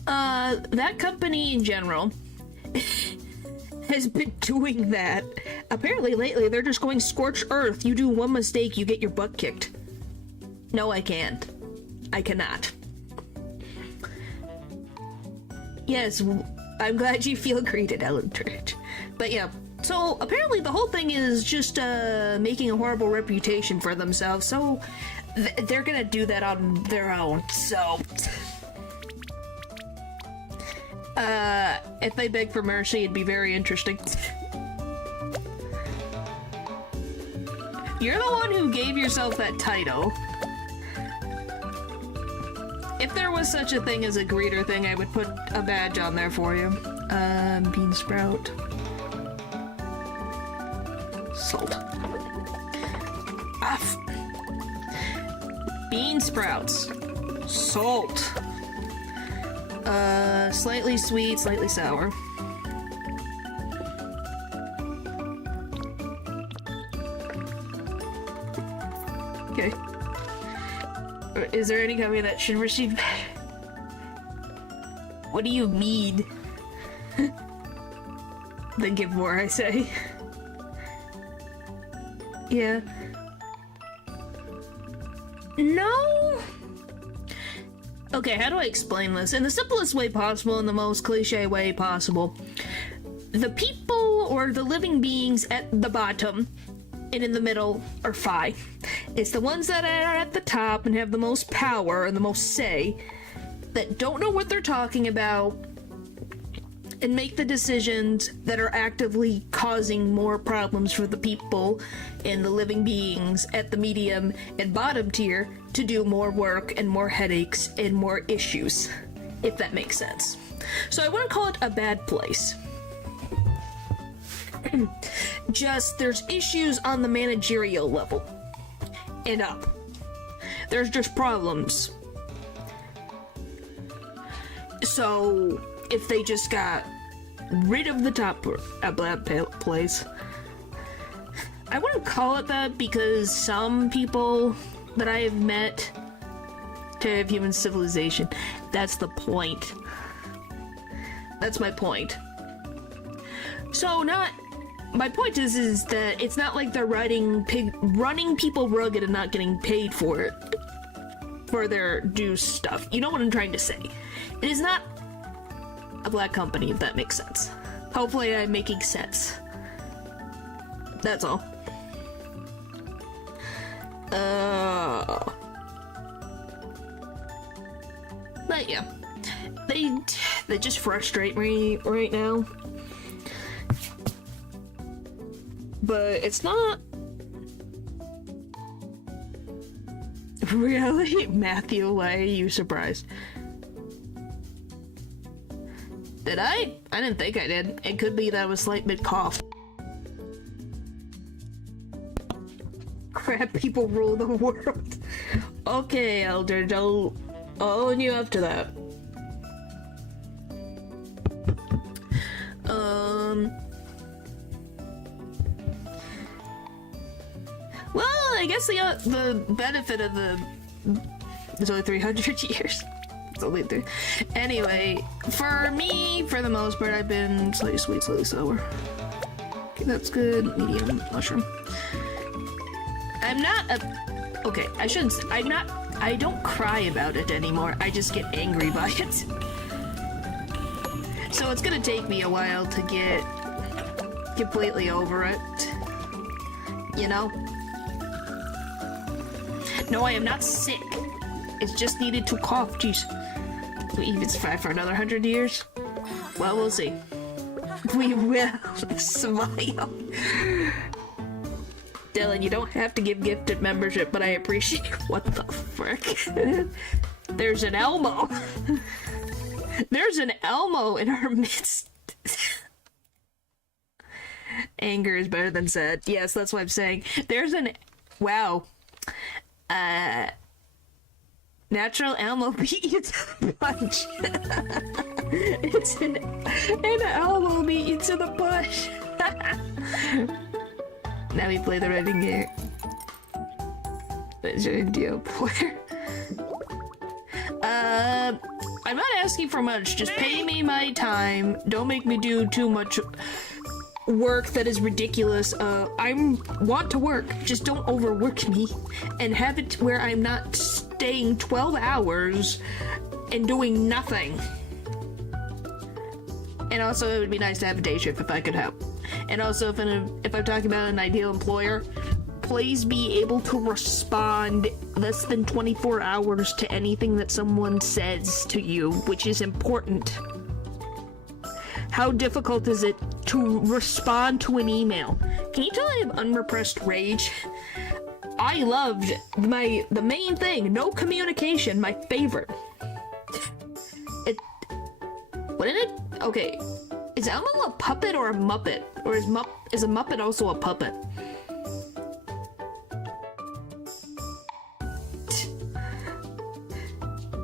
that company in general has been doing that. Apparently lately they're just going scorched earth. You do one mistake, you get your butt kicked. No, I can't. I cannot. Yes, I'm glad you feel greeted, Eldridge. But yeah, so apparently the whole thing is just making a horrible reputation for themselves, so they're gonna do that on their own, so... if they beg for mercy, it'd be very interesting. You're the one who gave yourself that title. If there was such a thing as a greeter thing, I would put a badge on there for you. Bean sprout. Salt. Ah. Bean sprouts. Salt. Slightly sweet, slightly sour. Okay. Is there any company that should receive... What do you mean? Then give more, I say. Yeah. No? Okay, how do I explain this? In the simplest way possible, in the most cliche way possible. The people, or the living beings at the bottom, and in the middle are fine. It's the ones that are at the top and have the most power and the most say that don't know what they're talking about and make the decisions that are actively causing more problems for the people and the living beings at the medium and bottom tier to do more work and more headaches and more issues, if that makes sense. So I wouldn't call it a bad place. Just, there's issues on the managerial level. And up. There's just problems. So, if they just got rid of the top at that place, I wouldn't call it that because some people that I have met to have human civilization, that's the point. That's my point. So my point is that it's not like they're running people rugged and not getting paid for it, for their due stuff. You know what I'm trying to say. It is not a black company, if that makes sense. Hopefully I'm making sense. That's all. But yeah, they just frustrate me right now. But it's not really. Matthew, why are you surprised? Did I? I didn't think I did. It could be that I was slight mid-cough. Crap, people rule the world. Okay, Elder, I'll own you up to that. Well, I guess the benefit of there's only 300 years. It's only 3. Anyway, for me, for the most part, I've been slightly sweet, slightly sour. Okay, that's good. Medium mushroom. I don't cry about it anymore. I just get angry by it. So it's gonna take me a while to get completely over it. You know? No, I am not sick. It's just needed to cough. Jeez. If it's 5 for another 100 years? Well, we'll see. We will smile. Dylan, you don't have to give gifted membership, but I appreciate. What the frick? There's an Elmo. There's an Elmo in our midst. Anger is better than sad. Yes, that's what I'm saying. There's an... Wow. Natural Elmo beat you to the punch. It's an Elmo beat you to the punch. Now we play the writing game. That's your deal, player. I'm not asking for much. Just pay me my time. Don't make me do too much work that is ridiculous. I want to work. Just don't overwork me. And have it where I'm not staying 12 hours and doing nothing. And also, it would be nice to have a day shift if I could help. And also, if I'm talking about an ideal employer, please be able to respond less than 24 hours to anything that someone says to you, which is important. How difficult is it to respond to an email? Can you tell I have unrepressed rage? I loved the main thing, no communication, my favorite. What is it? Okay. Is Elmo a puppet or a Muppet? Or is a Muppet also a puppet?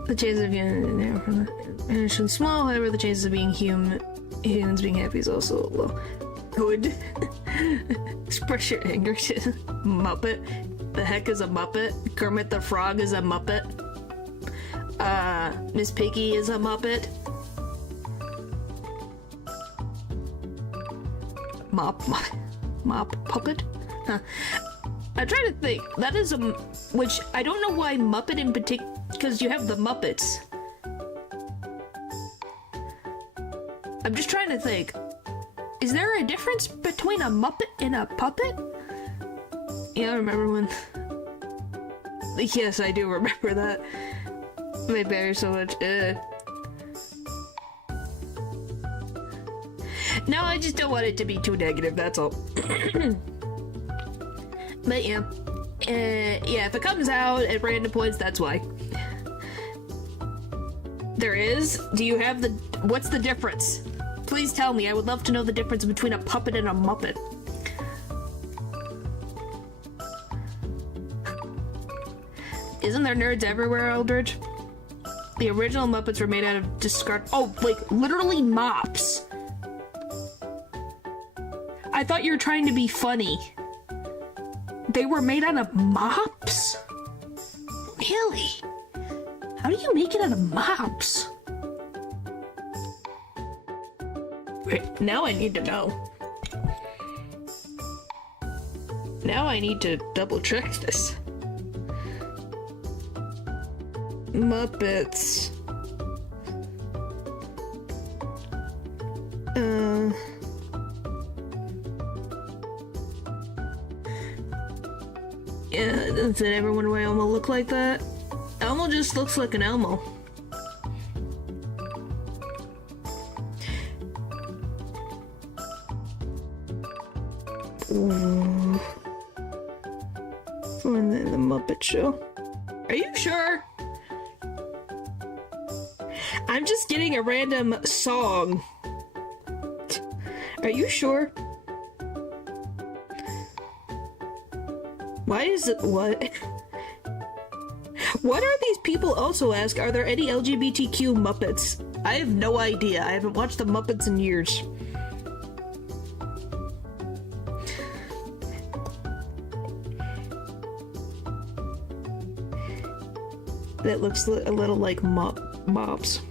The chances of being small, however, the chances of being humans being happy is also low. Good. Express your anger to Muppet. The heck is a Muppet? Kermit the Frog is a Muppet. Miss Piggy is a Muppet. Mop puppet? Huh. I'm trying to think. That is which I don't know why Muppet in particular, because you have the Muppets. I'm just trying to think. Is there a difference between a Muppet and a puppet? Yeah, I remember when... Yes, I do remember that. They bear so much. No, I just don't want it to be too negative, that's all. But yeah. Yeah, if it comes out at random points, that's why. There is? Do you have what's the difference? Please tell me. I would love to know the difference between a puppet and a Muppet. Isn't there nerds everywhere, Eldridge? The original Muppets were made out of discard- Oh, like, literally mops. I thought you were trying to be funny. They were made out of mops? Really? How do you make it out of mops? Wait, now I need to know. Now I need to double check this. Muppets. Yeah, does it ever wonder why Elmo look like that? Elmo just looks like an Elmo. Ooh. And then the Muppet Show. Are you sure? I'm just getting a random song. Are you sure? Why is it- what? What are these people also ask? Are there any LGBTQ Muppets? I have no idea. I haven't watched the Muppets in years. That looks a little like mops.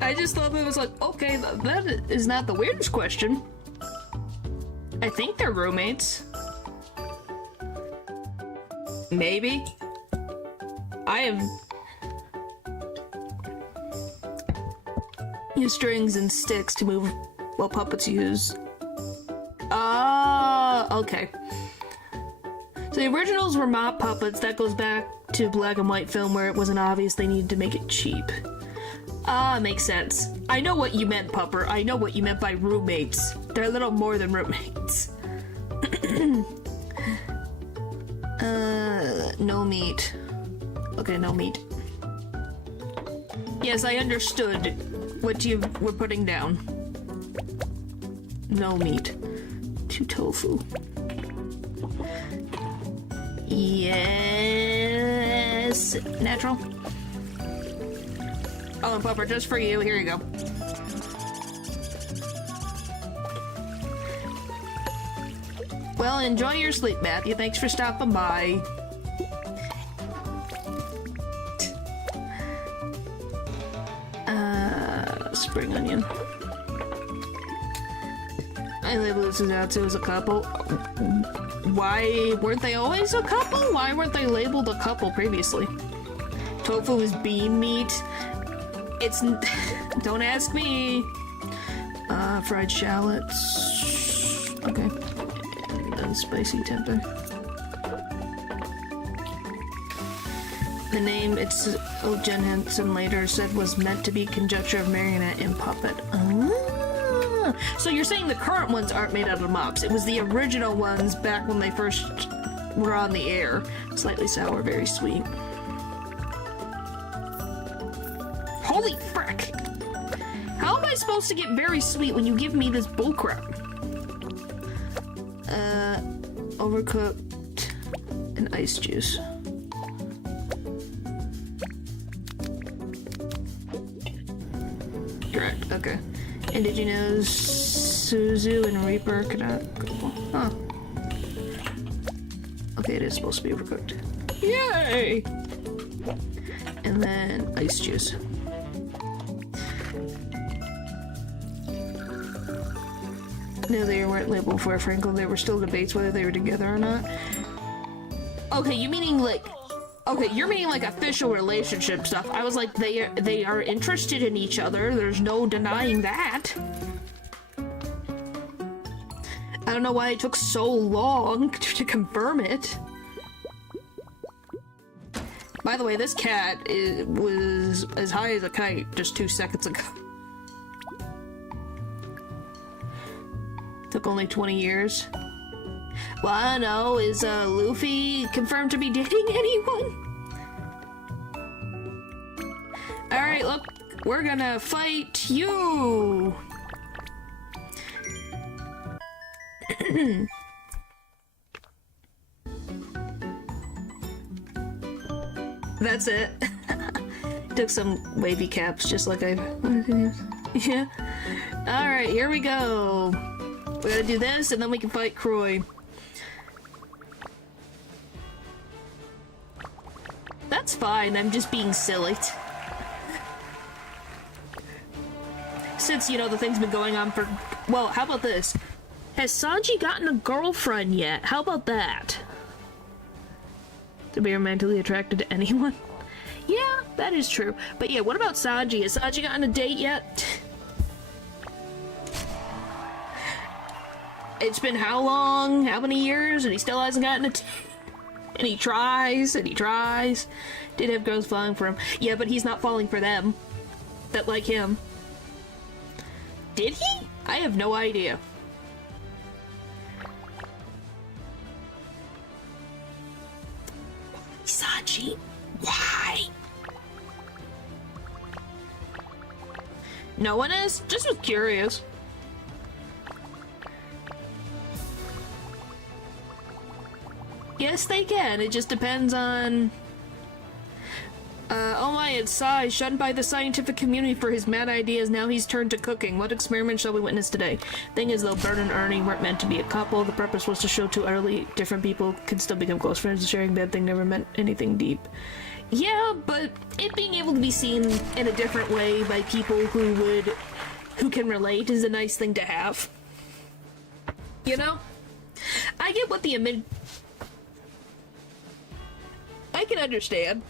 I just thought it was like, okay, that is not the weirdest question. I think they're roommates. Maybe. I have... use strings and sticks to move while puppets use. Ah, okay. So the originals were mop puppets. That goes back to black and white film where it wasn't obvious they needed to make it cheap. Ah, makes sense. I know what you meant, Pupper. I know what you meant by roommates. They're a little more than roommates. No meat. Okay, no meat. Yes, I understood what you were putting down. No meat. To tofu. Yes. Natural. Oh, and Pupper, just for you, here you go. Well, enjoy your sleep, Matthew. Thanks for stopping by. Spring onion. I labeled Suzuki as a couple. Why weren't they always a couple? Why weren't they labeled a couple previously? Tofu is bean meat. It's... don't ask me. Fried shallots. Okay. And spicy tempeh. The name Jen Henson later said was meant to be conjecture of marionette and puppet. Ah. So you're saying the current ones aren't made out of mops. It was the original ones back when they first were on the air. Slightly sour, very sweet. Holy frick! How am I supposed to get very sweet when you give me this bullcrap? Overcooked and ice juice. Correct, okay. And did you know Suzu and Reaper cannot... Huh. Okay, it is supposed to be overcooked. Yay! And then ice juice. No, they weren't labeled for Franklin. There were still debates whether they were together or not. Okay, you meaning like... Okay, you're meaning like official relationship stuff. I was like, they are interested in each other. There's no denying that. I don't know why it took so long to confirm it. By the way, this cat was as high as a kite just 2 seconds ago. Took only 20 years. Well, I don't know, is Luffy confirmed to be dating anyone? Alright, look, we're gonna fight you! That's it. Took some wavy caps, just like I... Yeah. Alright, here we go. We gotta do this, and then we can fight Crois. That's fine, I'm just being silly. Since, you know, the thing's been going on for... Well, how about this? Has Sanji gotten a girlfriend yet? How about that? To be romantically attracted to anyone? Yeah, that is true. But yeah, what about Sanji? Has Sanji gotten a date yet? It's been how long? How many years? And he still hasn't gotten a date? And he tries, and he tries. Did have girls falling for him. Yeah, but he's not falling for them. That like him. Did he? I have no idea. Sanji, why? No one is? Just was curious. Yes, they can. It just depends on... oh my, it's Sai, shunned by the scientific community for his mad ideas. Now he's turned to cooking. What experiment shall we witness today? Thing is, though, Bert and Ernie weren't meant to be a couple. The purpose was to show two utterly different people could still become close friends. Sharing bad thing never meant anything deep. Yeah, but it being able to be seen in a different way by people who can relate is a nice thing to have. You know? I get what the I can understand.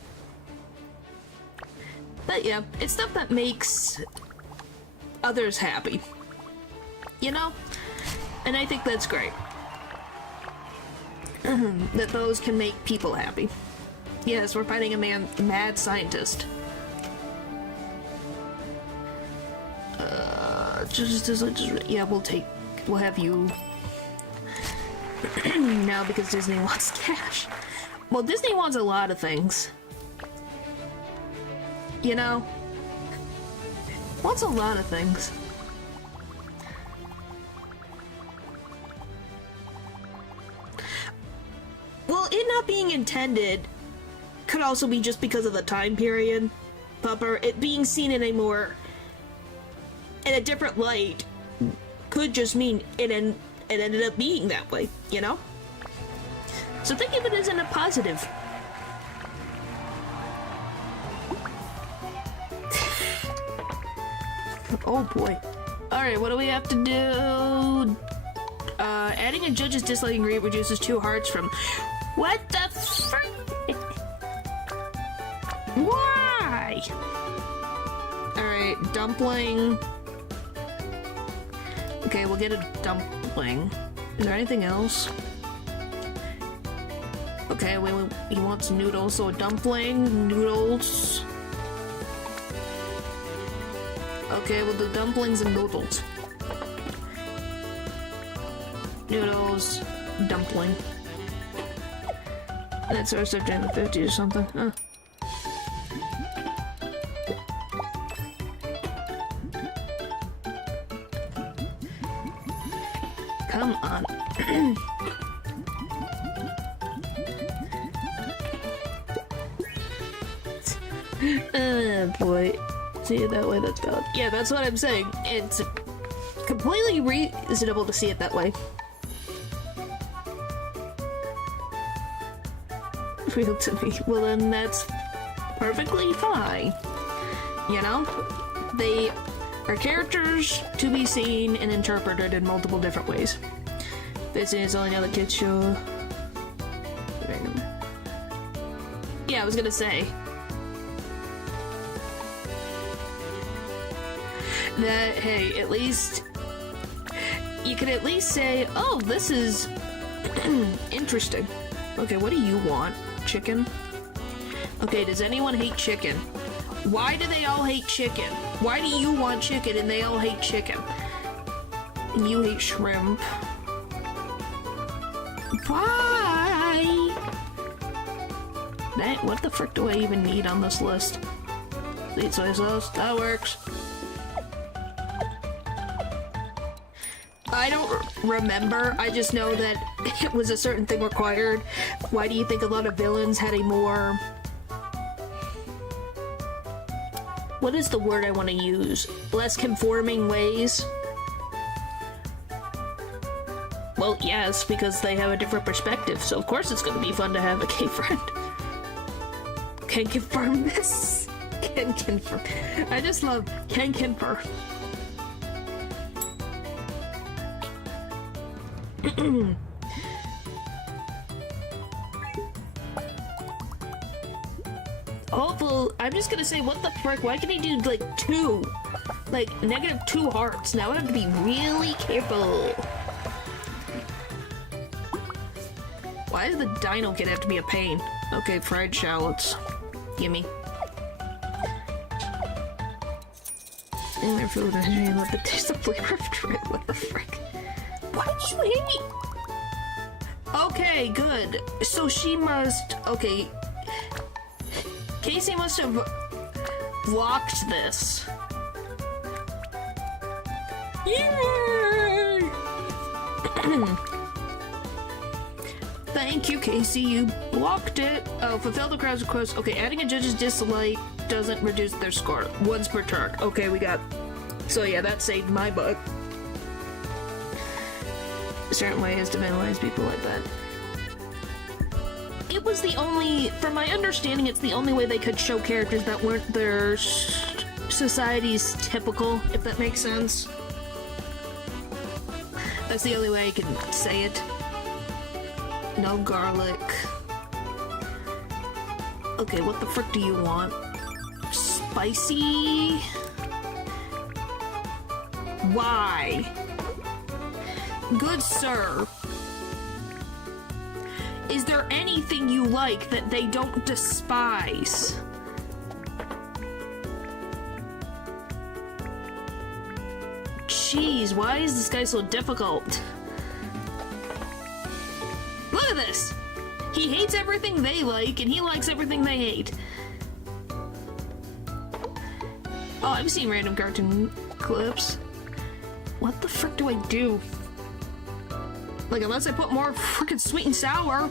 But yeah, it's stuff that makes others happy. You know? And I think that's great. That those can make people happy. Yes, we're fighting a mad scientist. Yeah, we'll have you now because Disney wants cash. Well, Disney wants a lot of things. You know? Wants a lot of things. Well, it not being intended could also be just because of the time period, Pupper. It being seen in a different light could just mean it ended up being that way, you know? So think of it as in a positive. Oh boy. Alright, what do we have to do? Adding a judge's disliking rate reduces 2 hearts from... What the frick? Why? Alright, dumpling. Okay, we'll get a dumpling. Is there anything else? Okay, he wants noodles, so a dumpling, noodles. Okay, we'll do dumplings and noodles. Noodles, dumpling. That's our subject of 50 or something. Huh. Come on. Boy. See it that way, that's valid. Yeah, that's what I'm saying. It's completely reasonable to see it that way. Real to me. Well, then that's perfectly fine. You know? They are characters to be seen and interpreted in multiple different ways. This is only another kid's show. Yeah, I was gonna say that, hey, at least you could at least say, oh, this is interesting. Okay, what do you want? Chicken? Okay, does anyone hate chicken? Why do they all hate chicken? Why do you want chicken and they all hate chicken? And you hate shrimp. Why? What the frick do I even need on this list? Eat soy sauce. That works. I don't remember. I just know that it was a certain thing required. Why do you think a lot of villains had a more... What is the word I want to use? Less conforming ways? Well, yes, because they have a different perspective, so of course it's going to be fun to have a gay friend. Can confirm this. Can confirm. I just love can confirm. Hopeful. I'm just gonna say, what the frick? Why can he do like 2? Like -2 hearts? Now I have to be really careful. Why does the dino kid have to be a pain? Okay, fried shallots. Gimme. In their food, I love the taste of flavor of drip. What the frick? Why did you hate me? Okay, good. So she must... Okay. Casey must have blocked this. Yay! Thank you, Casey. You blocked it. Oh, fulfill the crowd's request. Okay, adding a judge's dislike doesn't reduce their score. Once per turn. Okay, we got... So yeah, that saved my butt. A certain way is to vandalize people like that. It was the only... From my understanding, it's the only way they could show characters that weren't their society's typical, if that makes sense. That's the only way I can say it. No garlic. Okay, what the frick do you want? Spicy? Why? Good sir. Is there anything you like that they don't despise? Jeez, why is this guy so difficult? Look at this! He hates everything they like, and he likes everything they hate. Oh, I've seen random cartoon clips. What the frick do I do? Like, unless I put more frickin' sweet and sour.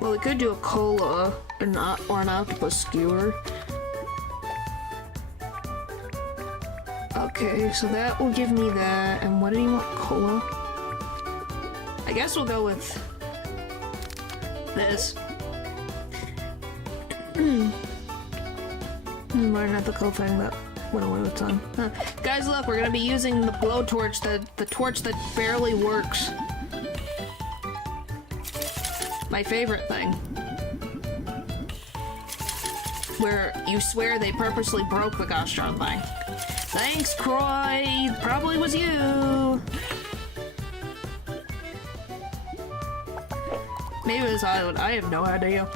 Well, we could do a cola, or not, or an octopus skewer. Okay, so that will give me that. And what do you want? Cola? I guess we'll go with this. More an ethical thing that went away with time. Huh. Guys, look, we're gonna be using the blowtorch, the torch that barely works. My favorite thing. Where you swear they purposely broke the gosh darn thing. Thanks, Crois! Probably was you! Maybe it was Hollywood. I have no idea.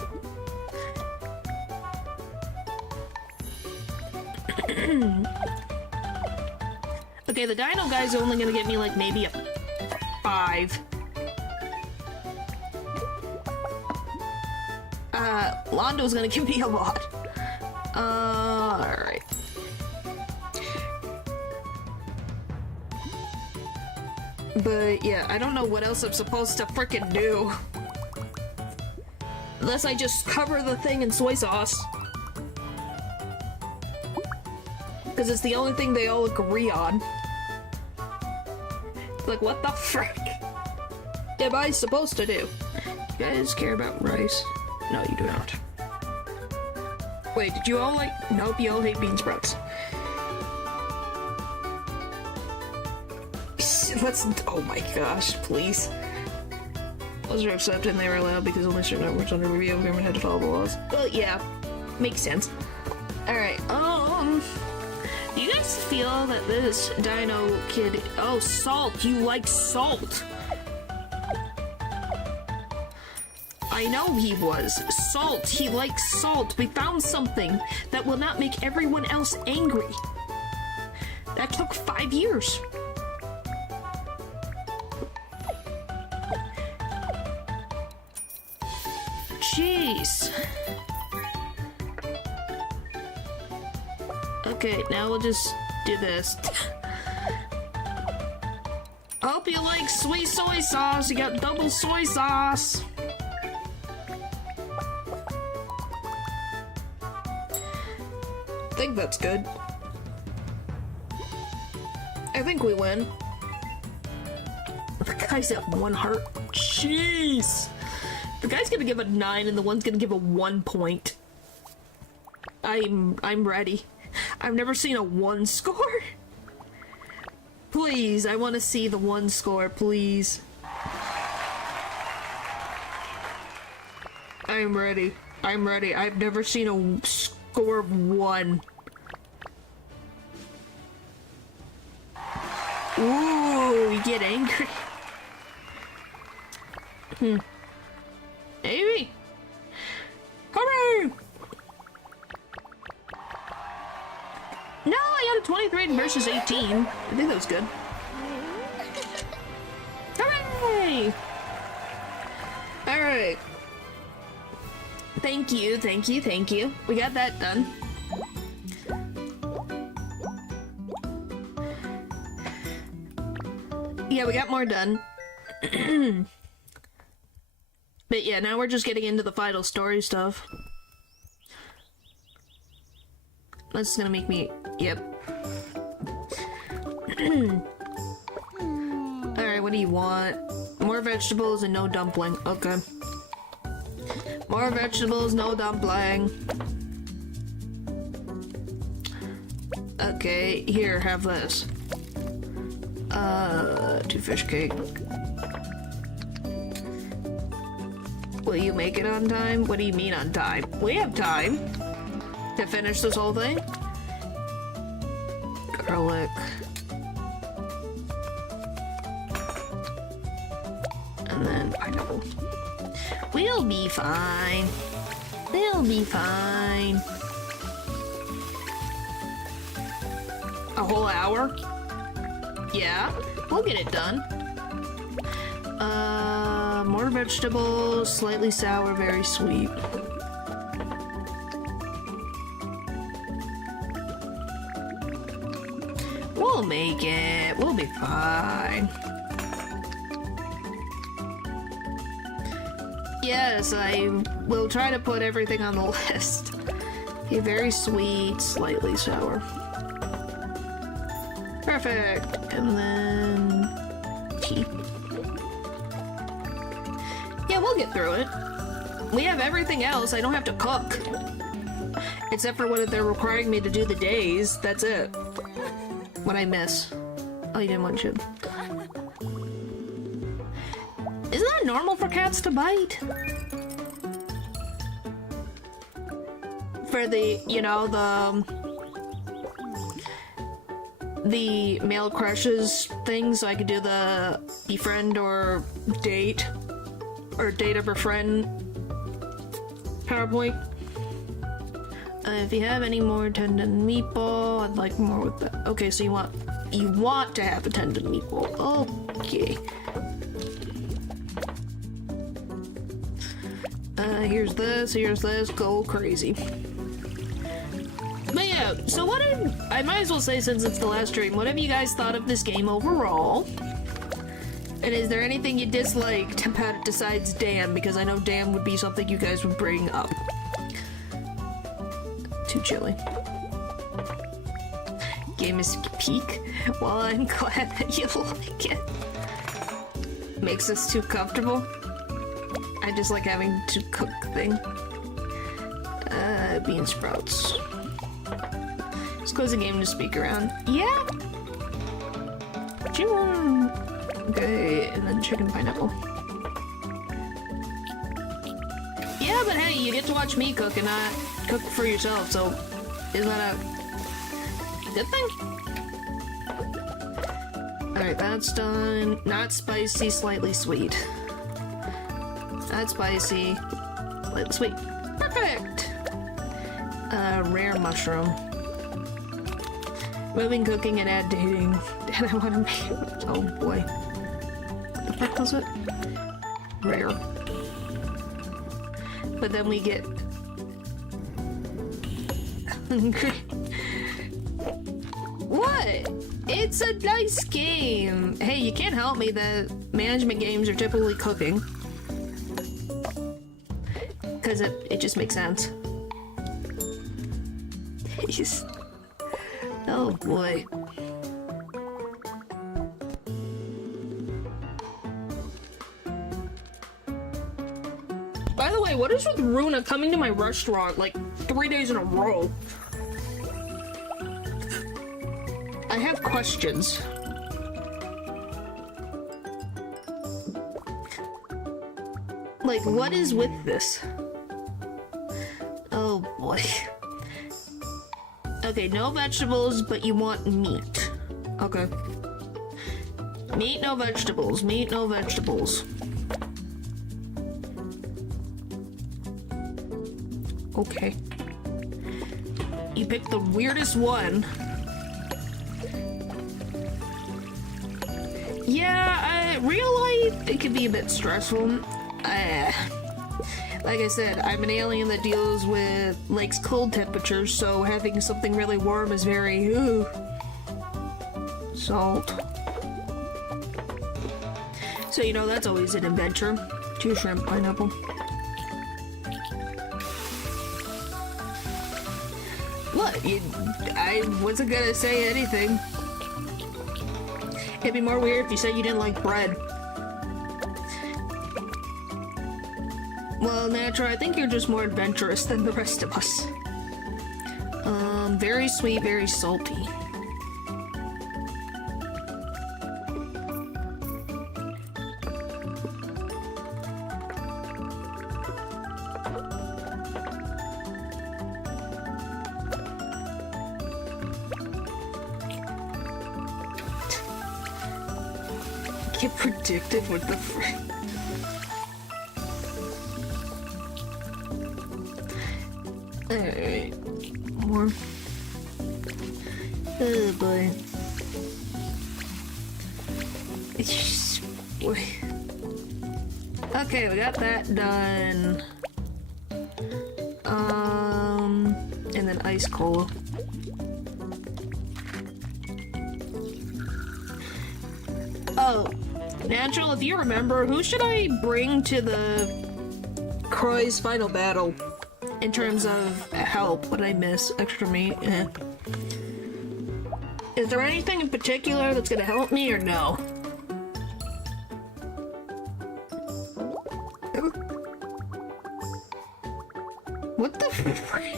Okay, the dino guy's only gonna get me like maybe a 5. Londo's gonna give me a lot. Alright. But yeah, I don't know what else I'm supposed to frickin' do. Unless I just cover the thing in soy sauce. Because it's the only thing they all agree on. Like, what the frick am I supposed to do? You guys care about rice? No, you do not. Wait, did you all like... Nope, you all hate bean sprouts. Let's... Oh my gosh, please. Those are accepted and they were allowed because only certain networks under review of government had to follow the laws. Well, yeah. Makes sense. Alright, do you guys feel that this dino kid... Oh, salt! You like salt! I know he was. Salt! He likes salt! We found something that will not make everyone else angry. That took 5 years. Jeez. Nice. Okay, now we'll just do this. I hope you like sweet soy sauce. You got double soy sauce. I think that's good. I think we win. The guy's at 1 heart. Jeez. The guy's gonna give a 9 and the one's gonna give a 1 point. I'm ready. I've never seen a 1 score. Please, I want to see the 1 score, please. I'm ready. I'm ready. I've never seen a score of 1. Ooh, you get angry. Maybe. Hooray! No, I got a 23 versus 18. I think that was good. Hooray! Alright. Thank you, thank you, thank you. We got that done. Yeah, we got more done. But yeah, now we're just getting into the final story stuff. That's gonna make me... Yep. Alright, what do you want? More vegetables and no dumpling. Okay. More vegetables, no dumpling. Okay, here, have this. 2 fish cake. Will you make it on time? What do you mean on time? We have time to finish this whole thing. Garlic. And then pineapple. We'll be fine. We'll be fine. A whole hour? Yeah, we'll get it done. More vegetables, slightly sour, very sweet. We'll make it. We'll be fine. Yes, I will try to put everything on the list. Okay, very sweet, slightly sour. Perfect. And then tea. Yeah, we'll get through it. We have everything else. I don't have to cook. Except for when they're requiring me to do the days. That's it. What I miss. Oh, you didn't want chip. Isn't that normal for cats to bite? For the, you know, the male crushes thing, so I could do the befriend or date a befriend PowerPoint. If you have any more tendon meatball, I'd like more with that. Okay, so you want to have a tendon meatball. Okay. Here's this, go crazy. But yeah, so what I might as well say, since it's the last stream, what have you guys thought of this game overall? And is there anything you disliked about it besides damn? Because I know damn would be something you guys would bring up. Too chilly. Game is peak. Well, I'm glad that you like it. Makes us too comfortable. I just like having to cook thing. Bean sprouts. Just close the game to speak around. Yeah. Okay, and then chicken pineapple. Yeah, but hey, you get to watch me cook and not cook for yourself, so isn't that a good thing? Alright, that's done. Not spicy, slightly sweet. Not spicy, slightly sweet. Perfect! Rare mushroom. Moving, cooking, and add dating. And I want to make... Oh boy. What the fuck was it? Rare. but then we get hungry. What? It's a nice game. Hey, you can't help me that management games are typically cooking. Because it just makes sense. Oh boy. By the way, what is with Runa coming to my restaurant like 3 days in a row? I have questions. Like, what is with this? Oh boy. Okay, no vegetables, but you want meat. Okay. Meat, no vegetables. Meat, no vegetables. Okay. You picked the weirdest one. Yeah, real life, it can be a bit stressful. Like I said, I'm an alien that deals with Lake's cold temperatures, so having something really warm is very, salt. So, you know, that's always an adventure. 2 shrimp, pineapple. What? I wasn't gonna say anything. It'd be more weird if you said you didn't like bread. Well, Natural, I think you're just more adventurous than the rest of us. Very sweet, very salty. Get predicted with the frick. Alright. More. Oh boy. Boy. Okay, we got that done. And then ice cola. Oh, Natural, if you remember, who should I bring to the Crois final battle? In terms of help, what did I miss? Extra meat? Eh. Is there anything in particular that's gonna help me or no? What the frick?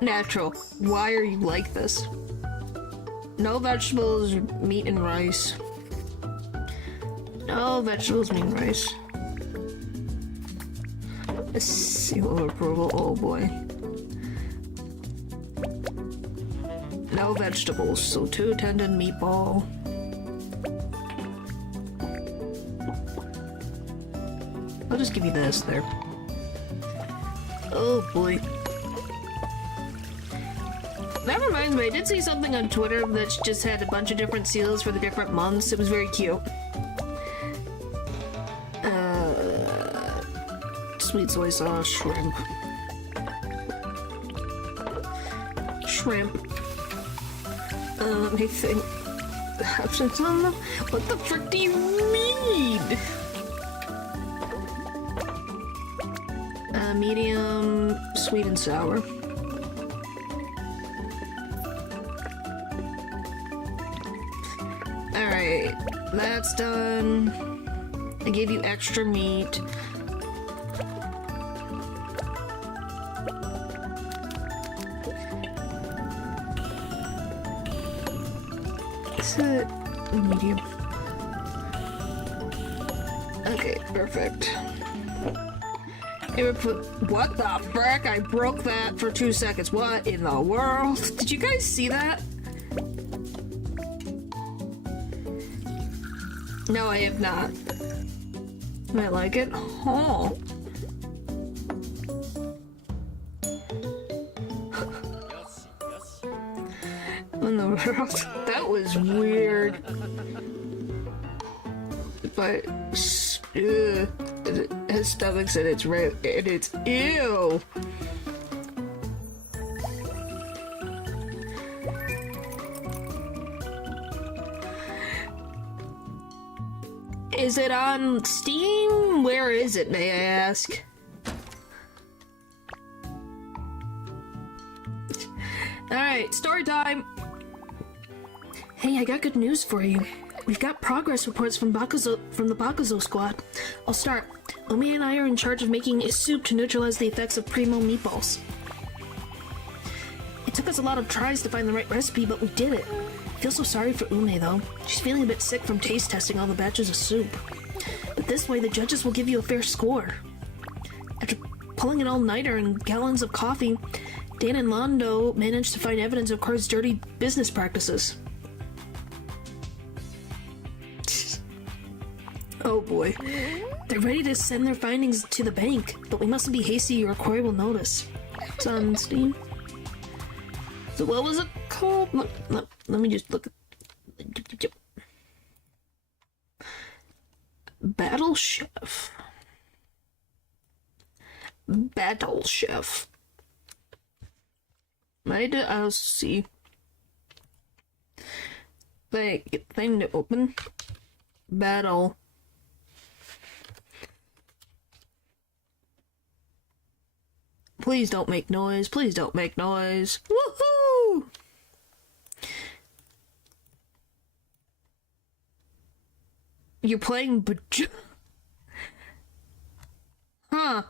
Natural, why are you like this? No vegetables, meat and rice. No vegetables, meat and rice. A seal of approval, oh boy. No vegetables, so 2 tendon meatball. I'll just give you this there. Oh boy. That reminds me, I did see something on Twitter that just had a bunch of different seals for the different months. It was very cute. Sweet soy sauce, shrimp. Shrimp. Let me think. The options on them? What the frick do you mean? Medium, sweet and sour. Alright, that's done. I gave you extra meat. Is it medium? Okay, perfect. What the frick? I broke that for 2 seconds. What in the world? Did you guys see that? No, I have not. I like it. Oh. In the world? That was weird. but it has stomachs and it's ew. Is it on Steam? Where is it, may I ask? Alright, story time! Hey, I got good news for you. We've got progress reports from the Bakuzo squad. I'll start. Omi and I are in charge of making a soup to neutralize the effects of Primo meatballs. It took us a lot of tries to find the right recipe, but we did it. I feel so sorry for Ume, though. She's feeling a bit sick from taste testing all the batches of soup. But this way, the judges will give you a fair score. After pulling an all-nighter and gallons of coffee, Dan and Londo managed to find evidence of Crois' dirty business practices. Oh boy. They're ready to send their findings to the bank, but we mustn't be hasty or Crois will notice. It's on Steam. So what was it called? Let me just look at... Battle Chef. Battle Chef. I'll see. Thing to open. Battle. Please don't make noise. Please don't make noise. Woohoo! You're playing Huh.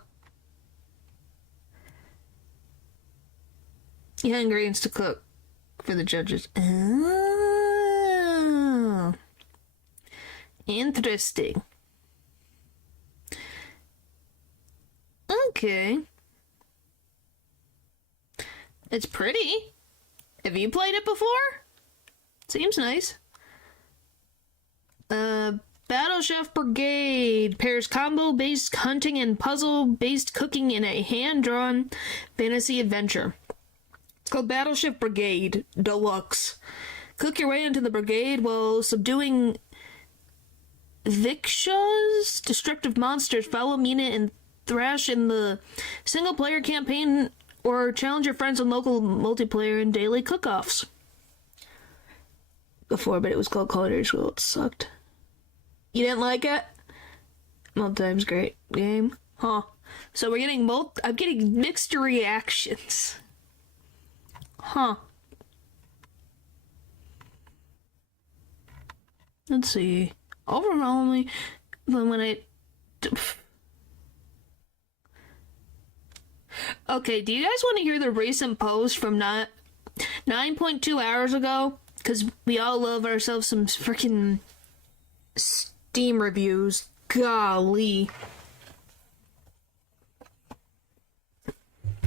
You have ingredients to cook for the judges. Oh. Interesting. Okay. It's pretty. Have you played it before? Seems nice. Battle Chef Brigade pairs combo-based hunting and puzzle-based cooking in a hand-drawn fantasy adventure. It's called Battle Chef Brigade Deluxe. Cook your way into the brigade while subduing Vikshas, destructive monsters. Follow Mina and Thrash in the single-player campaign or challenge your friends in local multiplayer and daily cook-offs. Before, but it was called Culinary School. It sucked. You didn't like it? Multime's great game. Huh. So we're getting I'm getting mixed reactions. Huh. Let's see. Overwhelmingly, when I... Okay, do you guys want to hear the recent post from 9.2 hours ago? Because we all love ourselves some freaking Steam reviews. Golly.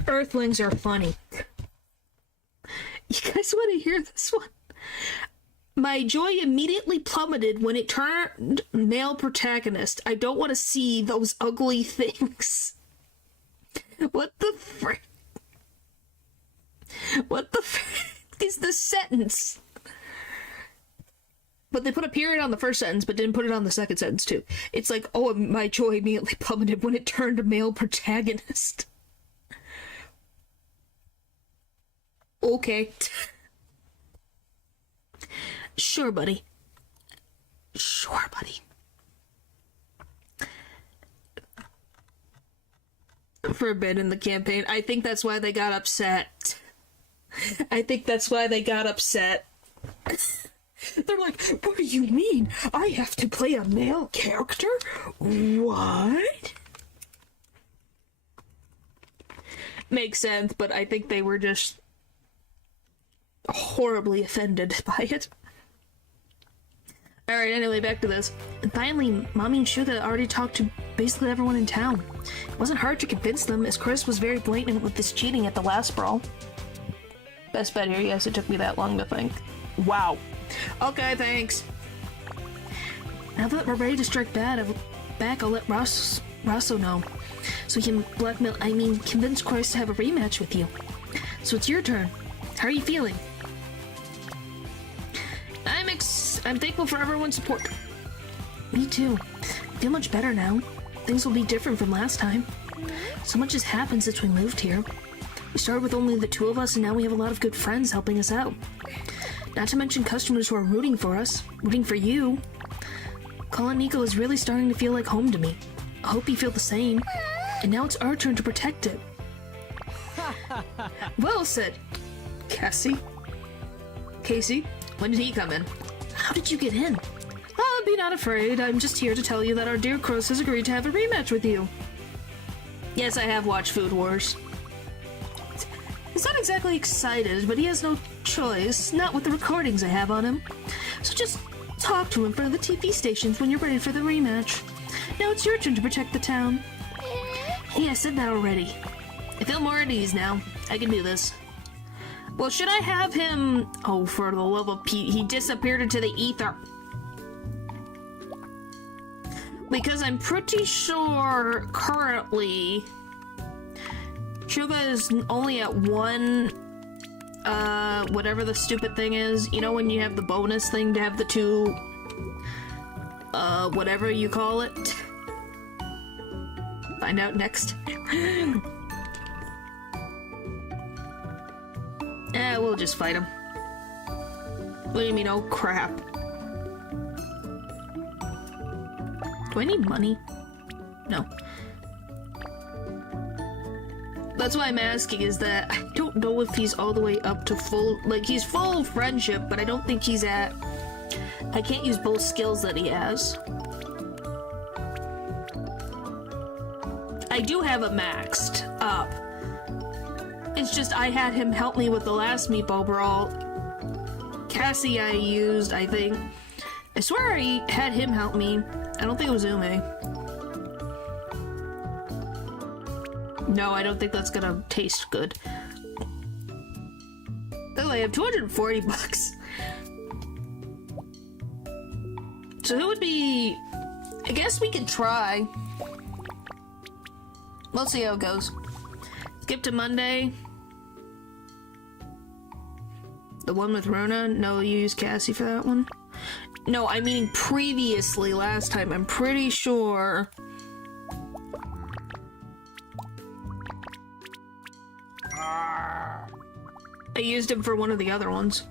Earthlings are funny. You guys want to hear this one? My joy immediately plummeted when it turned male protagonist. I don't want to see those ugly things. What the frick? What the frick is the sentence? But they put a period on the first sentence, but didn't put it on the second sentence, too. It's like, oh, my joy immediately plummeted when it turned a male protagonist. Okay. Sure, buddy. Sure, buddy. Forbidden the campaign. I think that's why they got upset. I think that's why they got upset. They're like, what do you mean? I have to play a male character? What? Makes sense, but I think they were just horribly offended by it. Alright, anyway, back to this. And finally, Mommy and Shuga already talked to basically everyone in town. It wasn't hard to convince them, as Chris was very blatant with this cheating at the last brawl. Best bet here, yes, it took me that long to think. Wow. Okay, thanks. Now that we're ready to strike back, I'll let Rosso know. So he can convince Crois to have a rematch with you. So it's your turn. How are you feeling? I'm thankful for everyone's support. Me too. I feel much better now. Things will be different from last time. So much has happened since we moved here. We started with only the two of us, and now we have a lot of good friends helping us out. Not to mention customers who are rooting for us, rooting for you. KuloNiku is really starting to feel like home to me. I hope you feel the same. And now it's our turn to protect it. Well said, Cassie. Casey, when did he come in? How did you get in? Be not afraid. I'm just here to tell you that our dear Crois has agreed to have a rematch with you. Yes, I have watched Food Wars. He's not exactly excited, but he has no choice, not with the recordings I have on him. So just talk to him in front of the TV stations when you're ready for the rematch. Now it's your turn to protect the town. Hey, I said that already. I feel more at ease now. I can do this. Well, should I have him... Oh, for the love of Pete, he disappeared into the ether. Because I'm pretty sure currently Suga is only at one, whatever the stupid thing is. You know when you have the bonus thing to have the two, whatever you call it? Find out next. We'll just fight him. What do you mean, oh crap? Do I need money? No. That's why I'm asking, is that I don't know if he's all the way up to full, like he's full friendship, but I don't think he's at, I can't use both skills that he has. I do have it maxed up. It's just I had him help me with the last Meatball Brawl. Cassie I used, I think. I swear I had him help me. I don't think it was Ume. No, I don't think that's gonna taste good. Oh, I have 240 bucks. So who would be... I guess we could try. We'll see how it goes. Skip to Monday. The one with Rona? No, you used Cassie for that one? No, I mean previously, last time. I'm pretty sure... I used him for one of the other ones.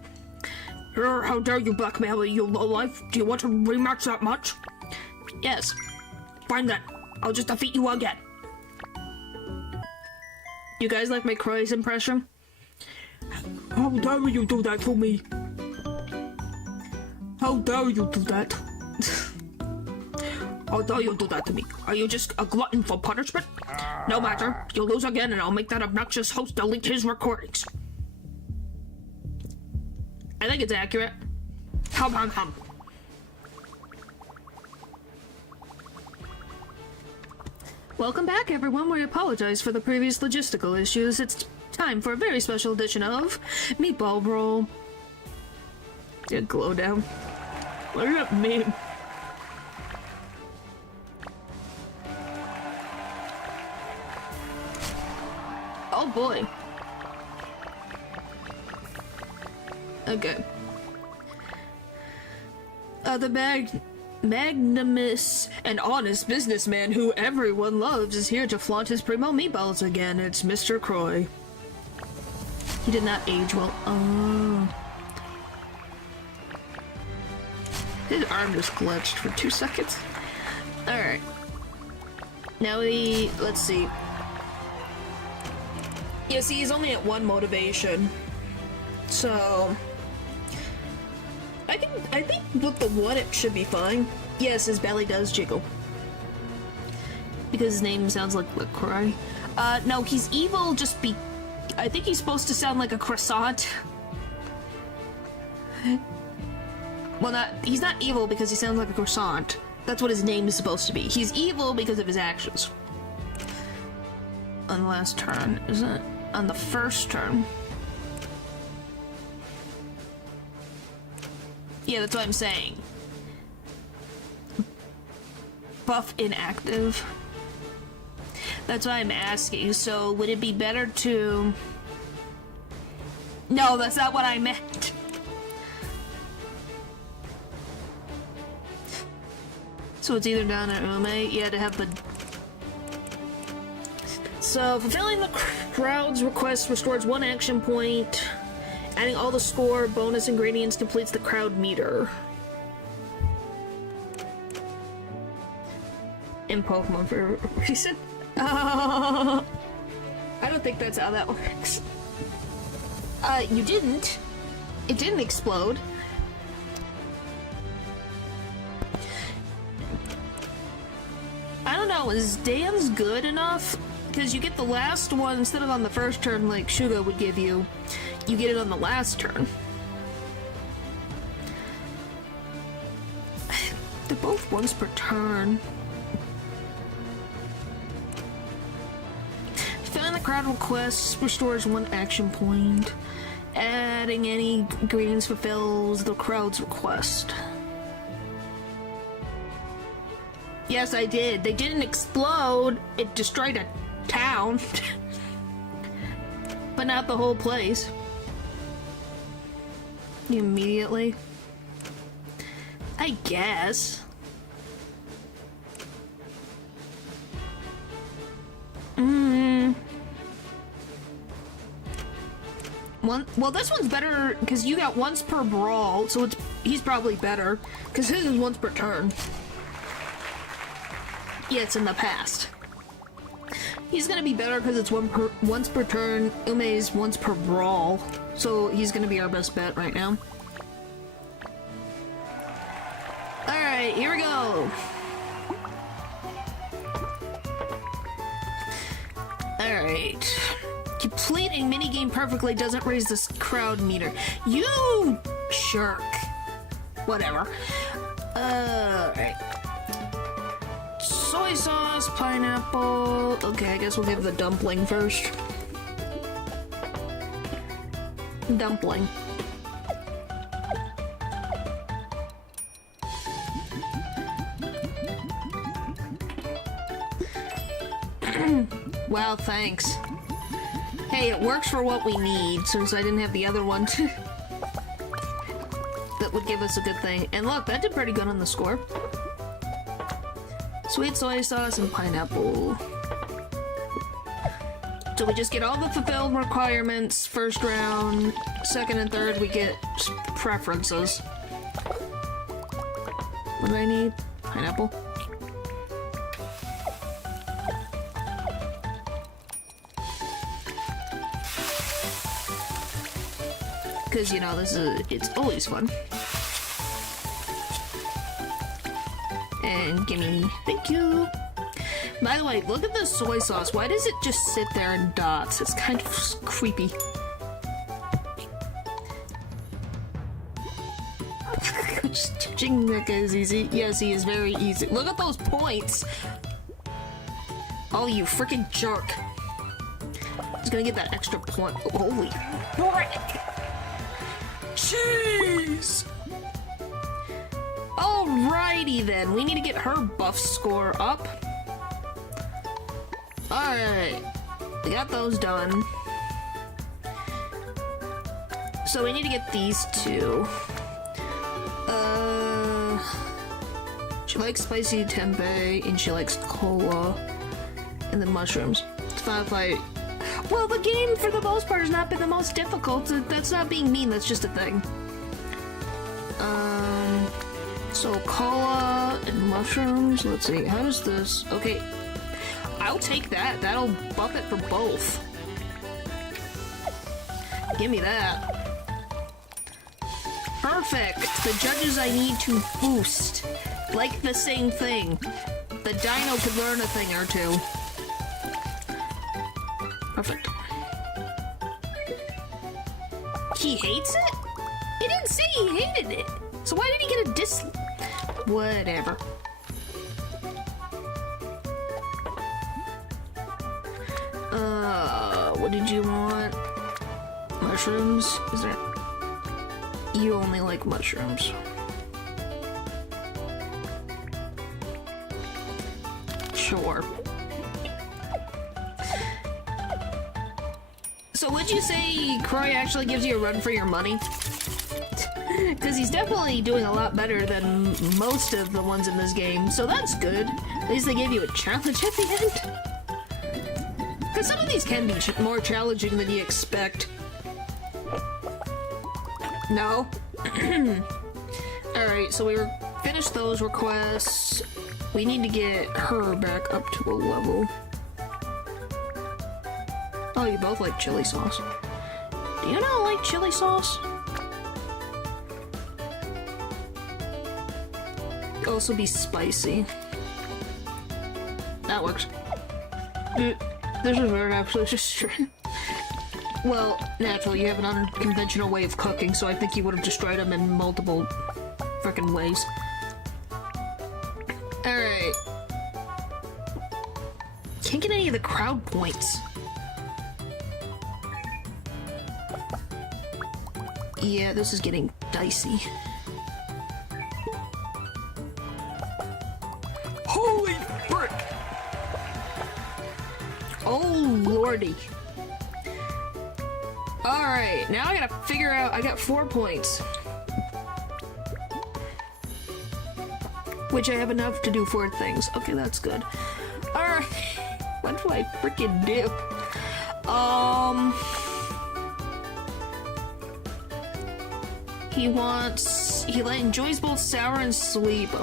How dare you blackmail me, you lowlife? Do you want to rematch that much? Yes. Fine then. I'll just defeat you again. You guys like my Crois impression? How dare you do that to me? How dare you do that? How dare you do that to me? Are you just a glutton for punishment? No matter. You'll lose again and I'll make that obnoxious host delete his recordings. I think it's accurate. Hum hum hum. Welcome back, everyone. We apologize for the previous logistical issues. It's time for a very special edition of Meatball Brawl. Yeah, glow down. What does that mean? Oh boy. Okay. The magnanimous and honest businessman who everyone loves is here to flaunt his primo meatballs again. It's Mr. Crois. He did not age well. Oh. His arm just glitched for 2 seconds. Alright. Now let's see. Yeah, see, he's only at 1 motivation. So... I think with the 1 it should be fine. Yes, his belly does jiggle. Because his name sounds like Crois. No, he's evil I think he's supposed to sound like a croissant. Well, he's not evil because he sounds like a croissant. That's what his name is supposed to be. He's evil because of his actions. On the last turn, isn't it? On the first turn. Yeah, that's what I'm saying. Buff inactive. That's why I'm asking. So, would it be better to... No, that's not what I meant. So it's either down or Ume. Yeah, to have the... So, fulfilling the crowd's request restores 1 action point. Adding all the score bonus ingredients completes the crowd meter. In Pokemon for a reason. I don't think that's how that works. You didn't. It didn't explode. I don't know, is Dan's good enough? Because you get the last one instead of on the first turn like Shugo would give you. You get it on the last turn. They're both once per turn. Filling the crowd requests restores 1 action point. Adding any ingredients fulfills the crowd's request. Yes, I did. They didn't explode. It destroyed a town. But not the whole place. Immediately. I guess. Well, this one's better because you got once per brawl, so he's probably better because his is once per turn. Yeah, it's in the past. He's gonna be better because it's once per turn. Ume's once per brawl, so he's gonna be our best bet right now. Alright, here we go. Alright. Completing minigame perfectly doesn't raise this crowd meter. You jerk. Whatever. Alright. Soy sauce, pineapple. Okay, I guess we'll give the dumpling first. Dumpling. Wow, thanks. Hey, it works for what we need, since I didn't have the other one that would give us a good thing. And look, that did pretty good on the score. Sweet soy sauce and pineapple. So we just get all the fulfilled requirements first round, second and third we get preferences. What do I need? Pineapple. Because, you know, it's always fun. And gimme, thank you. By the way, look at the soy sauce. Why does it just sit there in dots? It's kind of creepy. Just touching that guy is easy. Yes, he is very easy. Look at those points. Oh, you freaking jerk. He's gonna get that extra point. Holy frick. Jeez! Alrighty then, we need to get her buff score up. Alright, we got those done. So we need to get these two. She likes spicy tempeh, and she likes cola, and then mushrooms. It's fight. Well, the game, for the most part, has not been the most difficult. That's not being mean, that's just a thing. So cola and mushrooms. Let's see, how does this... Okay, I'll take that. That'll buff it for both. Give me that. Perfect! The judges I need to boost. Like the same thing. The dino could learn a thing or two. Perfect. He hates it? He didn't say he hated it. So why did he get a dis... Whatever. What did you want? Mushrooms? Is that... You only like mushrooms. Sure. So would you say Crois actually gives you a run for your money? Because he's definitely doing a lot better than most of the ones in this game, so that's good. At least they gave you a challenge at the end. Because some of these can be more challenging than you expect. No? Alright, so we finished those requests. We need to get her back up to a level. Oh, you both like chili sauce. Do you not like chili sauce? Also be spicy. That works. Dude, this is weird actually, just well, naturally, you have an unconventional way of cooking, so I think you would have destroyed them in multiple frickin' ways. Alright. Can't get any of the crowd points. Yeah, this is getting dicey. Holy frick! Oh lordy. Alright, now I gotta figure out, I got 4 points. Which I have enough to do 4 things. Okay, that's good. Alright, what do I freaking do? He enjoys both sour and sweet, but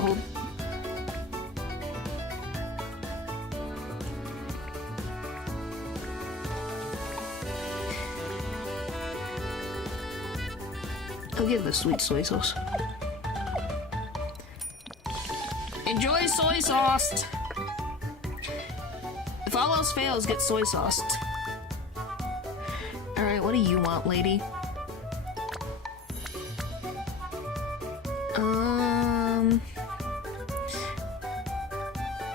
I'll give the sweet soy sauce. Enjoy soy sauce! If all else fails, get soy sauce. Alright, what do you want, lady?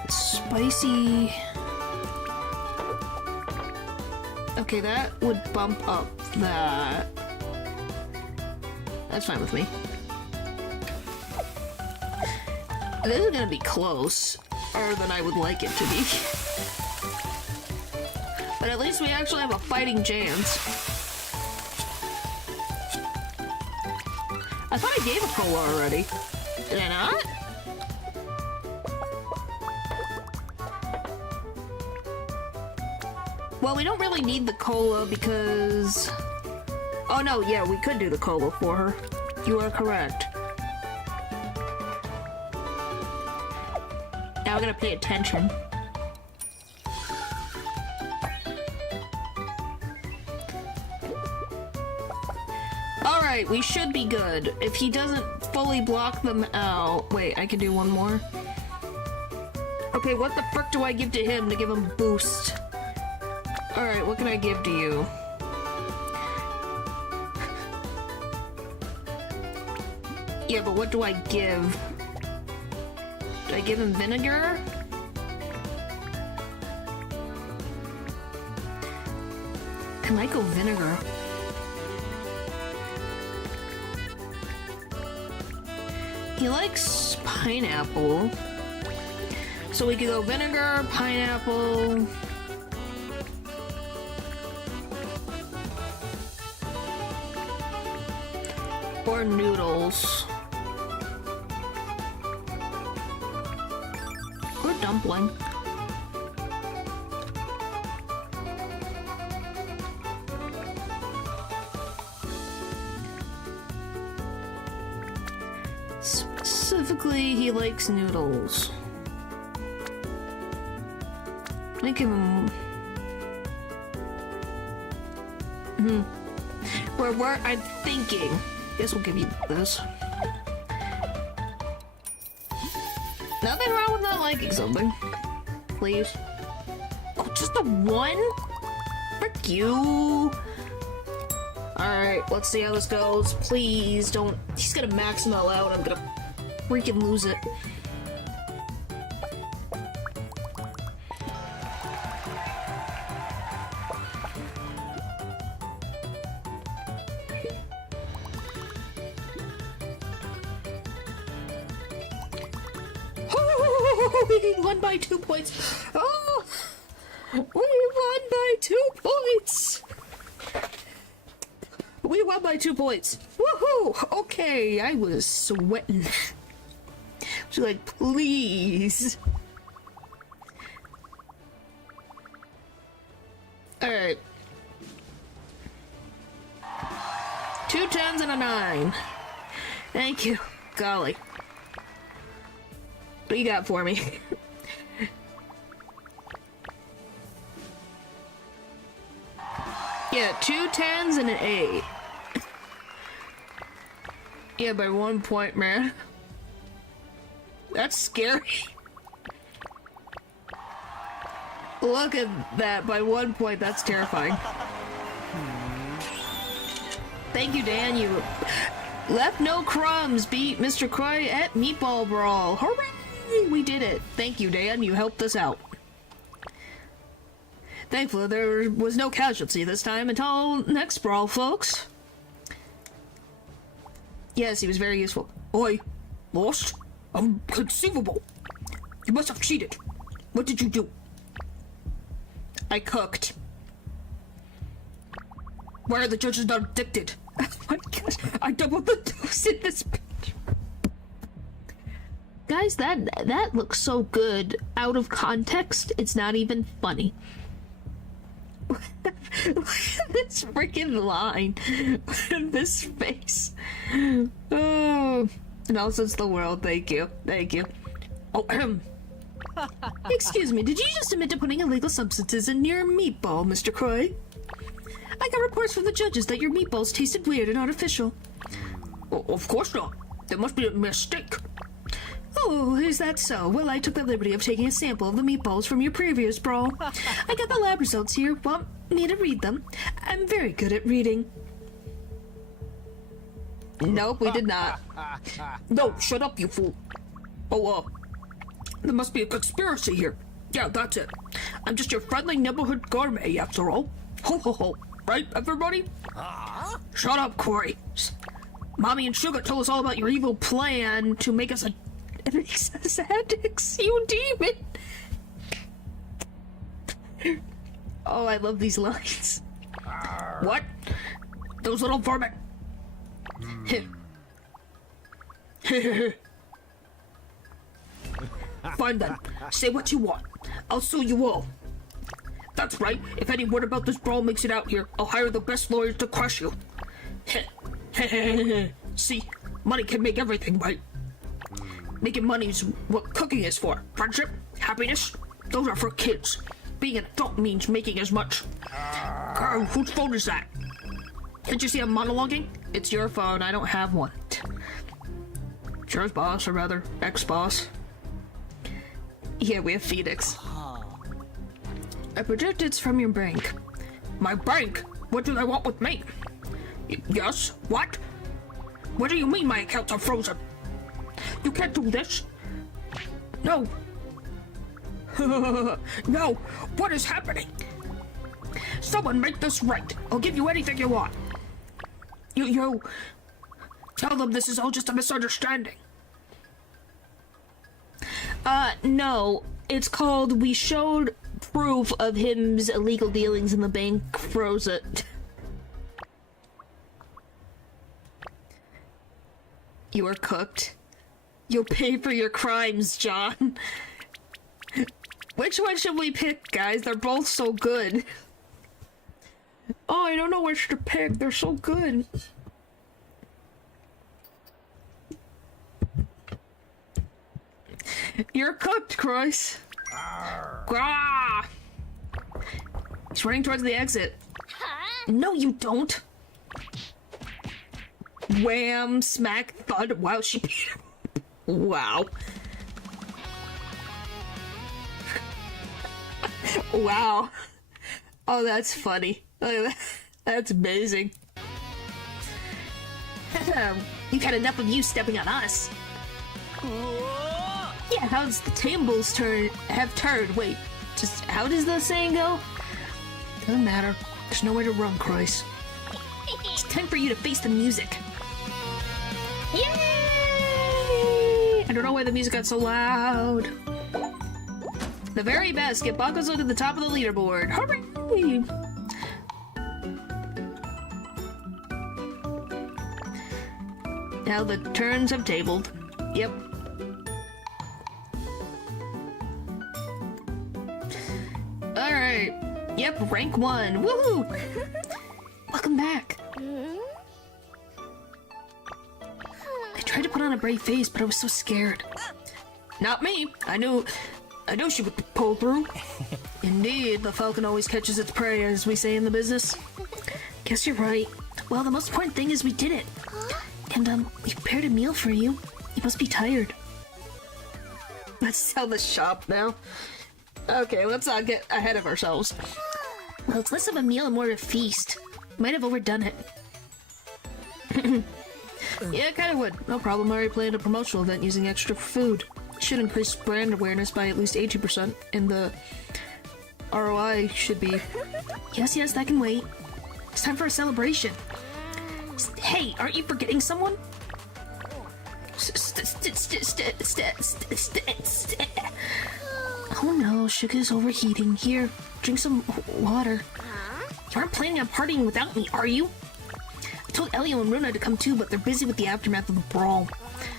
Spicy. Okay, that would bump up that. That's fine with me. This is gonna be closer than I would like it to be. But at least we actually have a fighting chance. I thought I gave a cola already. Did I not? Well, we don't really need the cola because... Oh no, yeah, we could do the cola for her. You are correct. Now I gotta pay attention. Alright, we should be good. If he doesn't fully block them out... Wait, I can do one more? Okay, what the frick do I give to him to give him boost? Alright, what can I give to you? Yeah, but what do I give? Do I give him vinegar? I might go vinegar. He likes pineapple. So we could go vinegar, pineapple... or noodles. Or dumpling. Specifically, he likes noodles. I give him... Where I'm thinking. Guess we'll give you this. Nothing wrong with not liking something. Please. Oh, just a 1? Frick you. Alright, let's see how this goes. Please don't... He's gonna max him all out. I'm gonna freaking lose it. We won by 2 points. Oh, we won by 2 points. We won by 2 points. Woohoo! Okay, I was sweating. She's like, please. Alright. 2 10s and a 9. Thank you. Golly. What do you got for me? Yeah, 2 10s and an 8. Yeah, by 1 point, man. That's scary. Look at that, by 1 point, that's terrifying. Thank you, Dan, you left no crumbs, beat Mr. Crois at Meatball Brawl. Hooray! We did it. Thank you, Dan, you helped us out. Thankfully, there was no casualty this time until next brawl, folks. Yes, he was very useful. Oi, lost? Inconceivable. You must have cheated. What did you do? I cooked. Why are the judges not addicted? Oh my gosh, I doubled the dose in this picture. Guys, that looks so good. Out of context, it's not even funny. Look at this freaking line. This face. Oh. Also, it's the world. Thank you. Thank you. Oh, excuse me, did you just admit to putting illegal substances in your meatball, Mr. Crois? I got reports from the judges that your meatballs tasted weird and artificial. Oh, of course not. There must be a mistake. Oh, is that so? Well, I took the liberty of taking a sample of the meatballs from your previous brawl. I got the lab results here. Want me to read them? I'm very good at reading. Nope, we did not. No, shut up, you fool. Oh, there must be a conspiracy here. Yeah, that's it. I'm just your friendly neighborhood gourmet, after all. Ho ho ho. Right, everybody? Shut up, Crois. Mommy and Sugar told us all about your evil plan to make us addicts, you demon. Oh, I love these lines. What? Those little vermin. Fine then. Say what you want. I'll sue you all. That's right. If any word about this brawl makes it out here, I'll hire the best lawyers to crush you. See, money can make everything right. Making money is what cooking is for. Friendship, happiness, those are for kids. Being an adult means making as much. Girl, whose phone is that? Did you see I'm monologuing? It's your phone, I don't have one. It's yours, boss, or rather, ex-boss. Yeah, we have Phoenix. I predict it's from your bank. My bank? What do they want with me? Yes? What? What do you mean my accounts are frozen? You can't do this. No. No. What is happening? Someone make this right. I'll give you anything you want. You tell them this is all just a misunderstanding. No. It's called we showed proof of him's illegal dealings and the bank froze it. You are cooked. You'll pay for your crimes, John. Which one should we pick, guys? They're both so good. Oh, I don't know which to pick. They're so good. You're cooked, Crois. Grah! He's running towards the exit. No, you don't. Wham! Smack! Thud! Wow, she beat him. Wow. Wow. Oh, that's funny. That's amazing. You've had enough of you stepping on us. Yeah, how's the tables have turned? Wait, just how does the saying go? Doesn't matter. There's nowhere to run, Crois. It's time for you to face the music. Yay! I don't know why the music got so loud. The very best get Bakuzo to the top of the leaderboard. Hooray! Now the turns have tabled. Yep. Alright. Yep, rank 1. Woohoo! Welcome back. I tried to put on a brave face, but I was so scared. Not me. I knew she would pull through. Indeed, the falcon always catches its prey, as we say in the business. Guess you're right. Well, the most important thing is we did it. And, we prepared a meal for you. You must be tired. Let's sell the shop now. Okay, let's not get ahead of ourselves. Well, it's less of a meal and more of a feast. Might have overdone it. Yeah, it kind of would. No problem. I already planned a promotional event using extra food. Should increase brand awareness by at least 80%, and the ROI should be... Yes, that can wait. It's time for a celebration. Hey, aren't you forgetting someone? Oh no, sugar's overheating. Here, drink some water. You aren't planning on partying without me, are you? I told Elio and Runa to come too, but they're busy with the aftermath of the brawl.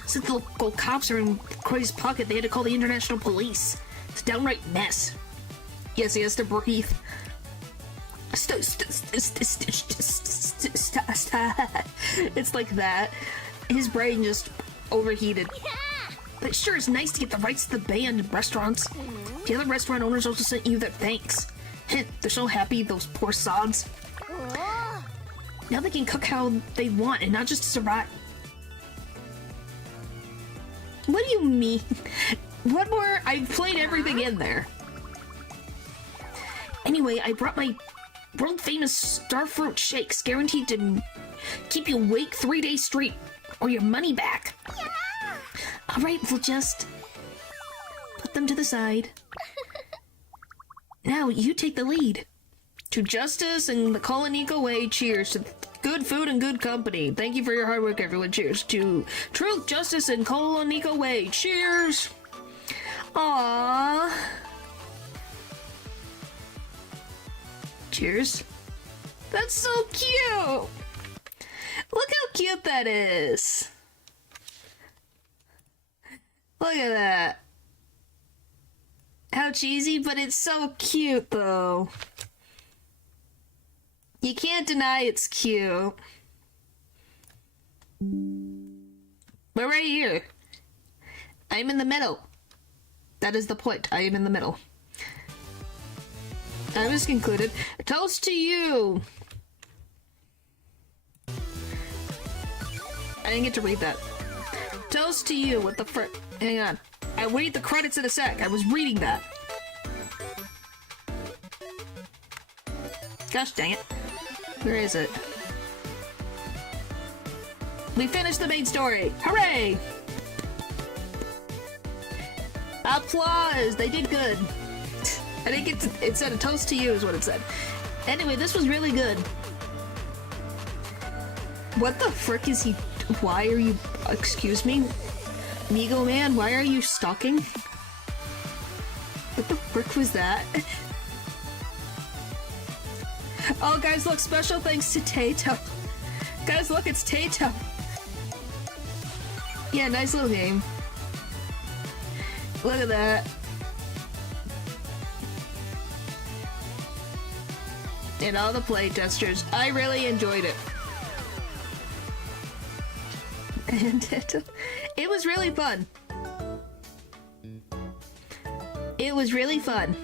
Since the local cops are in Crois' pocket, they had to call the international police. It's a downright mess. Yes, he has to breathe. It's like that. His brain just overheated. But it sure is nice to get the rights to the band and restaurants. The other restaurant owners also sent you their thanks. They're so happy, those poor sods. Now they can cook how they want and not just survive. What do you mean? What more? I played everything in there. Anyway, I brought my world-famous starfruit shakes, guaranteed to keep you awake 3 days straight, or your money back. Alright, we'll just put them to the side. Now, you take the lead. To justice and the KuloNiku way, cheers. To good food and good company. Thank you for your hard work, everyone. Cheers. To truth, justice, and KuloNiku way. Cheers. Aww. Cheers. That's so cute. Look how cute that is. Look at that. How cheesy, but it's so cute, though. You can't deny it's cute. We're right here. I'm in the middle. That is the point. I am in the middle. I was concluded. A toast to you! I didn't get to read that. Toast to you. What the frick? Hang on. I'll read the credits in a sec. I was reading that. Gosh dang it. Where is it? We finished the main story. Hooray! Applause! They did good. I think it said a toast to you is what it said. Anyway, this was really good. What the frick is he... Why are you... Excuse me? Migo man, why are you stalking? What the frick was that? Oh, guys, look, special thanks to Tato. Guys, look, it's Tato. Yeah, nice little game. Look at that. And all the play testers. I really enjoyed it. And it was really fun. It was really fun.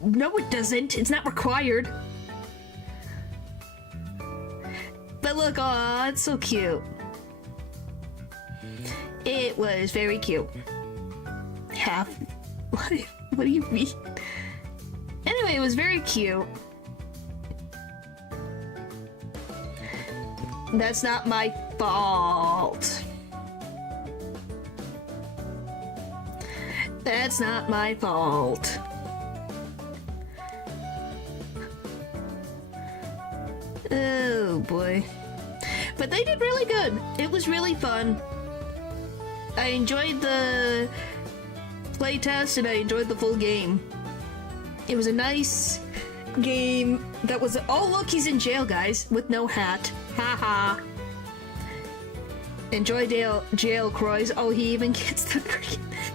No, it doesn't. It's not required. But look, aw, it's so cute. It was very cute. Half. What do you mean? Anyway, it was very cute. That's not my fault. That's not my fault. Oh boy. But they did really good. It was really fun. I enjoyed the playtest and I enjoyed the full game. It was a nice game that was... Oh look, he's in jail, guys, with no hat. Haha. Enjoy jail, Crois. Oh, he even gets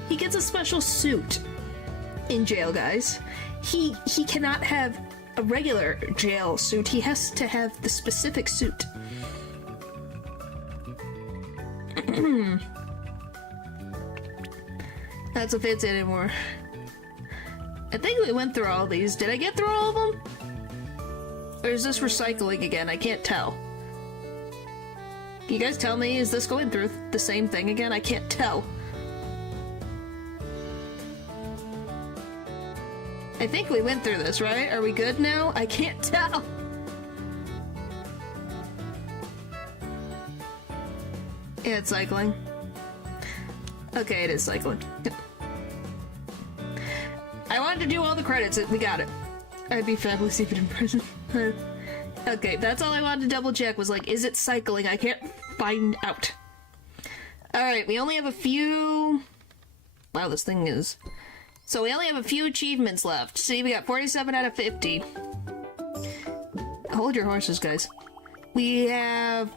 he gets a special suit in jail, guys. He cannot have a regular jail suit. He has to have the specific suit. That's a fancy anymore. I think we went through all these. Did I get through all of them? Or is this recycling again? I can't tell. Can you guys tell me, is this going through the same thing again? I can't tell. I think we went through this, right? Are we good now? I can't tell. Yeah, it's cycling. Okay, it is cycling. I wanted to do all the credits. We got it. I'd be fabulous even in prison. Okay, that's all I wanted to double check was like, is it cycling? I can't find out. Alright, we only have a few... Wow, this thing is... So we only have a few achievements left. See, we got 47 out of 50. Hold your horses, guys. We have...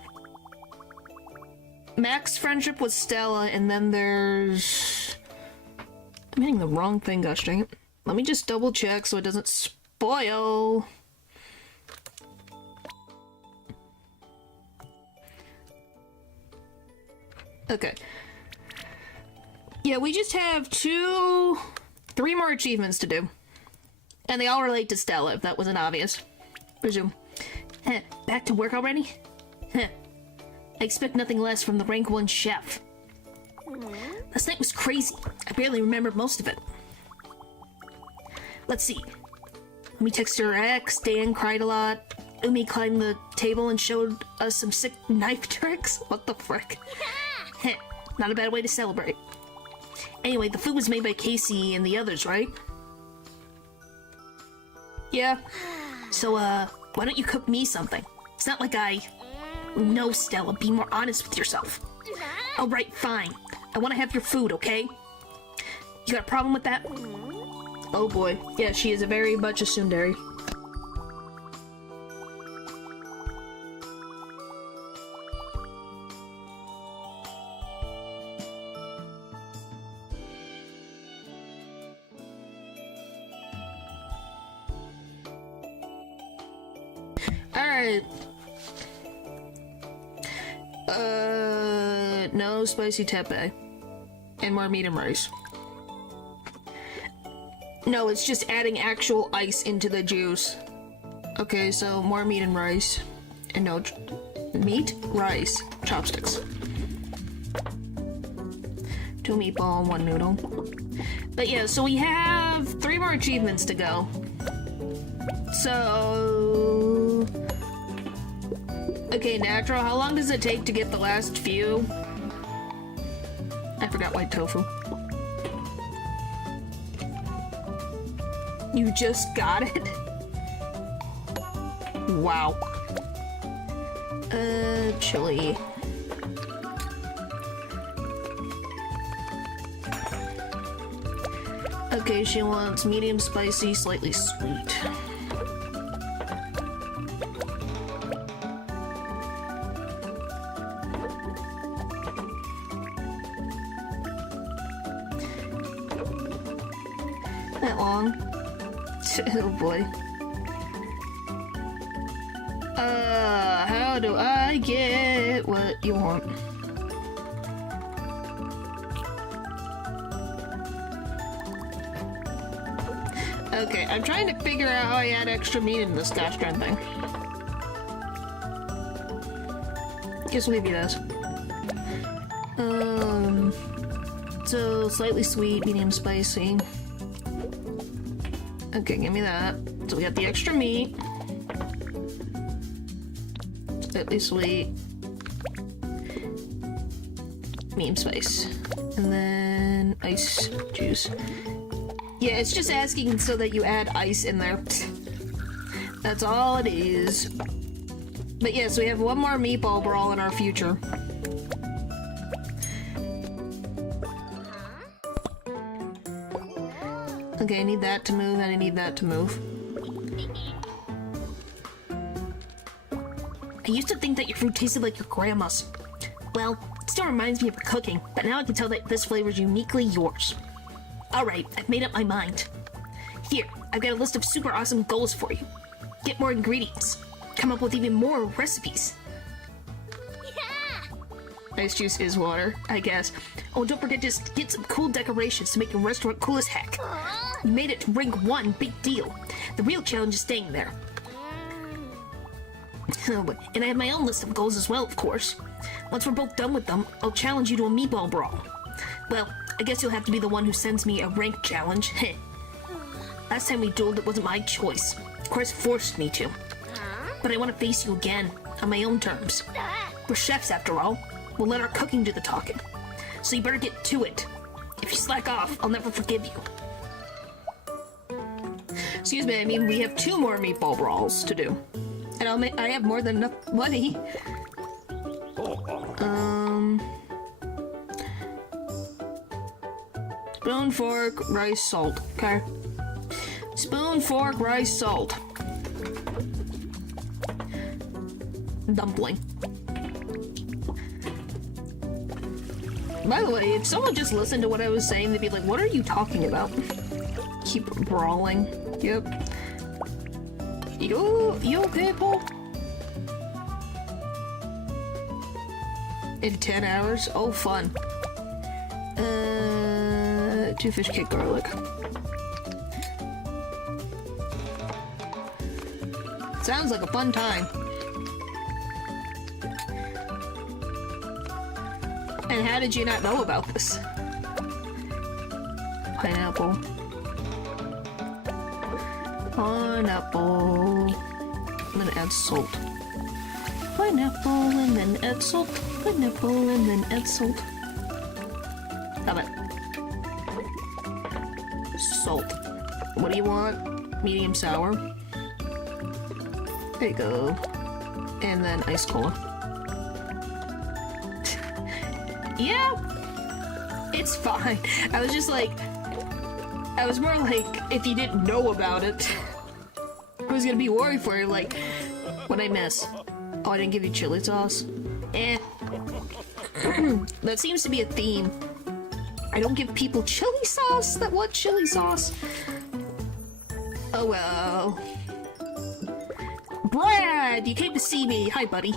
Max friendship with Stella, and then there's... I'm hitting the wrong thing, gosh dang it. Let me just double check so it doesn't spoil. Okay. Yeah, we just have 3 more achievements to do. And they all relate to Stella, if that wasn't obvious. Resume. Heh, back to work already? Heh. I expect nothing less from the rank 1 chef. Last night was crazy. I barely remember most of it. Let's see. Umi texted her ex, Dan cried a lot, Umi climbed the table and showed us some sick knife tricks. What the frick? Heh, not a bad way to celebrate. Anyway, the food was made by Casey and the others, right? Yeah. So, why don't you cook me something? It's not like I... No, Stella, be more honest with yourself. Alright, fine. I want to have your food, okay? You got a problem with that? Oh boy. Yeah, she is a very much a tsundere. Alright. No spicy tepe. And more medium rice. No, it's just adding actual ice into the juice. Okay, so more meat and rice. And no, meat, rice, chopsticks. 2 meatball and 1 noodle. But yeah, so we have 3 more achievements to go. So... Okay, Natural, how long does it take to get the last few? I forgot white tofu. You just got it? Wow. Chili. Okay, she wants medium spicy, slightly sweet. That long? Oh boy. How do I get what you want? Okay, I'm trying to figure out how I add extra meat in this gosh darn thing. Guess we'll give you this. So slightly sweet, medium spicy. Okay, give me that. So we got the extra meat. Slightly sweet. Medium spice. And then ice juice. Yeah, it's just asking so that you add ice in there. That's all it is. But yeah, so we have 1 more meatball brawl in our future. Okay, I need that to move, and I need that to move. I used to think that your food tasted like your grandma's. Well, Still reminds me of cooking, but now I can tell that this flavor is uniquely yours. Alright, I've made up my mind. Here, I've got a list of super awesome goals for you. Get more ingredients. Come up with even more recipes. Ice juice is water, I guess. Oh, don't forget to get some cool decorations to make your restaurant cool as heck. You made it to rank 1, big deal. The real challenge is staying there. And I have my own list of goals as well, of course. Once we're both done with them, I'll challenge you to a meatball brawl. Well, I guess you'll have to be the one who sends me a rank challenge. Last time we dueled, it wasn't my choice. Crois forced me to. But I want to face you again, on my own terms. We're chefs, after all. We'll let our cooking do the talking. So you better get to it. If you slack off, I'll never forgive you. Excuse me, I mean, we have 2 more meatball brawls to do. And I have more than enough money. Spoon, fork, rice, salt. Okay. Spoon, fork, rice, salt. Dumpling. By the way, if someone just listened to what I was saying, they'd be like, what are you talking about? Keep brawling. Yep. You okay, Paul? In 10 hours? Oh, fun. 2 fish cake garlic. Sounds like a fun time. And how did you not know about this? Pineapple. Pineapple. And then add salt. Pineapple and then add salt. Pineapple and then add salt. Love it. Salt. What do you want? Medium sour. There you go. And then ice cola. Yeah, it's fine. I was just like, I was more like, if you didn't know about it, I was gonna be worried for you, like, what'd I miss? Oh, I didn't give you chili sauce? Eh. That seems to be a theme. I don't give people chili sauce that want chili sauce. Oh well. Brad, you came to see me. Hi, buddy.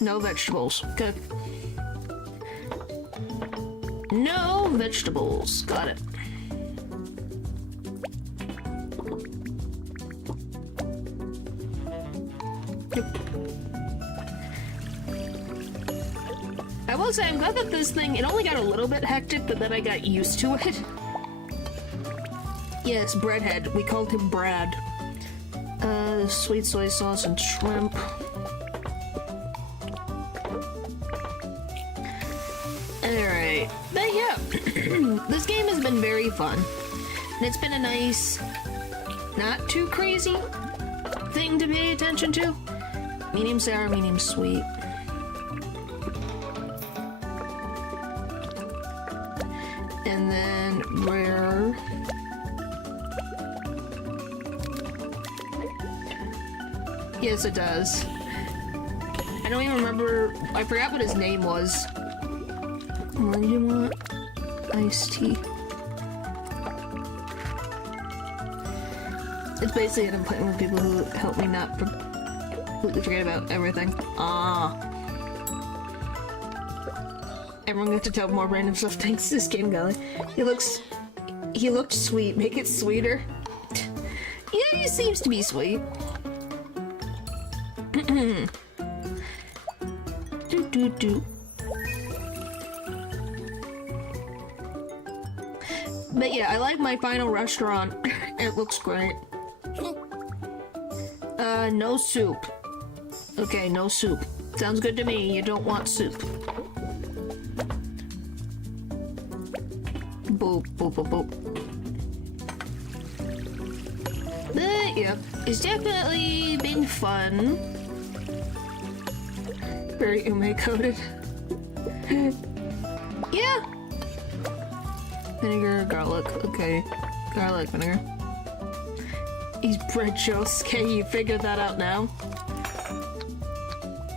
No vegetables. Good. No vegetables. Got it. Yep. I will say, I'm glad that this thing, it only got a little bit hectic, but then I got used to it. Yes, Breadhead. We called him Brad. Sweet soy sauce and shrimp. Alright. But yeah, this game has been very fun. And it's been a nice, not too crazy thing to pay attention to. Medium sour, medium sweet. And then rare. Yes, it does. I don't even remember. I forgot what his name was. What do you want? Iced tea. It's basically an appointment with people who help me not completely forget about everything. Ah. Everyone got to tell more random stuff thanks to this game guy. He looked sweet. Make it sweeter. Yeah, he seems to be sweet. do. But yeah, I like my final restaurant. It looks great. No soup. Okay, no soup. Sounds good to me. You don't want soup. Boop, boop, boop, boop. But yeah, it's definitely been fun. Very ume coated. Yeah. Vinegar, garlic. Okay. Garlic, vinegar. He's bread Josuke. You figured that out now?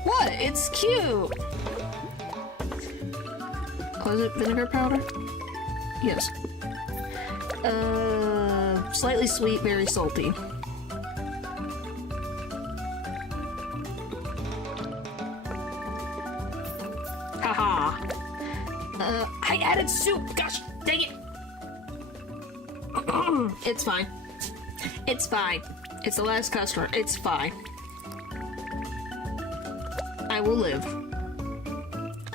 What? It's cute! Oh, is it vinegar powder? Yes. Slightly sweet, very salty. Haha. I added soup! Gosh, dang it! It's fine. It's fine. It's the last customer. It's fine. I will live.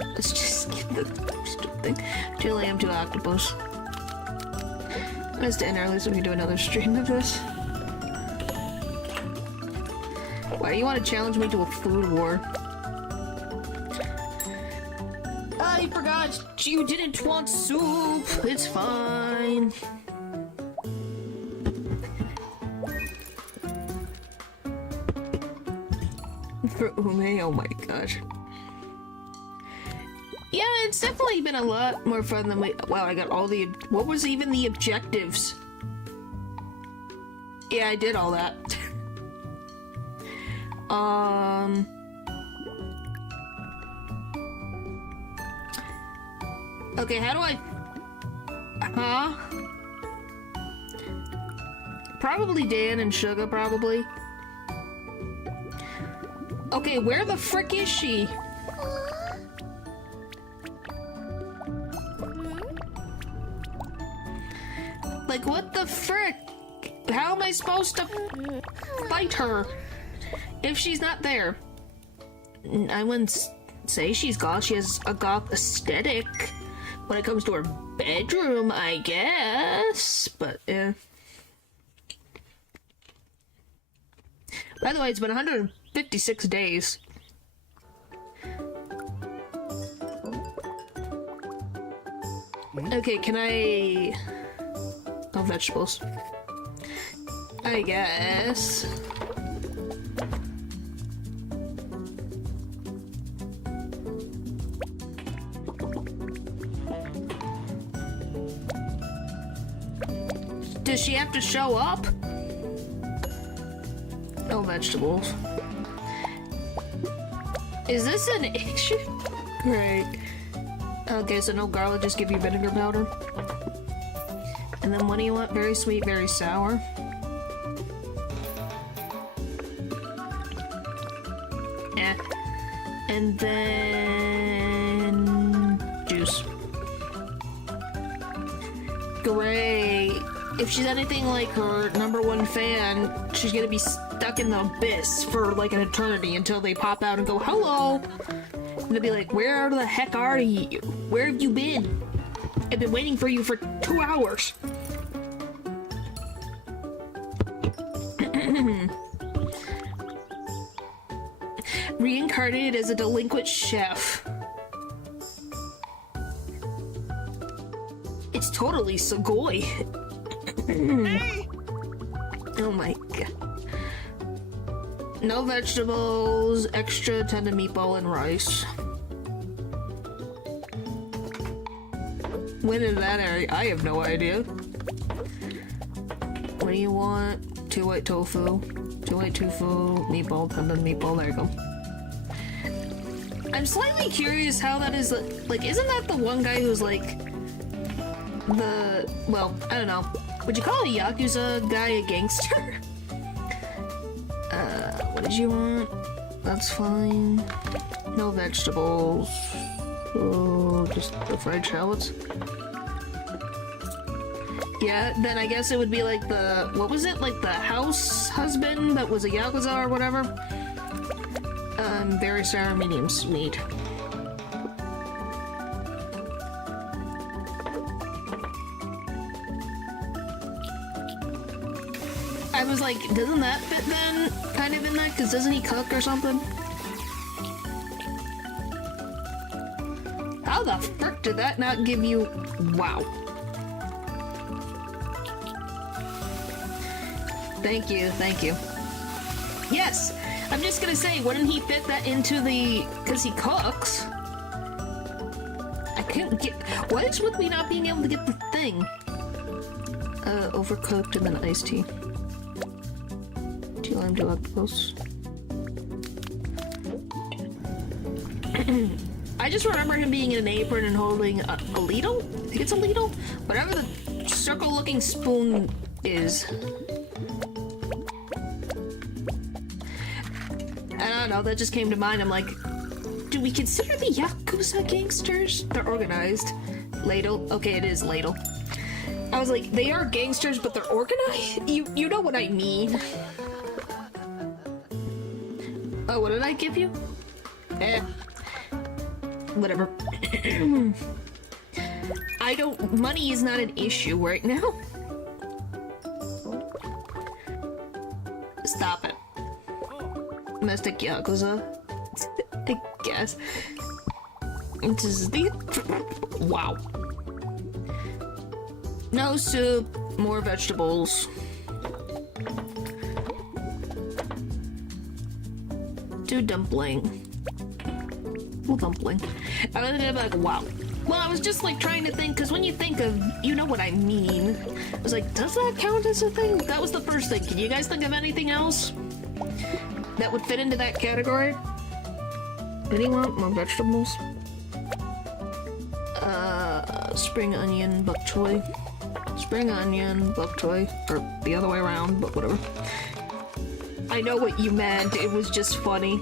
Let's just get the stupid thing. 2 lamb, 2 octopus. Let's end early so we can do another stream of this. Why do you want to challenge me to a food war? I forgot you didn't want soup. It's fine. For Ume, oh my gosh. Yeah, it's definitely been a lot more fun than we- Wow, I got all the- What was even the objectives? Yeah, I did all that. Okay, how do I... Huh? Probably Dan and Sugar, probably. Okay, where the frick is she? Like, what the frick? How am I supposed to fight her if she's not there? I wouldn't say she's goth. She has a goth aesthetic when it comes to her bedroom, I guess. But, yeah. By the way, it's been 156 days. Okay, can I... Oh, vegetables. I guess. Does she have to show up? No vegetables. Is this an issue? Great. Okay, so no garlic, just give you vinegar powder. And then what do you want? Very sweet, very sour. Eh. And then... juice. Great. If she's anything like her #1 fan, she's gonna be stuck in the abyss for like an eternity until they pop out and go, hello! And they'll be like, where the heck are you? Where have you been? I've been waiting for you for 2 hours. Reincarnated as a delinquent chef. It's totally Sugoi. Oh my god. No vegetables, extra tender meatball and rice. When is that area? I have no idea. What do you want? 2 white tofu, 2 white tofu, meatball, tender meatball, there you go. I'm slightly curious how that is, like, isn't that the one guy who's like, well, I don't know. Would you call a Yakuza guy a gangster? What did you want? That's fine. No vegetables. Oh, just the fried shallots. Yeah, then I guess it would be like the, what was it? Like the house husband that was a Yakuza or whatever? Very sour, medium sweet. I was like, doesn't that fit then? Kind of in that? Because doesn't he cook or something? How the frick did that not give you... Wow. Thank you, thank you. Yes! I'm just gonna say, wouldn't he fit that into the... Because he cooks? I couldn't get... What is with me not being able to get the thing? Overcooked and then iced tea. 2 lime, 2 octopus. I just remember him being in an apron and holding a ladle? I think it's a ladle? Whatever the circle-looking spoon is. I don't know, that just came to mind. I'm like, do we consider the Yakuza gangsters? They're organized. Ladle? Okay, it is ladle. I was like, they are gangsters, but they're organized? You know what I mean. Oh, what did I give you? Whatever. Money is not an issue right now. Stop it. Domestic Yakuza. I guess. This is the... Wow. No soup, more vegetables. Do dumpling. Well, dumpling. I was gonna be like, wow. Well, I was just like trying to think, because when you think of, you know what I mean. I was like, does that count as a thing? That was the first thing. Can you guys think of anything else that would fit into that category? Anyone? More vegetables? Spring onion, bok choy. Spring onion, bok choy. Or the other way around, but whatever. I know what you meant. It was just funny.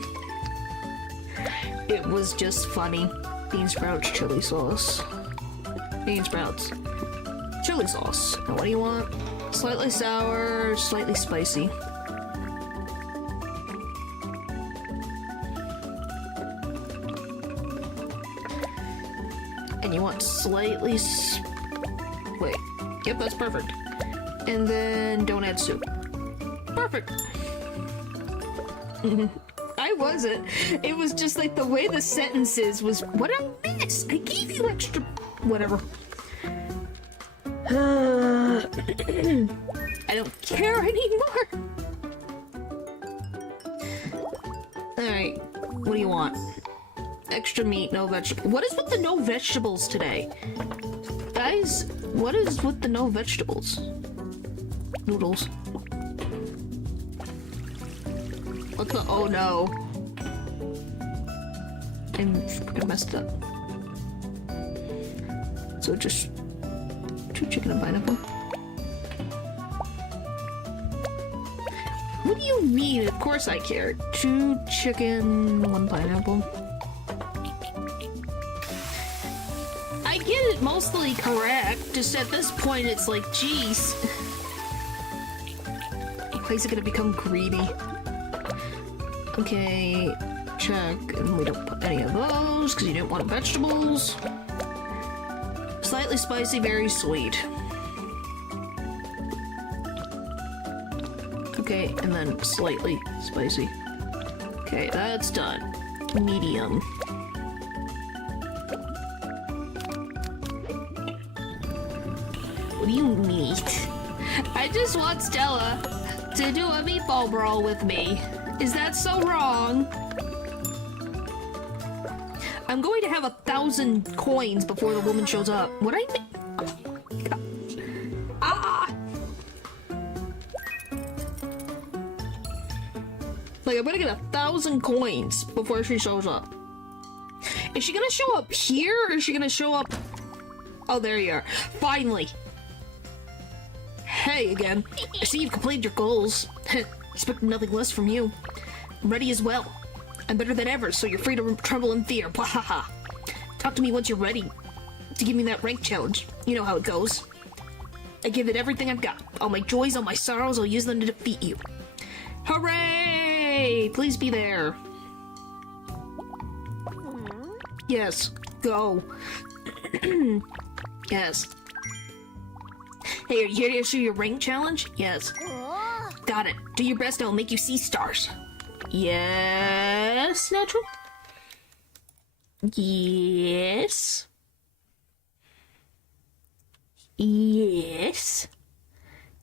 It was just funny. Bean sprouts, chili sauce. Bean sprouts. Chili sauce. Now what do you want? Slightly sour, slightly spicy. And you want slightly wait. Yep, that's perfect. And then don't add soup. Perfect. I wasn't. It was just like the way the sentences was. What I missed? I gave you extra. Whatever. I don't care anymore. Alright. What do you want? Extra meat, no vegetable. What is with the no vegetables today? Guys, what is with the no vegetables? Noodles. What the? Oh no. I messed up. So just 2 chicken and pineapple. What do you mean? Of course I care. 2 chicken, 1 pineapple. I get it mostly correct. Just at this point it's like, geez. Why is it gonna become greedy? Okay, check, and we don't put any of those because you didn't want vegetables. Slightly spicy, very sweet. Okay, and then slightly spicy. Okay, that's done. Medium. What do you need? I just want Stella to do a meatball brawl with me. Is that so wrong? I'm going to have 1,000 coins before the woman shows up. What I mean? Oh, ah! Like, I'm gonna get 1,000 coins before she shows up. Is she gonna show up here, or is she gonna show up... Oh, there you are. Finally! Hey, again. I see you've completed your goals. Expect nothing less from you. I'm ready as well. I'm better than ever, so you're free to tremble in fear. Bwahaha. Talk to me once you're ready to give me that rank challenge. You know how it goes. I give it everything I've got. All my joys, all my sorrows, I'll use them to defeat you. Hooray! Please be there. Yes. Go. Yes. Hey, are you here to issue your rank challenge? Yes. Got it. Do your best, I'll make you see stars. Yes, Natural? Yes. Yes.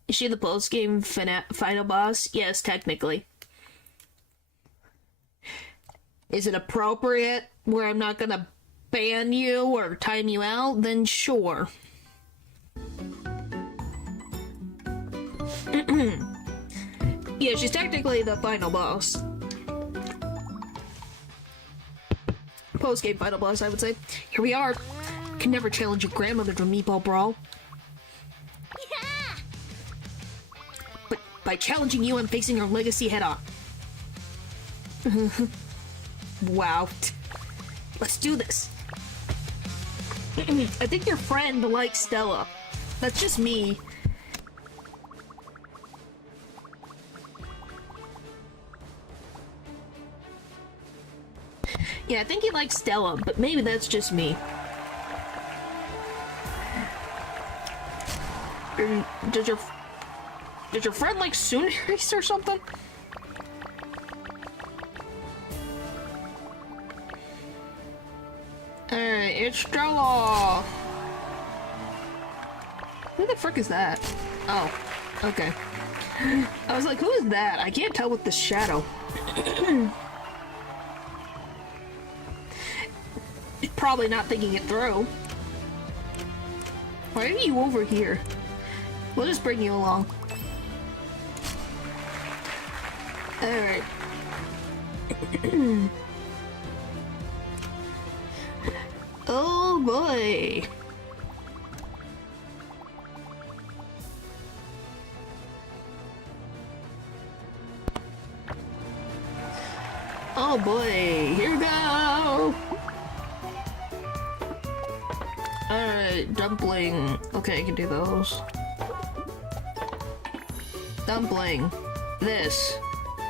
Is she the post-game final boss? Yes, technically. Is it appropriate where I'm not gonna ban you or time you out? Then sure. Yeah, she's technically the final boss. post-game final boss, I would say. Here we are. Can never challenge your grandmother to a meatball brawl. Yeah. But by challenging you, I'm facing your legacy head-on. Wow. Let's do this. I think your friend likes Stella. That's just me. Yeah, I think he likes Stella, but maybe that's just me. Does your friend like Tsunaris or something? Alright, it's Stella! Who the frick is that? Oh, okay. I was like, who is that? I can't tell with the shadow. Probably not thinking it through. Why are you over here? We'll just bring you along. Alright. Oh boy. Oh boy, here we go! Alright, dumpling. Okay, I can do those. Dumpling. This.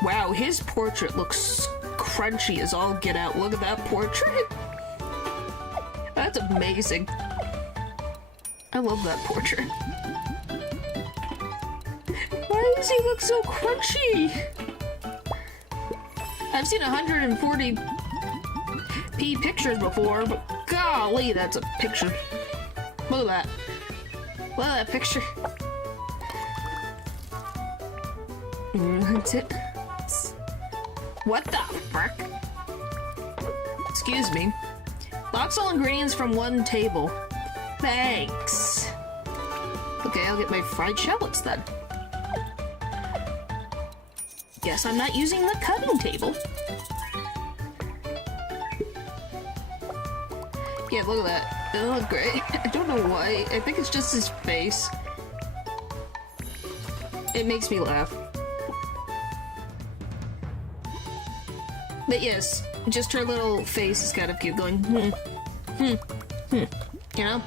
Wow, his portrait looks crunchy as all get out. Look at that portrait! That's amazing. I love that portrait. Why does he look so crunchy? I've seen 140p pictures before, but golly, that's a picture. Look at that. Look at that picture. That's it. What the frick? Excuse me. Lots of ingredients from one table. Thanks. Okay, I'll get my fried shallots then. Guess I'm not using the cutting table. Yeah, look at that. It looks great. I don't know why. I think it's just his face. It makes me laugh. But yes, just her little face is kind of cute, going, you know?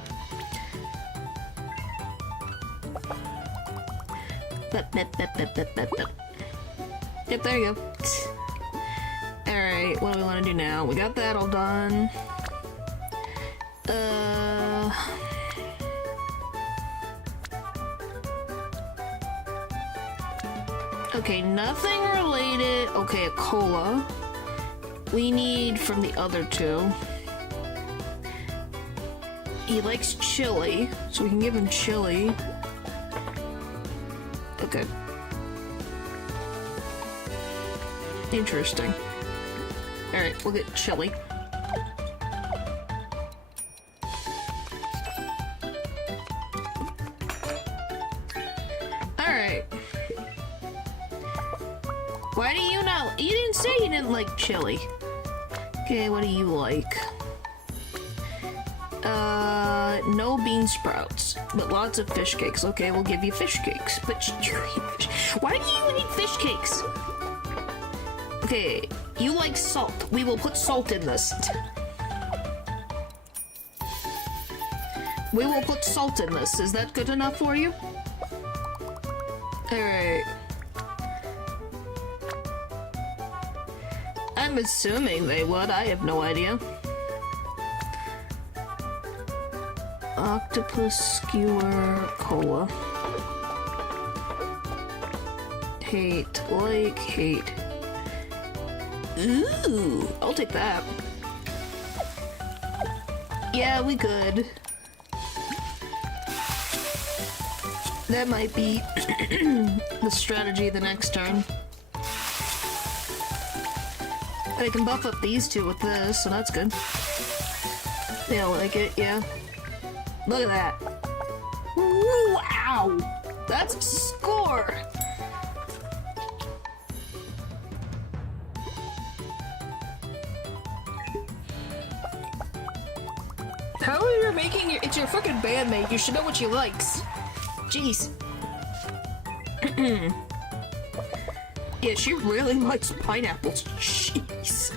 Yep, there you go. Alright, what do we want to do now? We got that all done. Okay, nothing related. Okay, a cola. We need from the other two. He likes chili, so we can give him chili. Okay. Interesting. Alright, we'll get chili. Alright. Why do you not? You didn't say you didn't like chili. Okay, what do you like? No bean sprouts, but lots of fish cakes. Okay, we'll give you fish cakes. But you eat fish. Why do you eat fish cakes? Okay, you like salt. We will put salt in this. We will put salt in this. Is that good enough for you? Alright. I'm assuming they would. I have no idea. Octopus skewer cola. Hate, like, hate. Ooh, I'll take that. Yeah, we could. That might be the strategy the next turn. But I can buff up these two with this, so that's good. They all like it, yeah. Look at that. Wow! That's a score! making it's your fucking bandmate. You should know what she likes. Jeez. Yeah, she really likes pineapples. Jeez.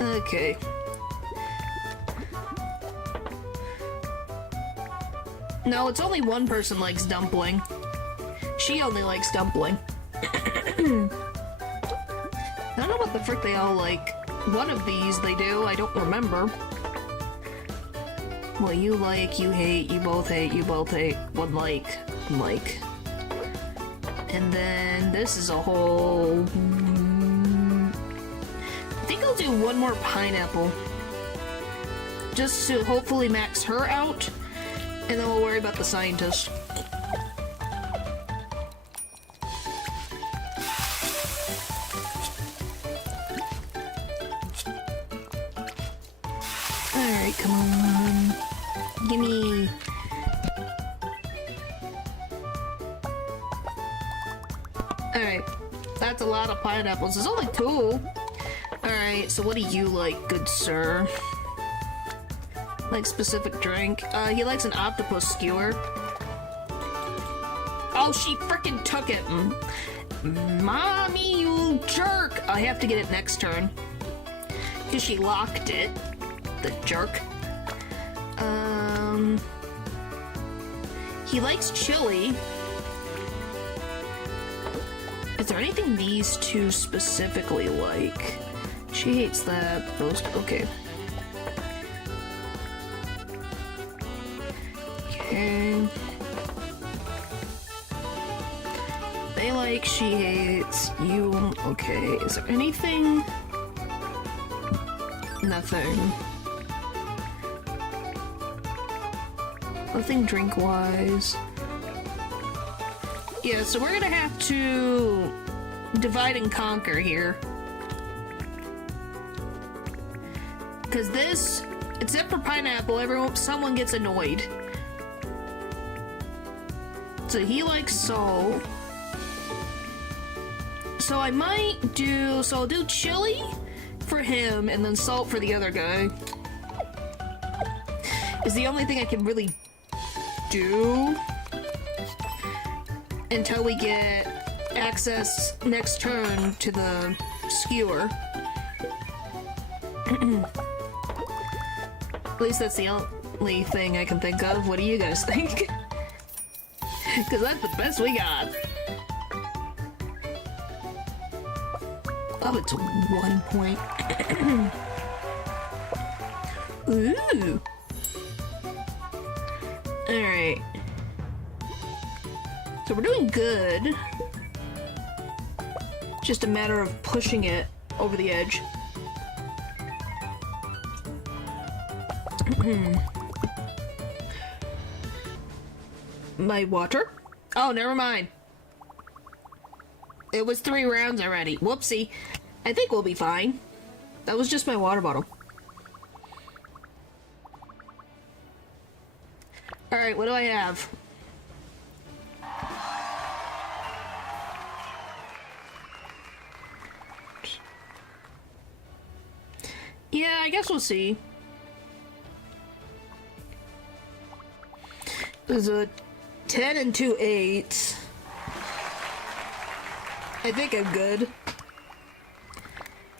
Okay. No, it's only one person likes dumpling. She only likes dumpling. I don't know what the frick they all like. One of these they do, I don't remember. Well, you like, you hate, you both hate, one like, one like. And then this is a whole... I think I'll do one more pineapple. Just to hopefully max her out, and then we'll worry about the scientist. Alright, come on. Gimme. Alright, that's a lot of pineapples. There's only 2. Alright, so what do you like, good sir? Like specific drink? He likes an octopus skewer. Oh, she frickin' took it! Mommy, you jerk! I have to get it next turn. Because she locked it. The jerk. He likes chili. Is there anything these 2 specifically like? She hates that. Those. Okay. Okay. They like, she hates, you. Okay. Is there anything? Nothing. Nothing drink-wise. Yeah, so we're gonna have to divide and conquer here. Because this, except for pineapple, someone gets annoyed. So he likes salt. So I might do, so I'll do chili for him and then salt for the other guy. Is the only thing I can really do until we get access next turn to the skewer. At least that's the only thing I can think of. What do you guys think? Because that's the best we got. Oh, it's 1 point. Ooh. Alright. So we're doing good. Just a matter of pushing it over the edge. My water? Oh, never mind. It was 3 rounds already. Whoopsie. I think we'll be fine. That was just my water bottle. Alright, what do I have? Yeah, I guess we'll see. There's a 10 and 2 8s. I think I'm good.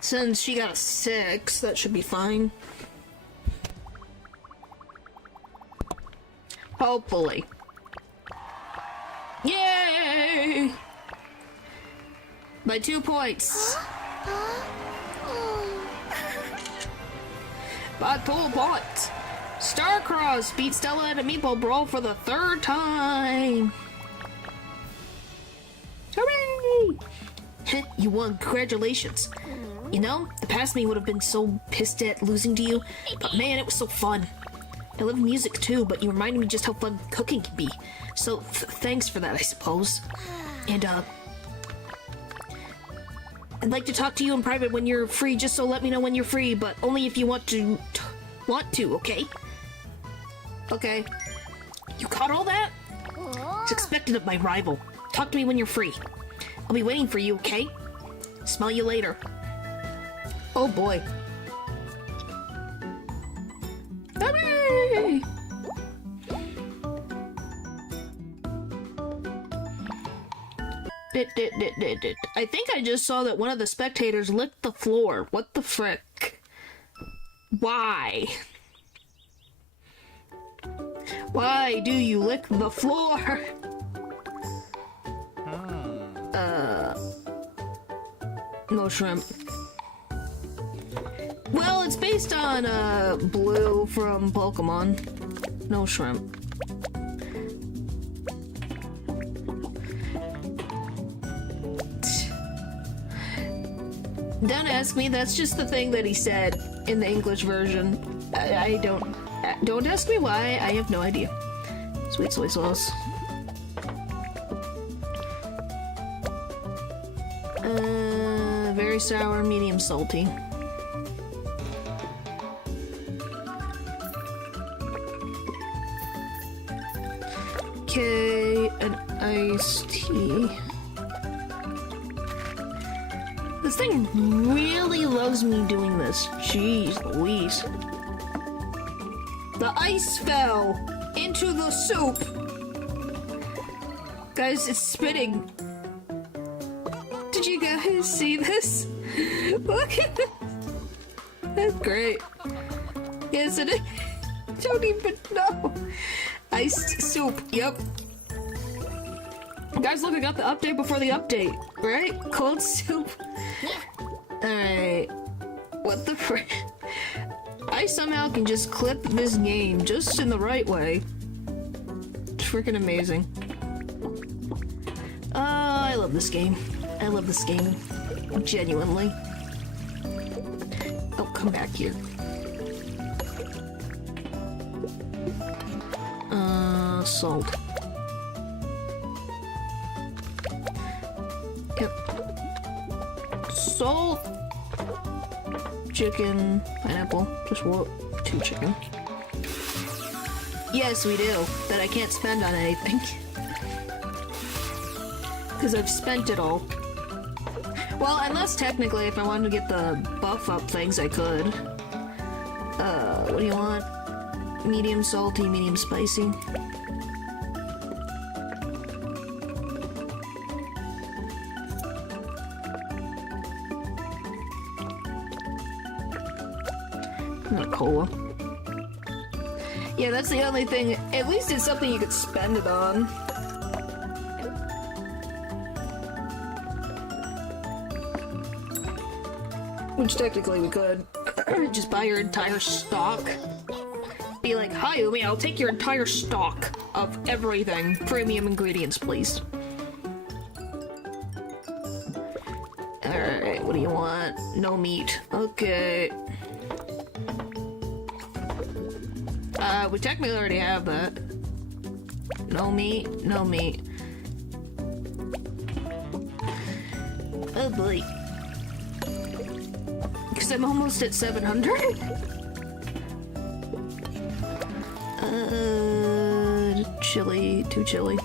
Since she got a 6, that should be fine. Hopefully. Yay! By 2 points. By 2 points. Crois beat Stella in a meatball brawl for the 3rd time. Hooray! You won, congratulations. You know, the past me would have been so pissed at losing to you, but man, it was so fun. I love music too, but you reminded me just how fun cooking can be. So, thanks for that, I suppose. And, I'd like to talk to you in private when you're free, just so let me know when you're free, but only if you want to, okay? Okay. You caught all that? It's expected of my rival. Talk to me when you're free. I'll be waiting for you, okay? Smell you later. Oh boy. Yay! I think I just saw that one of the spectators licked the floor. What the frick? Why? Why do you lick the floor? No shrimp. Well, it's based on, Blue from Pokemon. No shrimp. Don't ask me, that's just the thing that he said in the English version. I don't ask me why, I have no idea. Sweet soy sauce. Very sour, medium salty. Okay, an iced tea. This thing really loves me doing this. Jeez Louise. The ice fell into the soup. Guys, it's spitting. Did you guys see this? Look at this. That's great. Yes, it is. Don't even know. Iced soup. Yep. Guys, look, I got the update before the update. Right? Cold soup. Alright. What the frick? I somehow can just clip this game just in the right way. It's freaking amazing. I love this game. I love this game. Genuinely. Oh, come back here. Salt. Yep. Salt. Chicken. Pineapple. Just what? 2 chicken. Yes, we do. That I can't spend on anything. Because I've spent it all. Well, unless technically if I wanted to get the buff up things, I could. What do you want? Medium salty, medium spicy. Not cola. Yeah, that's the only thing. At least it's something you could spend it on. Which technically we could. Just buy your entire stock. Be like, hi Umi, I'll take your entire stock of everything. Premium ingredients, please. Alright, what do you want? No meat. Okay. We technically already have that. No meat, no meat. Oh boy. Because I'm almost at 700. Chili, too chili.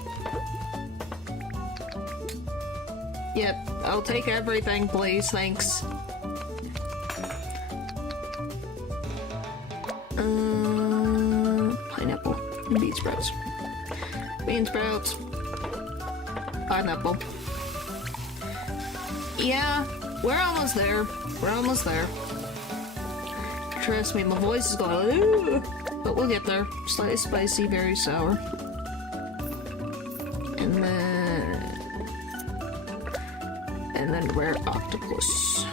Yep, I'll take everything, please, thanks. Pineapple. Bean sprouts. Bean sprouts. Pineapple. Yeah, we're almost there. We're almost there. Trust me, my voice is going, ooh, but we'll get there. Slightly spicy, very sour. And then rare octopus.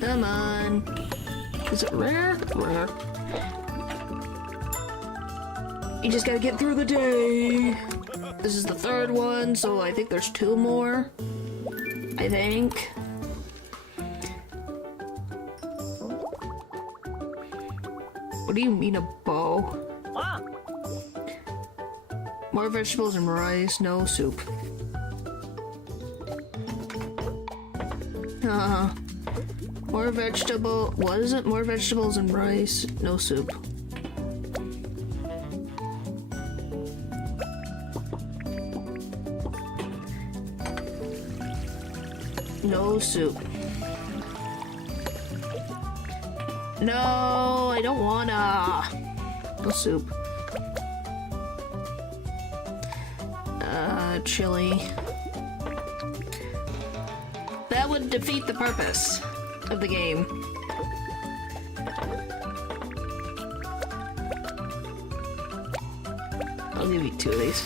Come on. Is it rare? Rare. You just gotta get through the day. This is the 3rd one, so I think there's 2 more. I think. What do you mean a bow? More vegetables and rice, no soup. More vegetable. What is it? More vegetables and rice, no soup. No soup. No, I don't wanna. No soup. Chili. That would defeat the purpose of the game. I'll give you 2 of these.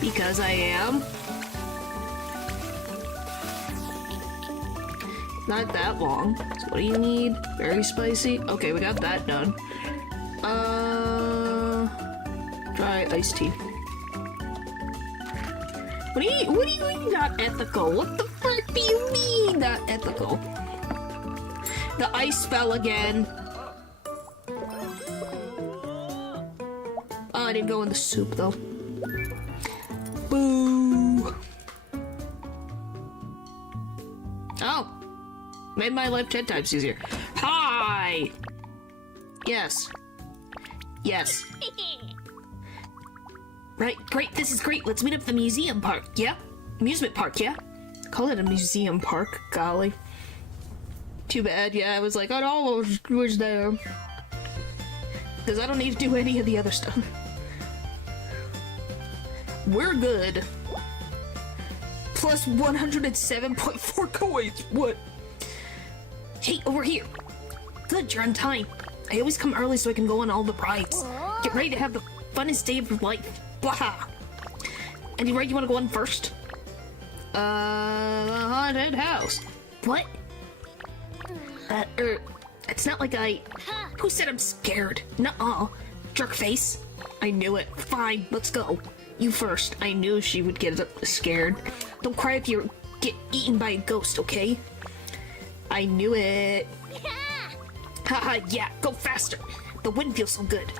Because I am. Not that long. So what do you need? Very spicy? Okay, we got that done. Try iced tea. What do you mean not ethical? What the frick do you mean not ethical? The ice fell again. Oh, I didn't go in the soup though. Boo. Oh. Made my life 10 times easier. Hi! Yes. Yes. Right, great, this is great. Let's meet up at the museum park, yeah? Amusement park, yeah? Call it a museum park, golly. Too bad, yeah, I was like, I almost was there. Because I don't need to do any of the other stuff. We're good. Plus 107.4 coins, what? Hey, over here. Good, you're on time. I always come early so I can go on all the rides. Get ready to have the funnest day of your life. Blah. And you right, you want to go on first? Haunted house. What? It's not like I... Who said I'm scared? Nuh-uh. Jerk face. I knew it. Fine, let's go. You first. I knew she would get scared. Don't cry if you get eaten by a ghost, okay? I knew it. Haha, yeah, go faster. The wind feels so good.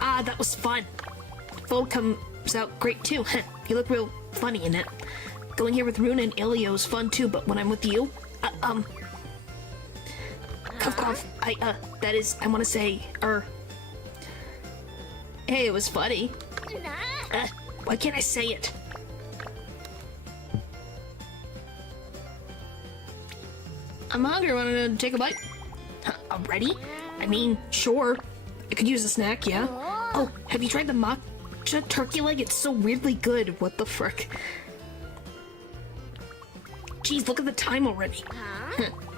Ah, that was fun. Fold comes out great too. You look real funny in it. Going here with Runa and Ilio is fun too, but when I'm with you, cough cough. That is, I want to say, hey, it was funny. Why can't I say it? I'm hungry. Want to take a bite? Already? I mean, sure. I could use a snack, yeah? Oh, have you tried the matcha turkey leg? It's so weirdly good. What the frick? Jeez, look at the time already.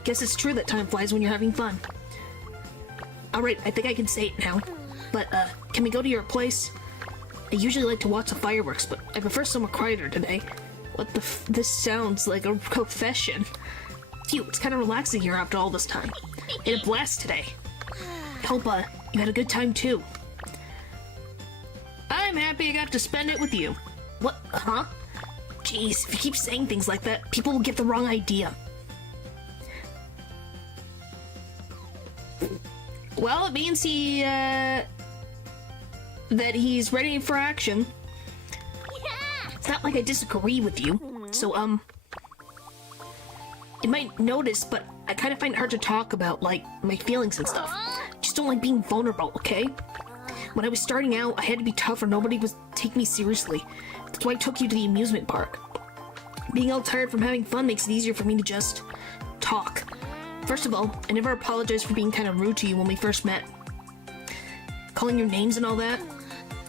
Guess it's true that time flies when you're having fun. Alright, I think I can say it now. But, can we go to your place? I usually like to watch the fireworks, but I prefer somewhere quieter today. What the this sounds like a confession. Phew, it's kind of relaxing here after all this time. I had a blast today. I hope, you had a good time too. I'm happy I got to spend it with you. What? Huh? Jeez, if you keep saying things like that, people will get the wrong idea. Well, it means that he's ready for action. It's not like I disagree with you. So, you might notice, but I kind of find it hard to talk about, like, my feelings and stuff. Just don't like being vulnerable, okay? When I was starting out, I had to be tough or nobody would take me seriously. That's why I took you to the amusement park. Being all tired from having fun makes it easier for me to just talk. First of all, I never apologized for being kind of rude to you when we first met. Calling your names and all that.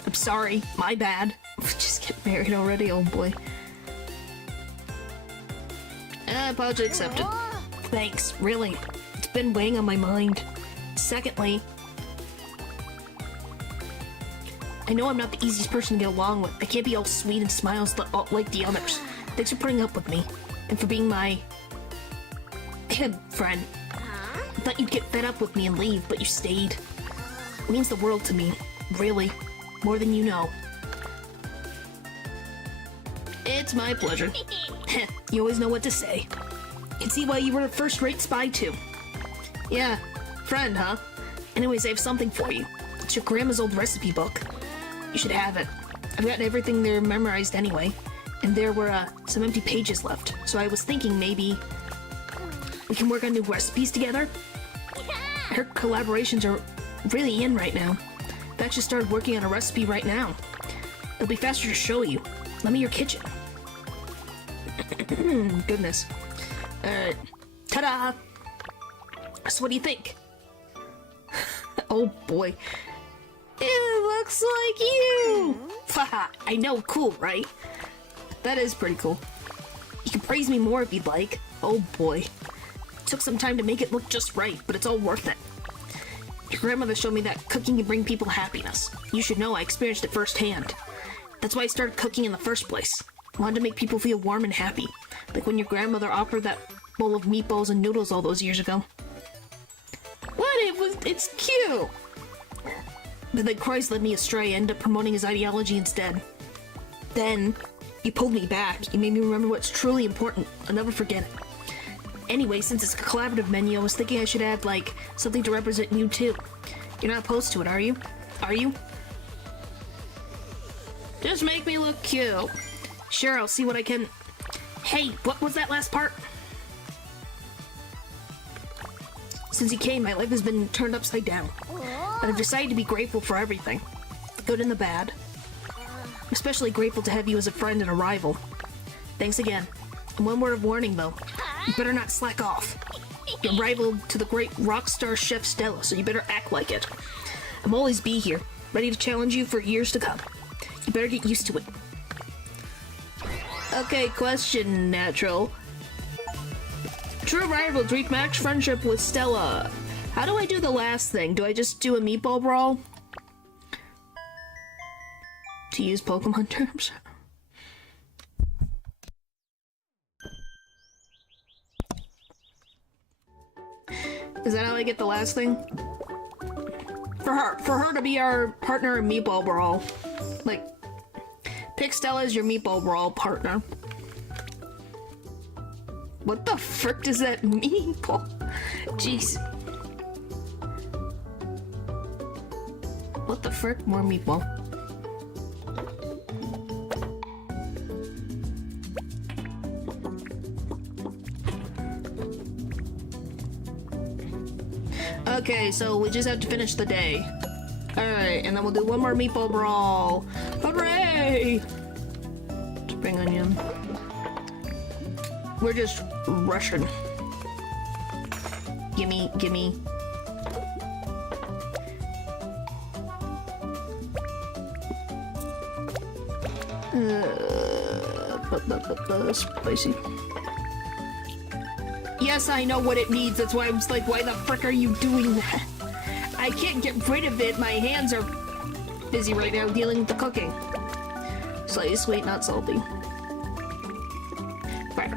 I'm sorry, my bad. Just get married already, oh boy. Apology accepted. Thanks, really. It's been weighing on my mind. Secondly, I know I'm not the easiest person to get along with. I can't be all sweet and smiles like the others. Thanks for putting up with me, and for being my friend. I thought you'd get fed up with me and leave, but you stayed. It means the world to me, really. More than you know. It's my pleasure. You always know what to say. Can see why you were a first-rate spy too. Yeah, friend, huh? Anyways, I have something for you. It's your grandma's old recipe book. You should have it. I've gotten everything there memorized anyway, and there were some empty pages left. So I was thinking maybe we can work on new recipes together. Her collaborations are really in right now. I've actually started working on a recipe right now. It'll be faster to show you. Let me your kitchen. Goodness. Ta-da! So what do you think? Oh boy. It looks like you! Haha, I know, cool, right? That is pretty cool. You can praise me more if you'd like. Oh boy. Took some time to make it look just right, but it's all worth it. Your grandmother showed me that cooking can bring people happiness. You should know I experienced it firsthand. That's why I started cooking in the first place. I wanted to make people feel warm and happy. Like when your grandmother offered that bowl of meatballs and noodles all those years ago. What? It's cute! But then Crois led me astray, ended up promoting his ideology instead. Then, you pulled me back. You made me remember what's truly important. I'll never forget it. Anyway, since it's a collaborative menu, I was thinking I should add, like, something to represent you too. You're not opposed to it, are you? Are you? Just make me look cute. Sure, I'll see what I can... Hey, what was that last part? Since you came, my life has been turned upside down. But I've decided to be grateful for everything. The good and the bad. I'm especially grateful to have you as a friend and a rival. Thanks again. And one word of warning, though. You better not slack off. You're rival to the great rock star chef Stella, so you better act like it. I'll always be here, ready to challenge you for years to come. You better get used to it. Okay, question, Natural. True rivals reach max friendship with Stella. How do I do the last thing? Do I just do a meatball brawl? To use Pokemon terms? Is that how I get the last thing? For her to be our partner in meatball brawl. Like, pick Stella as your meatball brawl partner. What the frick does that mean, Paul? Jeez. What the frick? More meatball. Okay, so we just have to finish the day. Alright, and then we'll do one more meatball brawl. Hooray! Spring onion. We're just rushing. Gimme, gimme. Spicy. Yes, I know what it needs. That's why I'm just like, why the frick are you doing that? I can't get rid of it. My hands are busy right now dealing with the cooking. Slightly sweet, not salty. Right.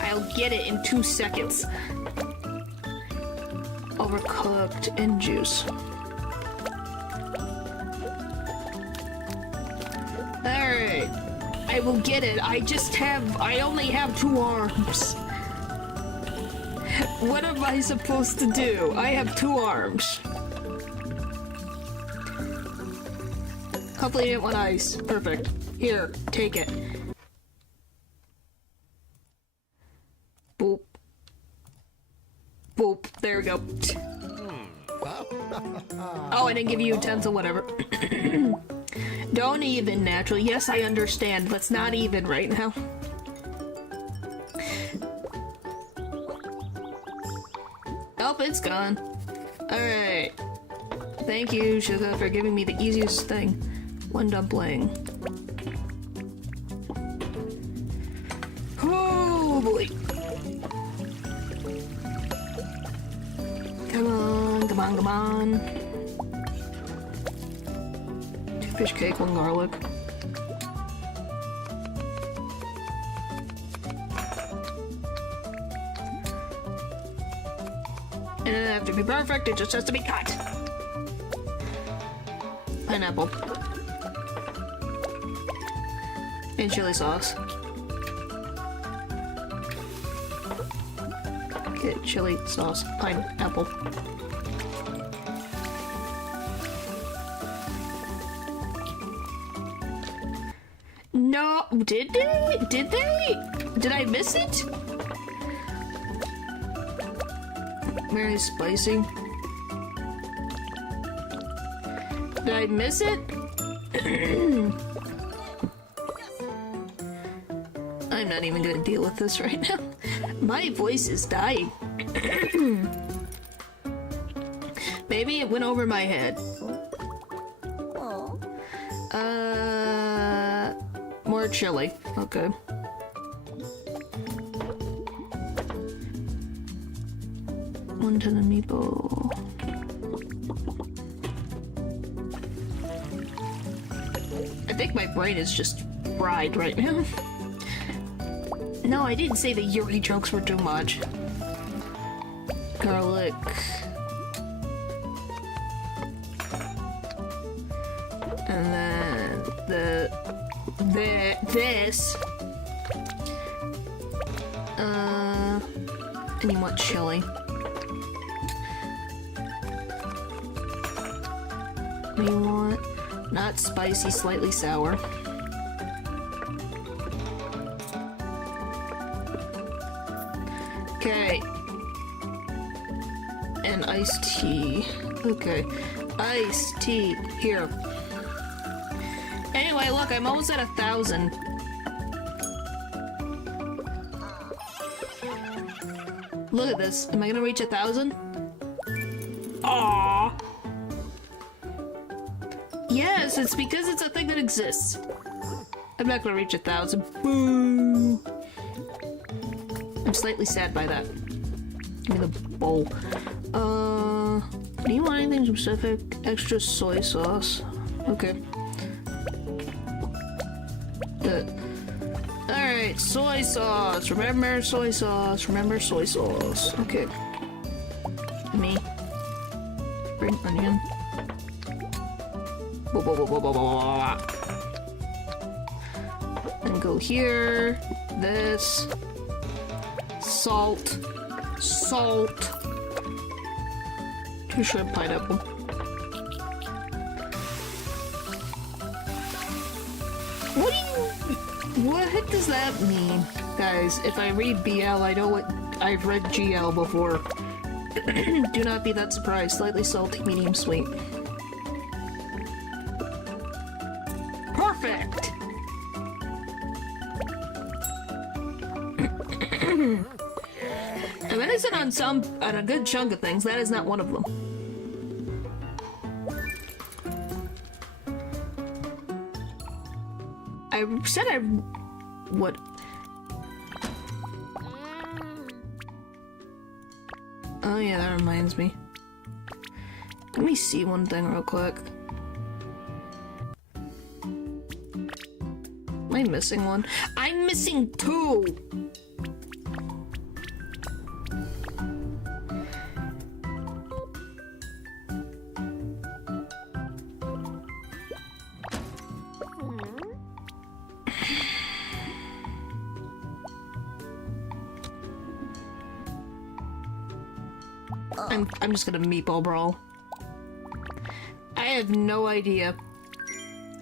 I'll get it in 2 seconds. Overcooked and juice. Alright. I will get it. I only have 2 arms. What am I supposed to do? I have 2 arms. Hopefully you didn't want ice. Perfect. Here, take it. Boop. Boop. There we go. Oh, I didn't give you utensil, whatever. Don't even, Natural. Yes, I understand. Let's not even right now. Oh, it's gone. Alright. Thank you, Sugar, for giving me the easiest thing. 1 dumpling. Oh, boy. Come on, come on, come on. 2 fish cake, 1 garlic. It doesn't have to be perfect, it just has to be cut. Pineapple. And chili sauce. Okay, chili sauce, pineapple. No, did they? Did they? Did I miss it? Very spicy. Did I miss it? I'm not even gonna deal with this right now. My voice is dying. Maybe it went over my head. More chili. Okay. One to the meatball. I think my brain is just fried right now. No, I didn't say the Yuri jokes were too much. Garlic. And then this. And you want chili. You want not spicy, slightly sour. Okay. And iced tea. Okay. Iced tea. Here. Anyway, look, I'm almost at 1,000. Look at this. Am I gonna reach 1,000? Aww. Yes, it's because it's a thing that exists. I'm not gonna reach 1,000. Boo! I'm slightly sad by that. Give me the bowl. Do you want anything specific? Extra soy sauce. Okay. Alright, soy sauce. Remember soy sauce. Remember soy sauce. Okay. Me. Bring onion. And go here. This. Salt. Salt. 2 shrimp pineapple. What does that mean? Guys, if I read BL, I know what I've read GL before. Do not be that surprised. Slightly salty, medium sweet. Perfect! I'm innocent on a good chunk of things. That is not one of them. I said I would. Oh yeah, that reminds me. Let me see one thing real quick. Am I missing one? I'm missing 2! I'm just gonna meatball brawl. I have no idea.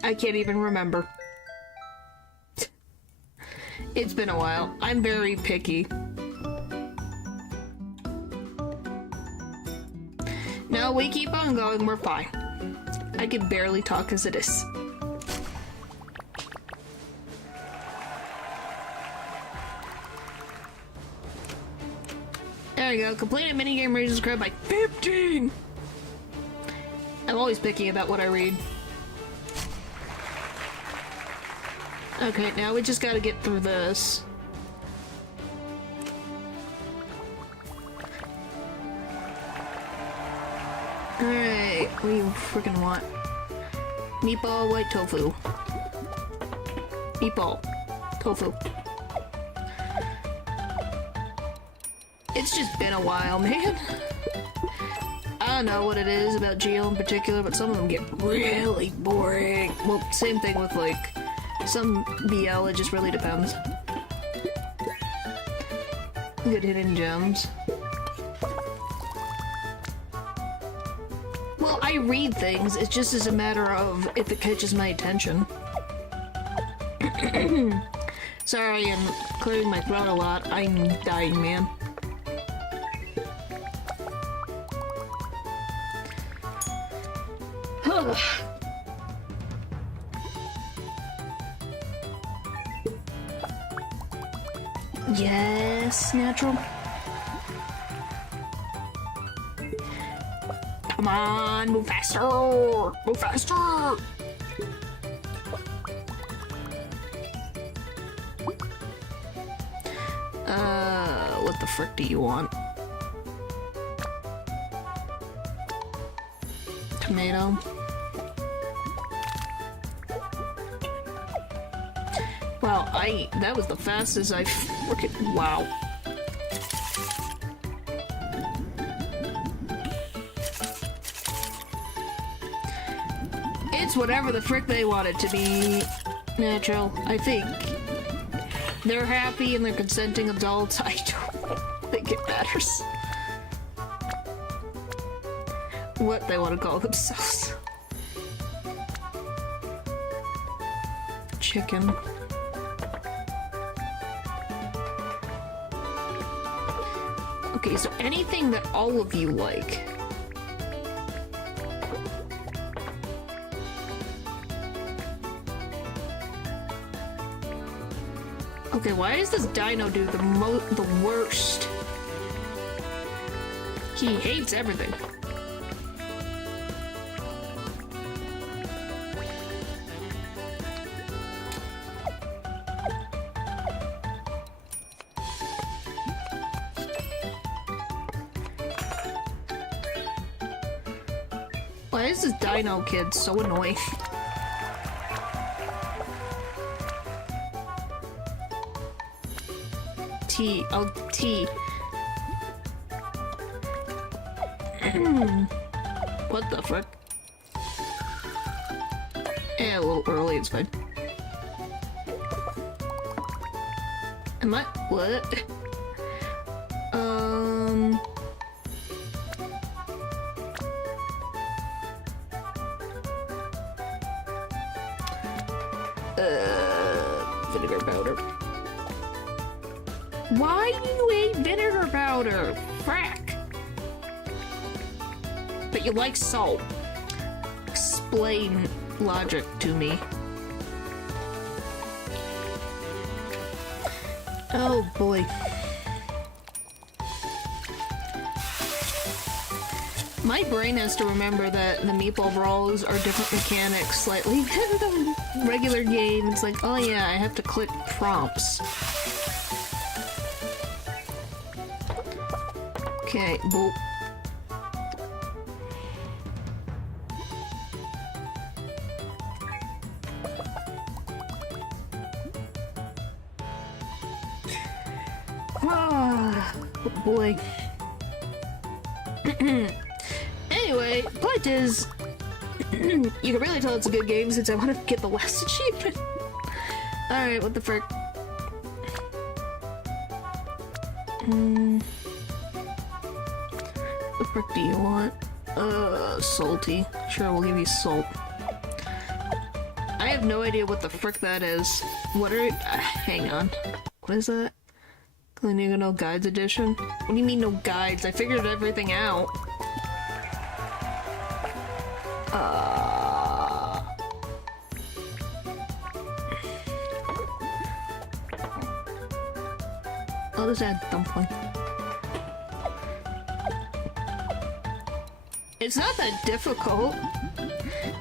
I can't even remember. It's been a while. I'm very picky. No, we keep on going, we're fine. I can barely talk as it is. There you go. Complete a minigame raises credit by 15! I'm always picky about what I read. Okay, now we just gotta get through this. Alright, what do you freaking want? Meatball, white tofu. Meatball. Tofu. It's just been a while, man. I don't know what it is about GL in particular, but some of them get really boring. Well, same thing with, like, some BL, it just really depends. Good hidden gems. Well, I read things, it's just as a matter of if it catches my attention. Sorry, I'm clearing my throat a lot. I'm dying, man. Yes, natural. Come on, move faster! Move faster! What the frick do you want? Tomato. Wow, that was the fastest I freaking, wow. It's whatever the frick they want it to be, natural. I think they're happy and they're consenting adults. I don't think it matters what they want to call themselves. Chicken. Okay, is there anything that all of you like? Okay, why is this dino dude the worst? He hates everything. Why is this dino kid so annoying? T. Oh, T. What the fuck? Yeah, a little early, it's fine. Am I? What? Vinegar powder. Why do you hate vinegar powder? Frack. But you like salt. Explain logic to me. Oh boy. My brain has to remember that the meatball brawls are different mechanics slightly than the regular game. It's like, oh yeah, I have to click prompts. Okay, boop. Ah, oh boy. Anyway, point is, you can really tell it's a good game since I want to get the last achievement. Alright, what the frick? What the frick do you want? Salty. Sure, we'll give you salt. I have no idea what the frick that is. What are hang on. What is that? KuloNiku no guides edition? What do you mean no guides? I figured everything out. I'll just add dumpling. It's not that difficult.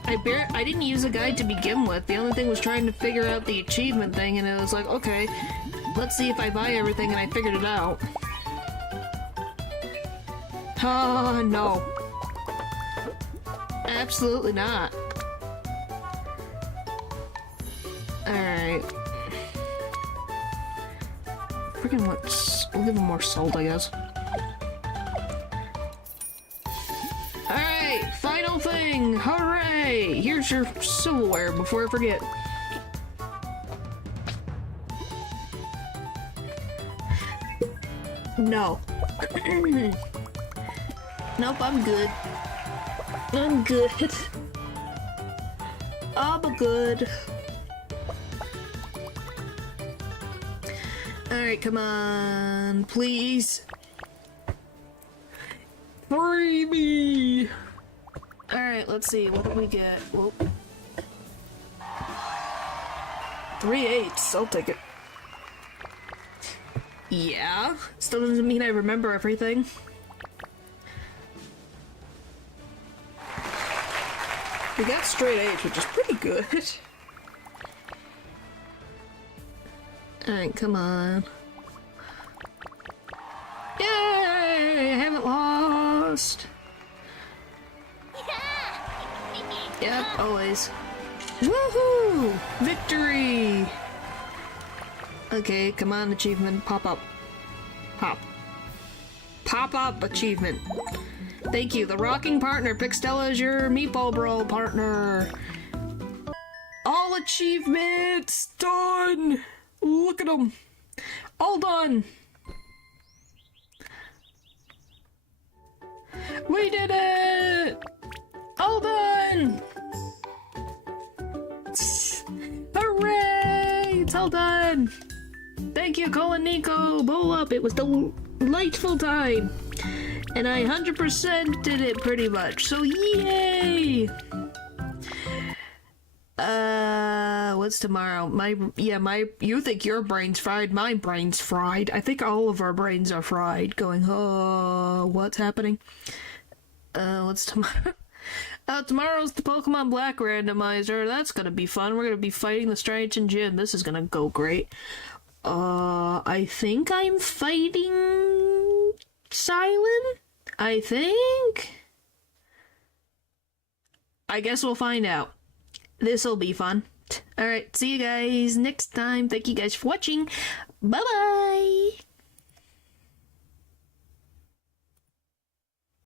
I didn't use a guide to begin with. The only thing was trying to figure out the achievement thing, and it was like, okay, let's see if I buy everything, and I figured it out. Oh, no. Absolutely not. Alright. Freaking we'll give him more salt, I guess. Alright, final thing! Hooray! Here's your silverware before I forget. No. Nope, I'm good. I'm good. I'm good. Alright, come on, please. Free me! Alright, let's see, what did we get? Whoop. 3 8s, I'll take it. Yeah, still doesn't mean I remember everything. We got straight A's, which is pretty good. Alright, come on. Yay! I haven't lost! Yep, always. Woohoo! Victory! Okay, come on, achievement. Pop up. Pop. Pop up achievement. Thank you, the rocking partner. Pick Stella as your meatball bro partner. All achievements done! Look at them. All done. We did it! All done! Hooray! It's all done! Thank you, KuloNiku! Bowl up! It was delightful time! And I 100% did it pretty much, so yay! What's tomorrow? You think your brain's fried, my brain's fried. I think all of our brains are fried, going, oh, what's happening? What's tomorrow? Tomorrow's the Pokemon Black randomizer. That's gonna be fun. We're gonna be fighting the Strange and Gym. This is gonna go great. I think I'm fighting Silent? I think? I guess we'll find out. This'll be fun. Alright, see you guys next time. Thank you guys for watching. Bye-bye!